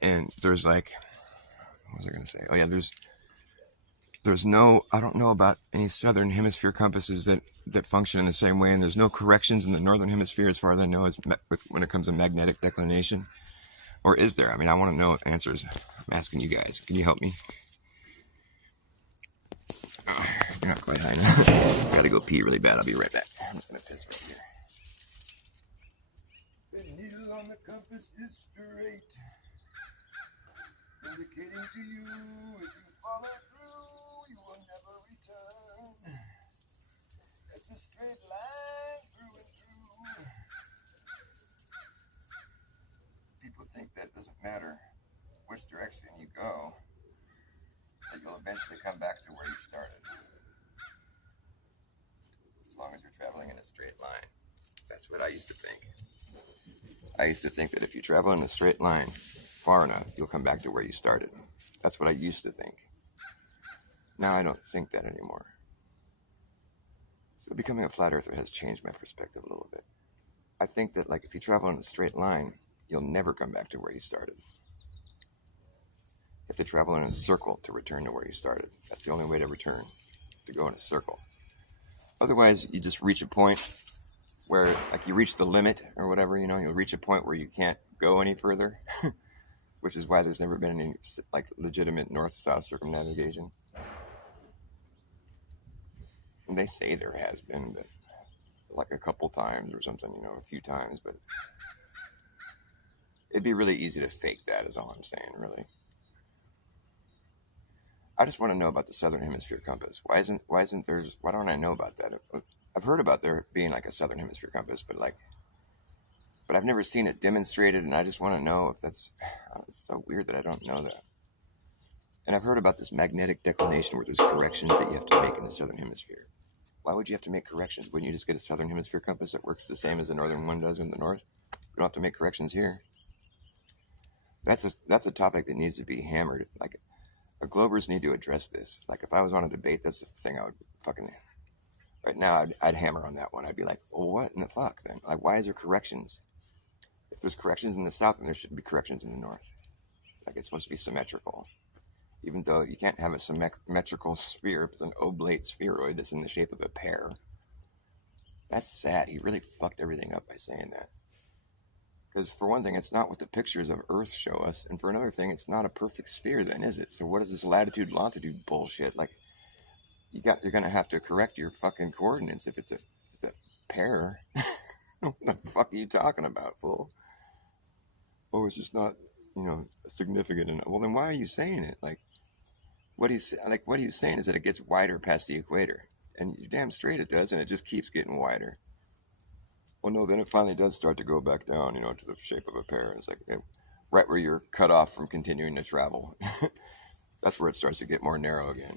And there's like, what was I going to say? Oh yeah, there's no, I don't know about any southern hemisphere compasses that function in the same way, and there's no corrections in the northern hemisphere as far as I know when it comes to magnetic declination. Or is there? I mean, I want to know answers. I'm asking you guys. Can you help me? Oh, you're not quite high enough. Gotta go pee really bad. I'll be right back. I'm just gonna piss right here. The needle on the compass is straight, indicating to you if you follow through, you will never return. It's a straight line through and through. People think that doesn't matter which direction you go, that you'll eventually come back to where you started. As long as you're traveling in a straight line. That's what I used to think. I used to think that if you travel in a straight line far enough, you'll come back to where you started. That's what I used to think. Now I don't think that anymore. So becoming a flat earther has changed my perspective a little bit. I think that like if you travel in a straight line, you'll never come back to where you started. You have to travel in a circle to return to where you started. That's the only way to return, to go in a circle. Otherwise, you just reach a point where, like, you reach the limit or whatever, you'll reach a point where you can't go any further, which is why there's never been any, like, legitimate north-south circumnavigation. And they say there has been, but, like, a couple times or something, a few times, but it'd be really easy to fake that, is all I'm saying, really. I just want to know about the southern hemisphere compass. Why don't I know about that? I've heard about there being like a southern hemisphere compass, but I've never seen it demonstrated, and I just want to know if it's so weird that I don't know that. And I've heard about this magnetic declination where there's corrections that you have to make in the southern hemisphere. Why would you have to make corrections? Wouldn't you just get a southern hemisphere compass that works the same as the northern one does in the north? You don't have to make corrections here. That's a topic that needs to be hammered. Like, the Globers need to address this. Like, if I was on a debate, that's the thing I would fucking... Right now, I'd hammer on that one. I'd be like, well, what in the fuck, then? Like, why is there corrections? If there's corrections in the south, then there should be corrections in the north. Like, it's supposed to be symmetrical. Even though you can't have a symmetrical sphere if it's an oblate spheroid that's in the shape of a pear. That's sad. He really fucked everything up by saying that. Because for one thing, it's not what the pictures of Earth show us. And for another thing, it's not a perfect sphere then, is it? So what is this latitude, longitude bullshit? Like, you're going to have to correct your fucking coordinates if it's a pear. What the fuck are you talking about, fool? Oh, it's just not, significant enough. Well, then why are you saying it? Like, what he's saying is that it gets wider past the equator. And you're damn straight it does, and it just keeps getting wider. Well, no, then it finally does start to go back down, to the shape of a pear. It's like right where you're cut off from continuing to travel. That's where it starts to get more narrow again.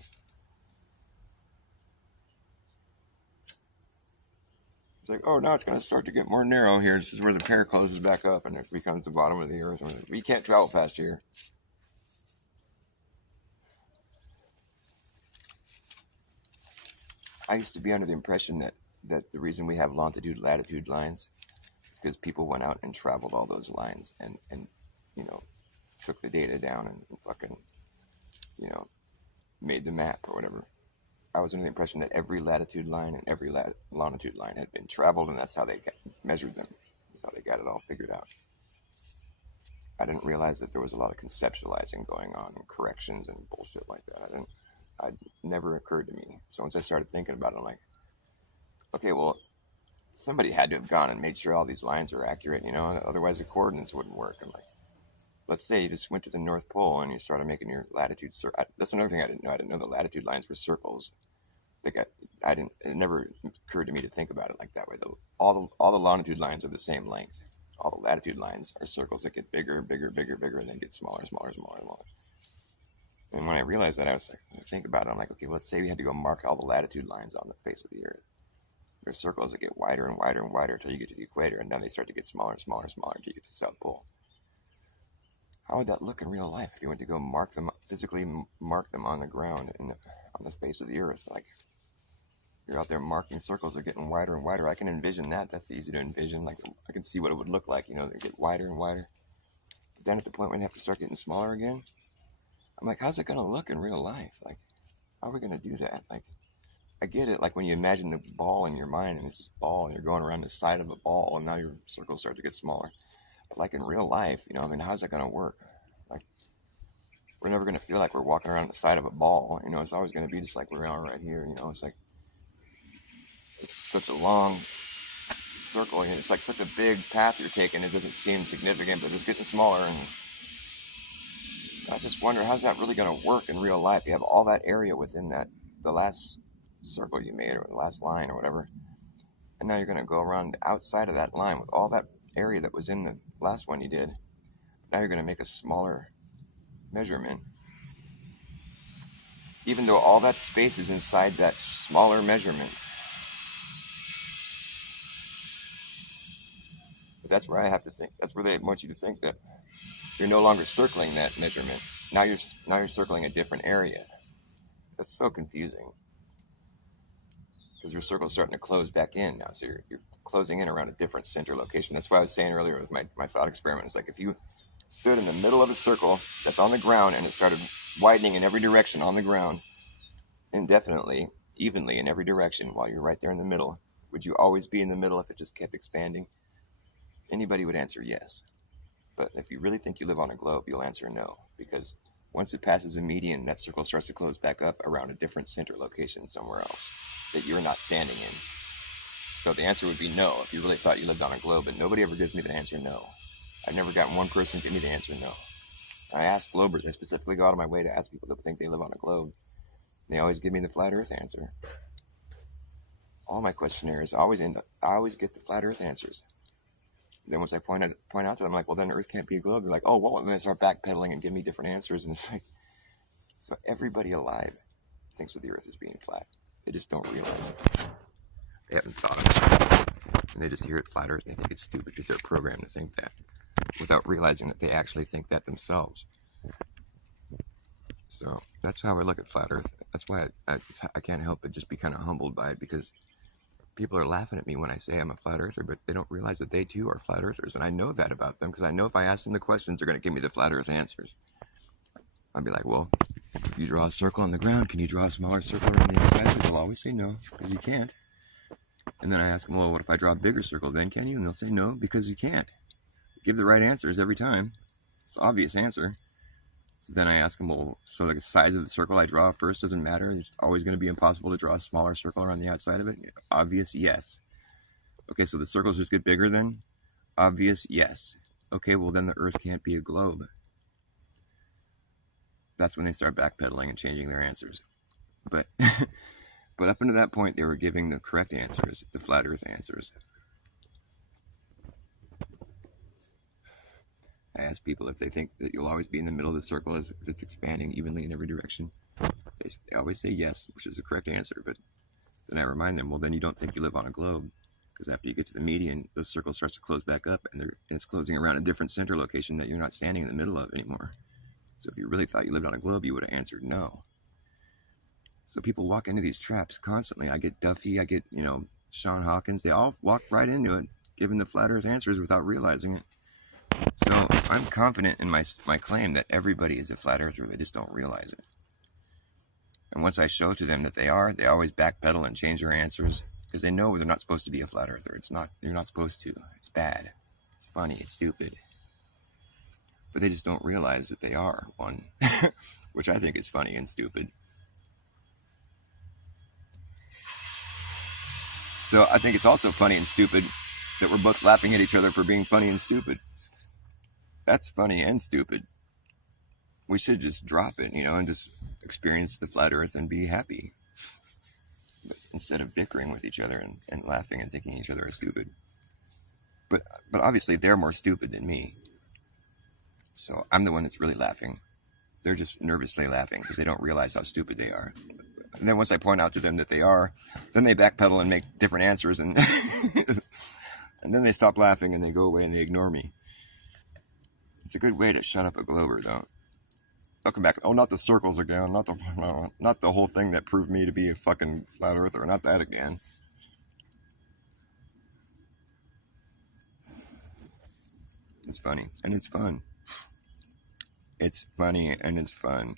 It's like, oh, now it's going to start to get more narrow here. This is where the pear closes back up, and it becomes the bottom of the earth. We can't travel past here. I used to be under the impression that the reason we have longitude, latitude lines is because people went out and traveled all those lines and took the data down and fucking, made the map or whatever. I was under the impression that every latitude line and every longitude line had been traveled, and that's how they measured them. That's how they got it all figured out. I didn't realize that there was a lot of conceptualizing going on and corrections and bullshit like that. It never occurred to me. So once I started thinking about it, I'm like, okay, well, somebody had to have gone and made sure all these lines are accurate, otherwise the coordinates wouldn't work. I'm let's say you just went to the North Pole and you started making your latitude circle. That's another thing I didn't know. I didn't know the latitude lines were circles. Like I didn't. It never occurred to me to think about it like that way. Though all the longitude lines are the same length. All the latitude lines are circles that get bigger, bigger, bigger, bigger, and then get smaller, smaller, smaller, smaller. And when I realized that, I was like, I think about it. I'm like, okay, well, let's say we had to go mark all the latitude lines on the face of the Earth. There's circles that get wider and wider and wider until you get to the equator, and then they start to get smaller and smaller and smaller until you get to the South Pole. How would that look in real life if you went to go mark them, physically mark them on the ground on the face of the Earth? Like, you're out there marking circles, they're getting wider and wider. I can envision that. That's easy to envision. Like, I can see what it would look like, they get wider and wider. But then at the point when they have to start getting smaller again, I'm like, how's it going to look in real life? Like, how are we going to do that? Like, I get it. Like when you imagine the ball in your mind and it's this ball and you're going around the side of a ball and now your circles start to get smaller. But like in real life, how's that going to work? Like, we're never going to feel like we're walking around the side of a ball. It's always going to be just like we're right here. It's like, it's such a long circle. It's like such a big path you're taking. It doesn't seem significant, but it's getting smaller. And I just wonder, how's that really going to work in real life? You have all that area within the last circle you made, or the last line, or whatever, and now you're going to go around outside of that line with all that area that was in the last one you did. Now you're going to make a smaller measurement, even though all that space is inside that smaller measurement. But that's where I have to think. That's where they want you to think that you're no longer circling that measurement. Now you're circling a different area. That's so confusing. Because your circle's starting to close back in now. So you're closing in around a different center location. That's why I was saying earlier with my thought experiment. It's like if you stood in the middle of a circle that's on the ground and it started widening in every direction on the ground, indefinitely, evenly in every direction while you're right there in the middle, would you always be in the middle if it just kept expanding? Anybody would answer yes. But if you really think you live on a globe, you'll answer no. Because once it passes a median, that circle starts to close back up around a different center location somewhere else that you're not standing in. So the answer would be no if you really thought you lived on a globe, but nobody ever gives me the answer no. I've never gotten one person to give me the answer no. I ask globers, I specifically go out of my way to ask people that think they live on a globe. They always give me the flat earth answer. All my questionnaires, I always get the flat earth answers. Then once I point out to them, I'm like, well, then Earth can't be a globe. They're like, oh, well, and then they start backpedaling and give me different answers. And it's like, so everybody alive thinks of the Earth as being flat. They just don't realize it. They haven't thought of it. And they just hear it flat Earth and they think it's stupid because they're programmed to think that without realizing that they actually think that themselves. So that's how I look at flat Earth. That's why I can't help but just be kind of humbled by it, because people are laughing at me when I say I'm a flat earther, but they don't realize that they too are flat earthers. And I know that about them because I know if I ask them the questions, they're going to give me the flat earth answers. I'll be like, well, if you draw a circle on the ground, can you draw a smaller circle around the inside of it? They'll always say no, because you can't. And then I ask them, well, what if I draw a bigger circle then, can you? And they'll say no, because you can't. Give the right answers every time. It's an obvious answer. So then I ask them, well, so the size of the circle I draw first doesn't matter? It's always going to be impossible to draw a smaller circle around the outside of it? Obvious, yes. Okay, so the circles just get bigger then? Obvious, yes. Okay, well then the Earth can't be a globe. That's when they start backpedaling and changing their answers. But but up until that point, they were giving the correct answers, the flat Earth answers. I ask people if they think that you'll always be in the middle of the circle as if it's expanding evenly in every direction. They always say yes, which is the correct answer. But then I remind them, well, then you don't think you live on a globe. Because after you get to the median, the circle starts to close back up, and it's closing around a different center location that you're not standing in the middle of anymore. So if you really thought you lived on a globe, you would have answered no. So people walk into these traps constantly. I get Duffy, I get, Sean Hawkins. They all walk right into it, giving the flat earth answers without realizing it. So I'm confident in my claim that everybody is a flat earther. They just don't realize it. And once I show to them that they are, they always backpedal and change their answers because they know they're not supposed to be a flat earther. You're not supposed to. It's bad. It's funny. It's stupid. But they just don't realize that they are one, which I think is funny and stupid. So I think it's also funny and stupid that we're both laughing at each other for being funny and stupid. That's funny and stupid. We should just drop it, and just experience the flat earth and be happy. But instead of bickering with each other and laughing and thinking each other are stupid. But obviously they're more stupid than me. So I'm the one that's really laughing. They're just nervously laughing because they don't realize how stupid they are. And then once I point out to them that they are, then they backpedal and make different answers, and and then they stop laughing and they go away and they ignore me. It's a good way to shut up a Glober, though. They'll come back. Oh, not the circles again. Not the whole thing that proved me to be a fucking flat earther. Not that again. It's funny and it's fun. It's funny and it's fun.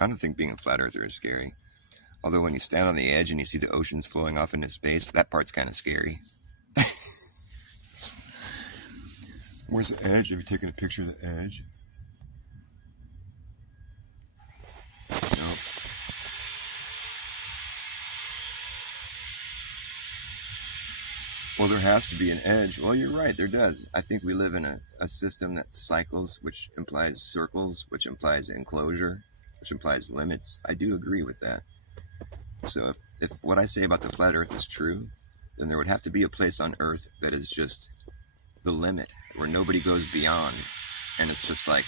I don't think being a flat earther is scary. Although when you stand on the edge and you see the oceans flowing off into space, that part's kind of scary. Where's the edge? Have you taken a picture of the edge? Nope. Well, there has to be an edge. Well, you're right, there does. I think we live in a system that cycles, which implies circles, which implies enclosure, which implies limits. I do agree with that. So if what I say about the flat earth is true, then there would have to be a place on earth that is just the limit, where nobody goes beyond. And it's just like,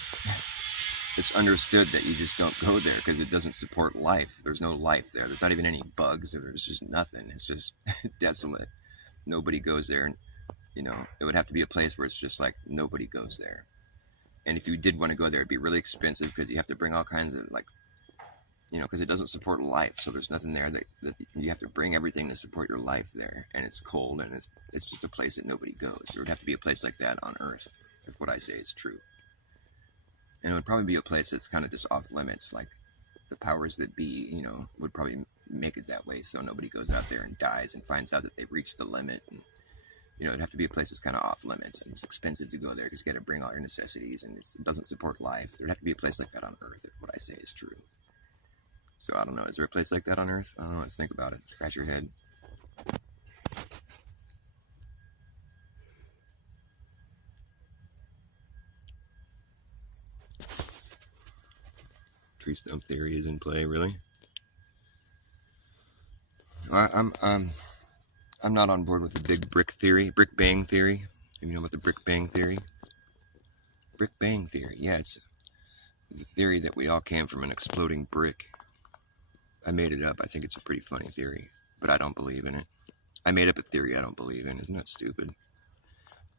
it's understood that you just don't go there because it doesn't support life. There's no life there. There's not even any bugs. There's just nothing. It's just desolate. Nobody goes there. And, it would have to be a place where it's just like nobody goes there. And if you did want to go there, it'd be really expensive because you have to bring all kinds of because it doesn't support life. So there's nothing there that you have to bring everything to support your life there. And it's cold and it's just a place that nobody goes. There would have to be a place like that on Earth if what I say is true. And it would probably be a place that's kind of just off limits, like the powers that be, would probably make it that way so nobody goes out there and dies and finds out that they've reached the limit. And, it'd have to be a place that's kind of off limits, and it's expensive to go there because you got to bring all your necessities, and it doesn't support life. There'd have to be a place like that on Earth if what I say is true. So I don't know, is there a place like that on Earth? I don't know, let's think about it. Scratch your head. Tree stump theory is in play, really? I'm not on board with the big brick theory, Brick Bang theory. You know about the Brick Bang theory? Brick Bang theory, yeah, it's the theory that we all came from an exploding brick. I made it up. I think it's a pretty funny theory, but I don't believe in it. I made up a theory I don't believe in. Isn't that stupid?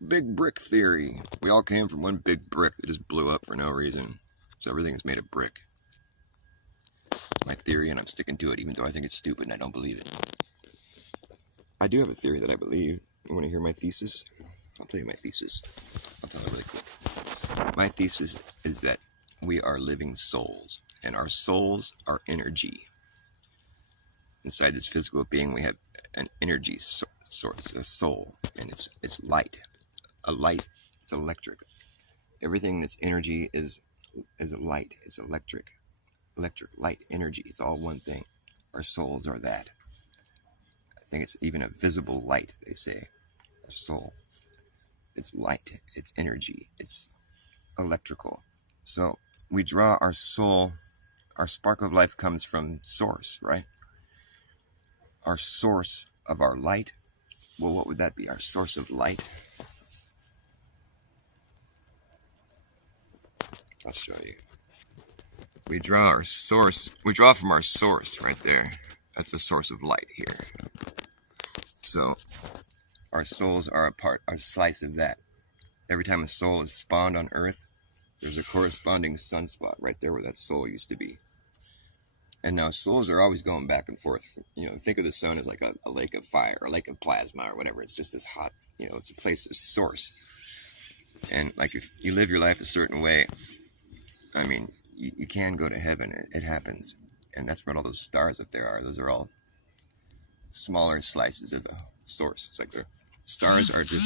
Big brick theory. We all came from one big brick that just blew up for no reason. So everything is made of brick. My theory, and I'm sticking to it, even though I think it's stupid and I don't believe it. I do have a theory that I believe. You want to hear my thesis? I'll tell you my thesis. I'll tell it really quick. My thesis is that we are living souls, and our souls are energy. Inside this physical being, we have an energy source, a soul, and it's light. A light, it's electric. Everything that's energy is light. It's electric. Electric, light, energy. It's all one thing. Our souls are that. I think it's even a visible light, they say. Our soul. It's light. It's energy. It's electrical. So we draw our soul. Our spark of life comes from source, right? Our source of our light. Well, what would that be? Our source of light? I'll show you. We draw our source. We draw from our source right there. That's the source of light here. So our souls are a slice of that. Every time a soul is spawned on Earth, there's a corresponding sunspot right there where that soul used to be. And now souls are always going back and forth. Think of the sun as like a lake of fire, or a lake of plasma, or whatever. It's just this hot, it's a place, it's a source. And like if you live your life a certain way, I mean, you can go to heaven. It happens. And that's what all those stars up there are. Those are all smaller slices of the source. It's like the stars are just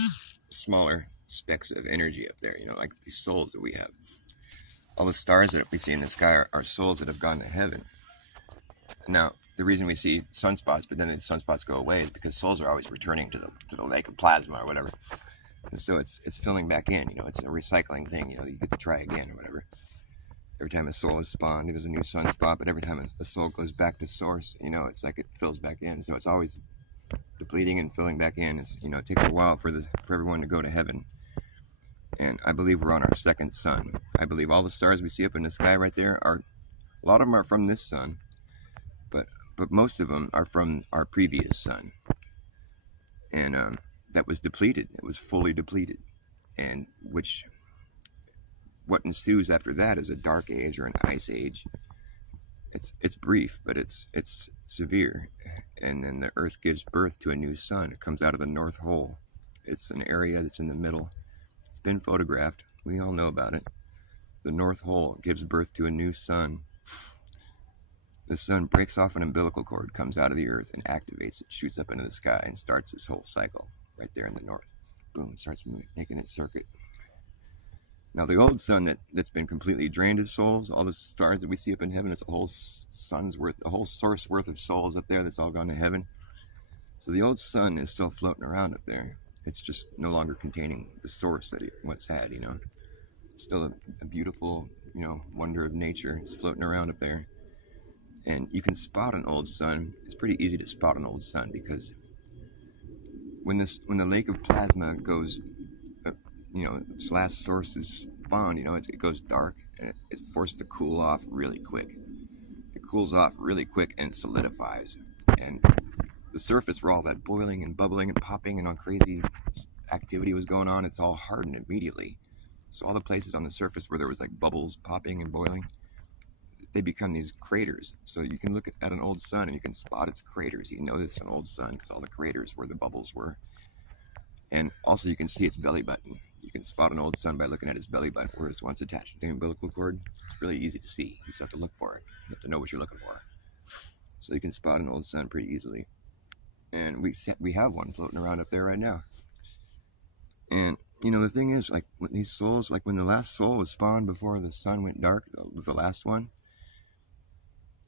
smaller specks of energy up there, like these souls that we have. All the stars that we see in the sky are souls that have gone to heaven. Now, the reason we see sunspots, but then the sunspots go away, is because souls are always returning to the lake of plasma or whatever. And so it's filling back in, it's a recycling thing, you get to try again or whatever. Every time a soul is spawned, there's a new sunspot, but every time a soul goes back to source, it's like it fills back in. So it's always depleting and filling back in. It takes a while for everyone to go to heaven. And I believe we're on our second sun. I believe all the stars we see up in the sky right there a lot of them are from this sun, but most of them are from our previous sun. And that was depleted. It was fully depleted. And what ensues after that is a dark age or an ice age. It's brief, but it's severe. And then the earth gives birth to a new sun. It comes out of the North Hole. It's an area that's in the middle. It's been photographed. We all know about it. The North Hole gives birth to a new sun. The sun breaks off an umbilical cord, comes out of the earth and activates it, shoots up into the sky and starts this whole cycle right there in the north. Boom, starts making its circuit. Now the old sun that's been completely drained of souls, all the stars that we see up in heaven, it's a whole sun's worth, a whole source worth of souls up there that's all gone to heaven. So the old sun is still floating around up there. It's just no longer containing the source that it once had, It's still a beautiful, wonder of nature. It's floating around up there. And you can spot an old sun. It's pretty easy to spot an old sun because when the lake of plasma goes, its last source is spawned, it goes dark and it's forced to cool off really quick. It cools off really quick and solidifies. And the surface where all that boiling and bubbling and popping and all crazy activity was going on, it's all hardened immediately. So all the places on the surface where there was like bubbles popping and boiling, they become these craters. So you can look at an old sun and you can spot its craters. You know that it's an old sun because all the craters where the bubbles were. And also you can see its belly button. You can spot an old sun by looking at its belly button where it's once attached to the umbilical cord. It's really easy to see. You just have to look for it. You have to know what you're looking for. So you can spot an old sun pretty easily. And we have one floating around up there right now. And the thing is, like when these souls, like when the last soul was spawned before the sun went dark, the last one,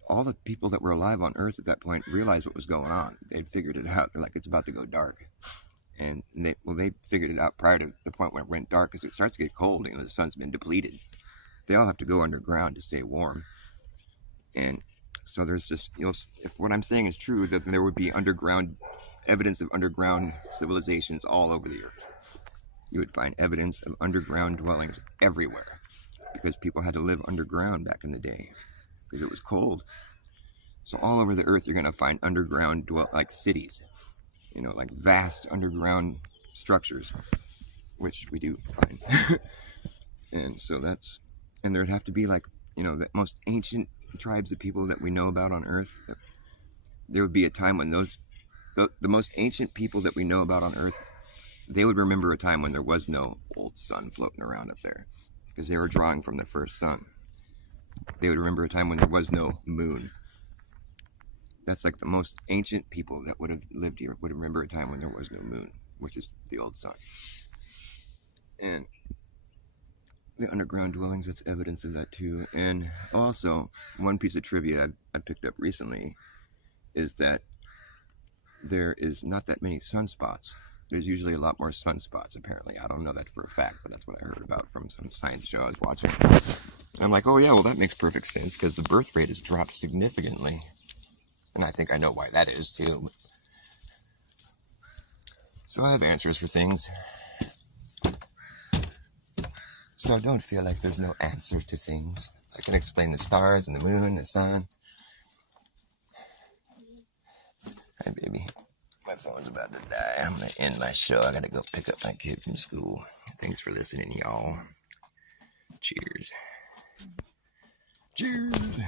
all the people that were alive on Earth at that point realized what was going on. They'd figured it out. They're like, it's about to go dark. And they figured it out prior to the point when it went dark because it starts to get cold. The sun's been depleted. They all have to go underground to stay warm. And so there's just, if what I'm saying is true, that there would be evidence of underground civilizations all over the earth. You would find evidence of underground dwellings everywhere because people had to live underground back in the day because it was cold. So all over the earth, you're going to find underground like cities, like vast underground structures, which we do find. And so and there'd have to be like, the most ancient tribes of people that we know about on Earth. There would be a time when the most ancient people that we know about on Earth, they would remember a time when there was no old sun floating around up there because they were drawing from the first sun. They would remember a time when there was no moon. That's like the most ancient people that would have lived here would remember a time when there was no moon, which is the old sun. And the underground dwellings, that's evidence of that too. And also, one piece of trivia I picked up recently is that there is not that many sunspots. There's usually a lot more sunspots, apparently. I don't know that for a fact, but that's what I heard about from some science show I was watching. And I'm like, oh yeah, well that makes perfect sense because the birth rate has dropped significantly. And I think I know why that is too. So I have answers for things. So don't feel like there's no answer to things. I can explain the stars and the moon and the sun. Hi, baby. My phone's about to die. I'm going to end my show. I got to go pick up my kid from school. Thanks for listening, y'all. Cheers. Cheers.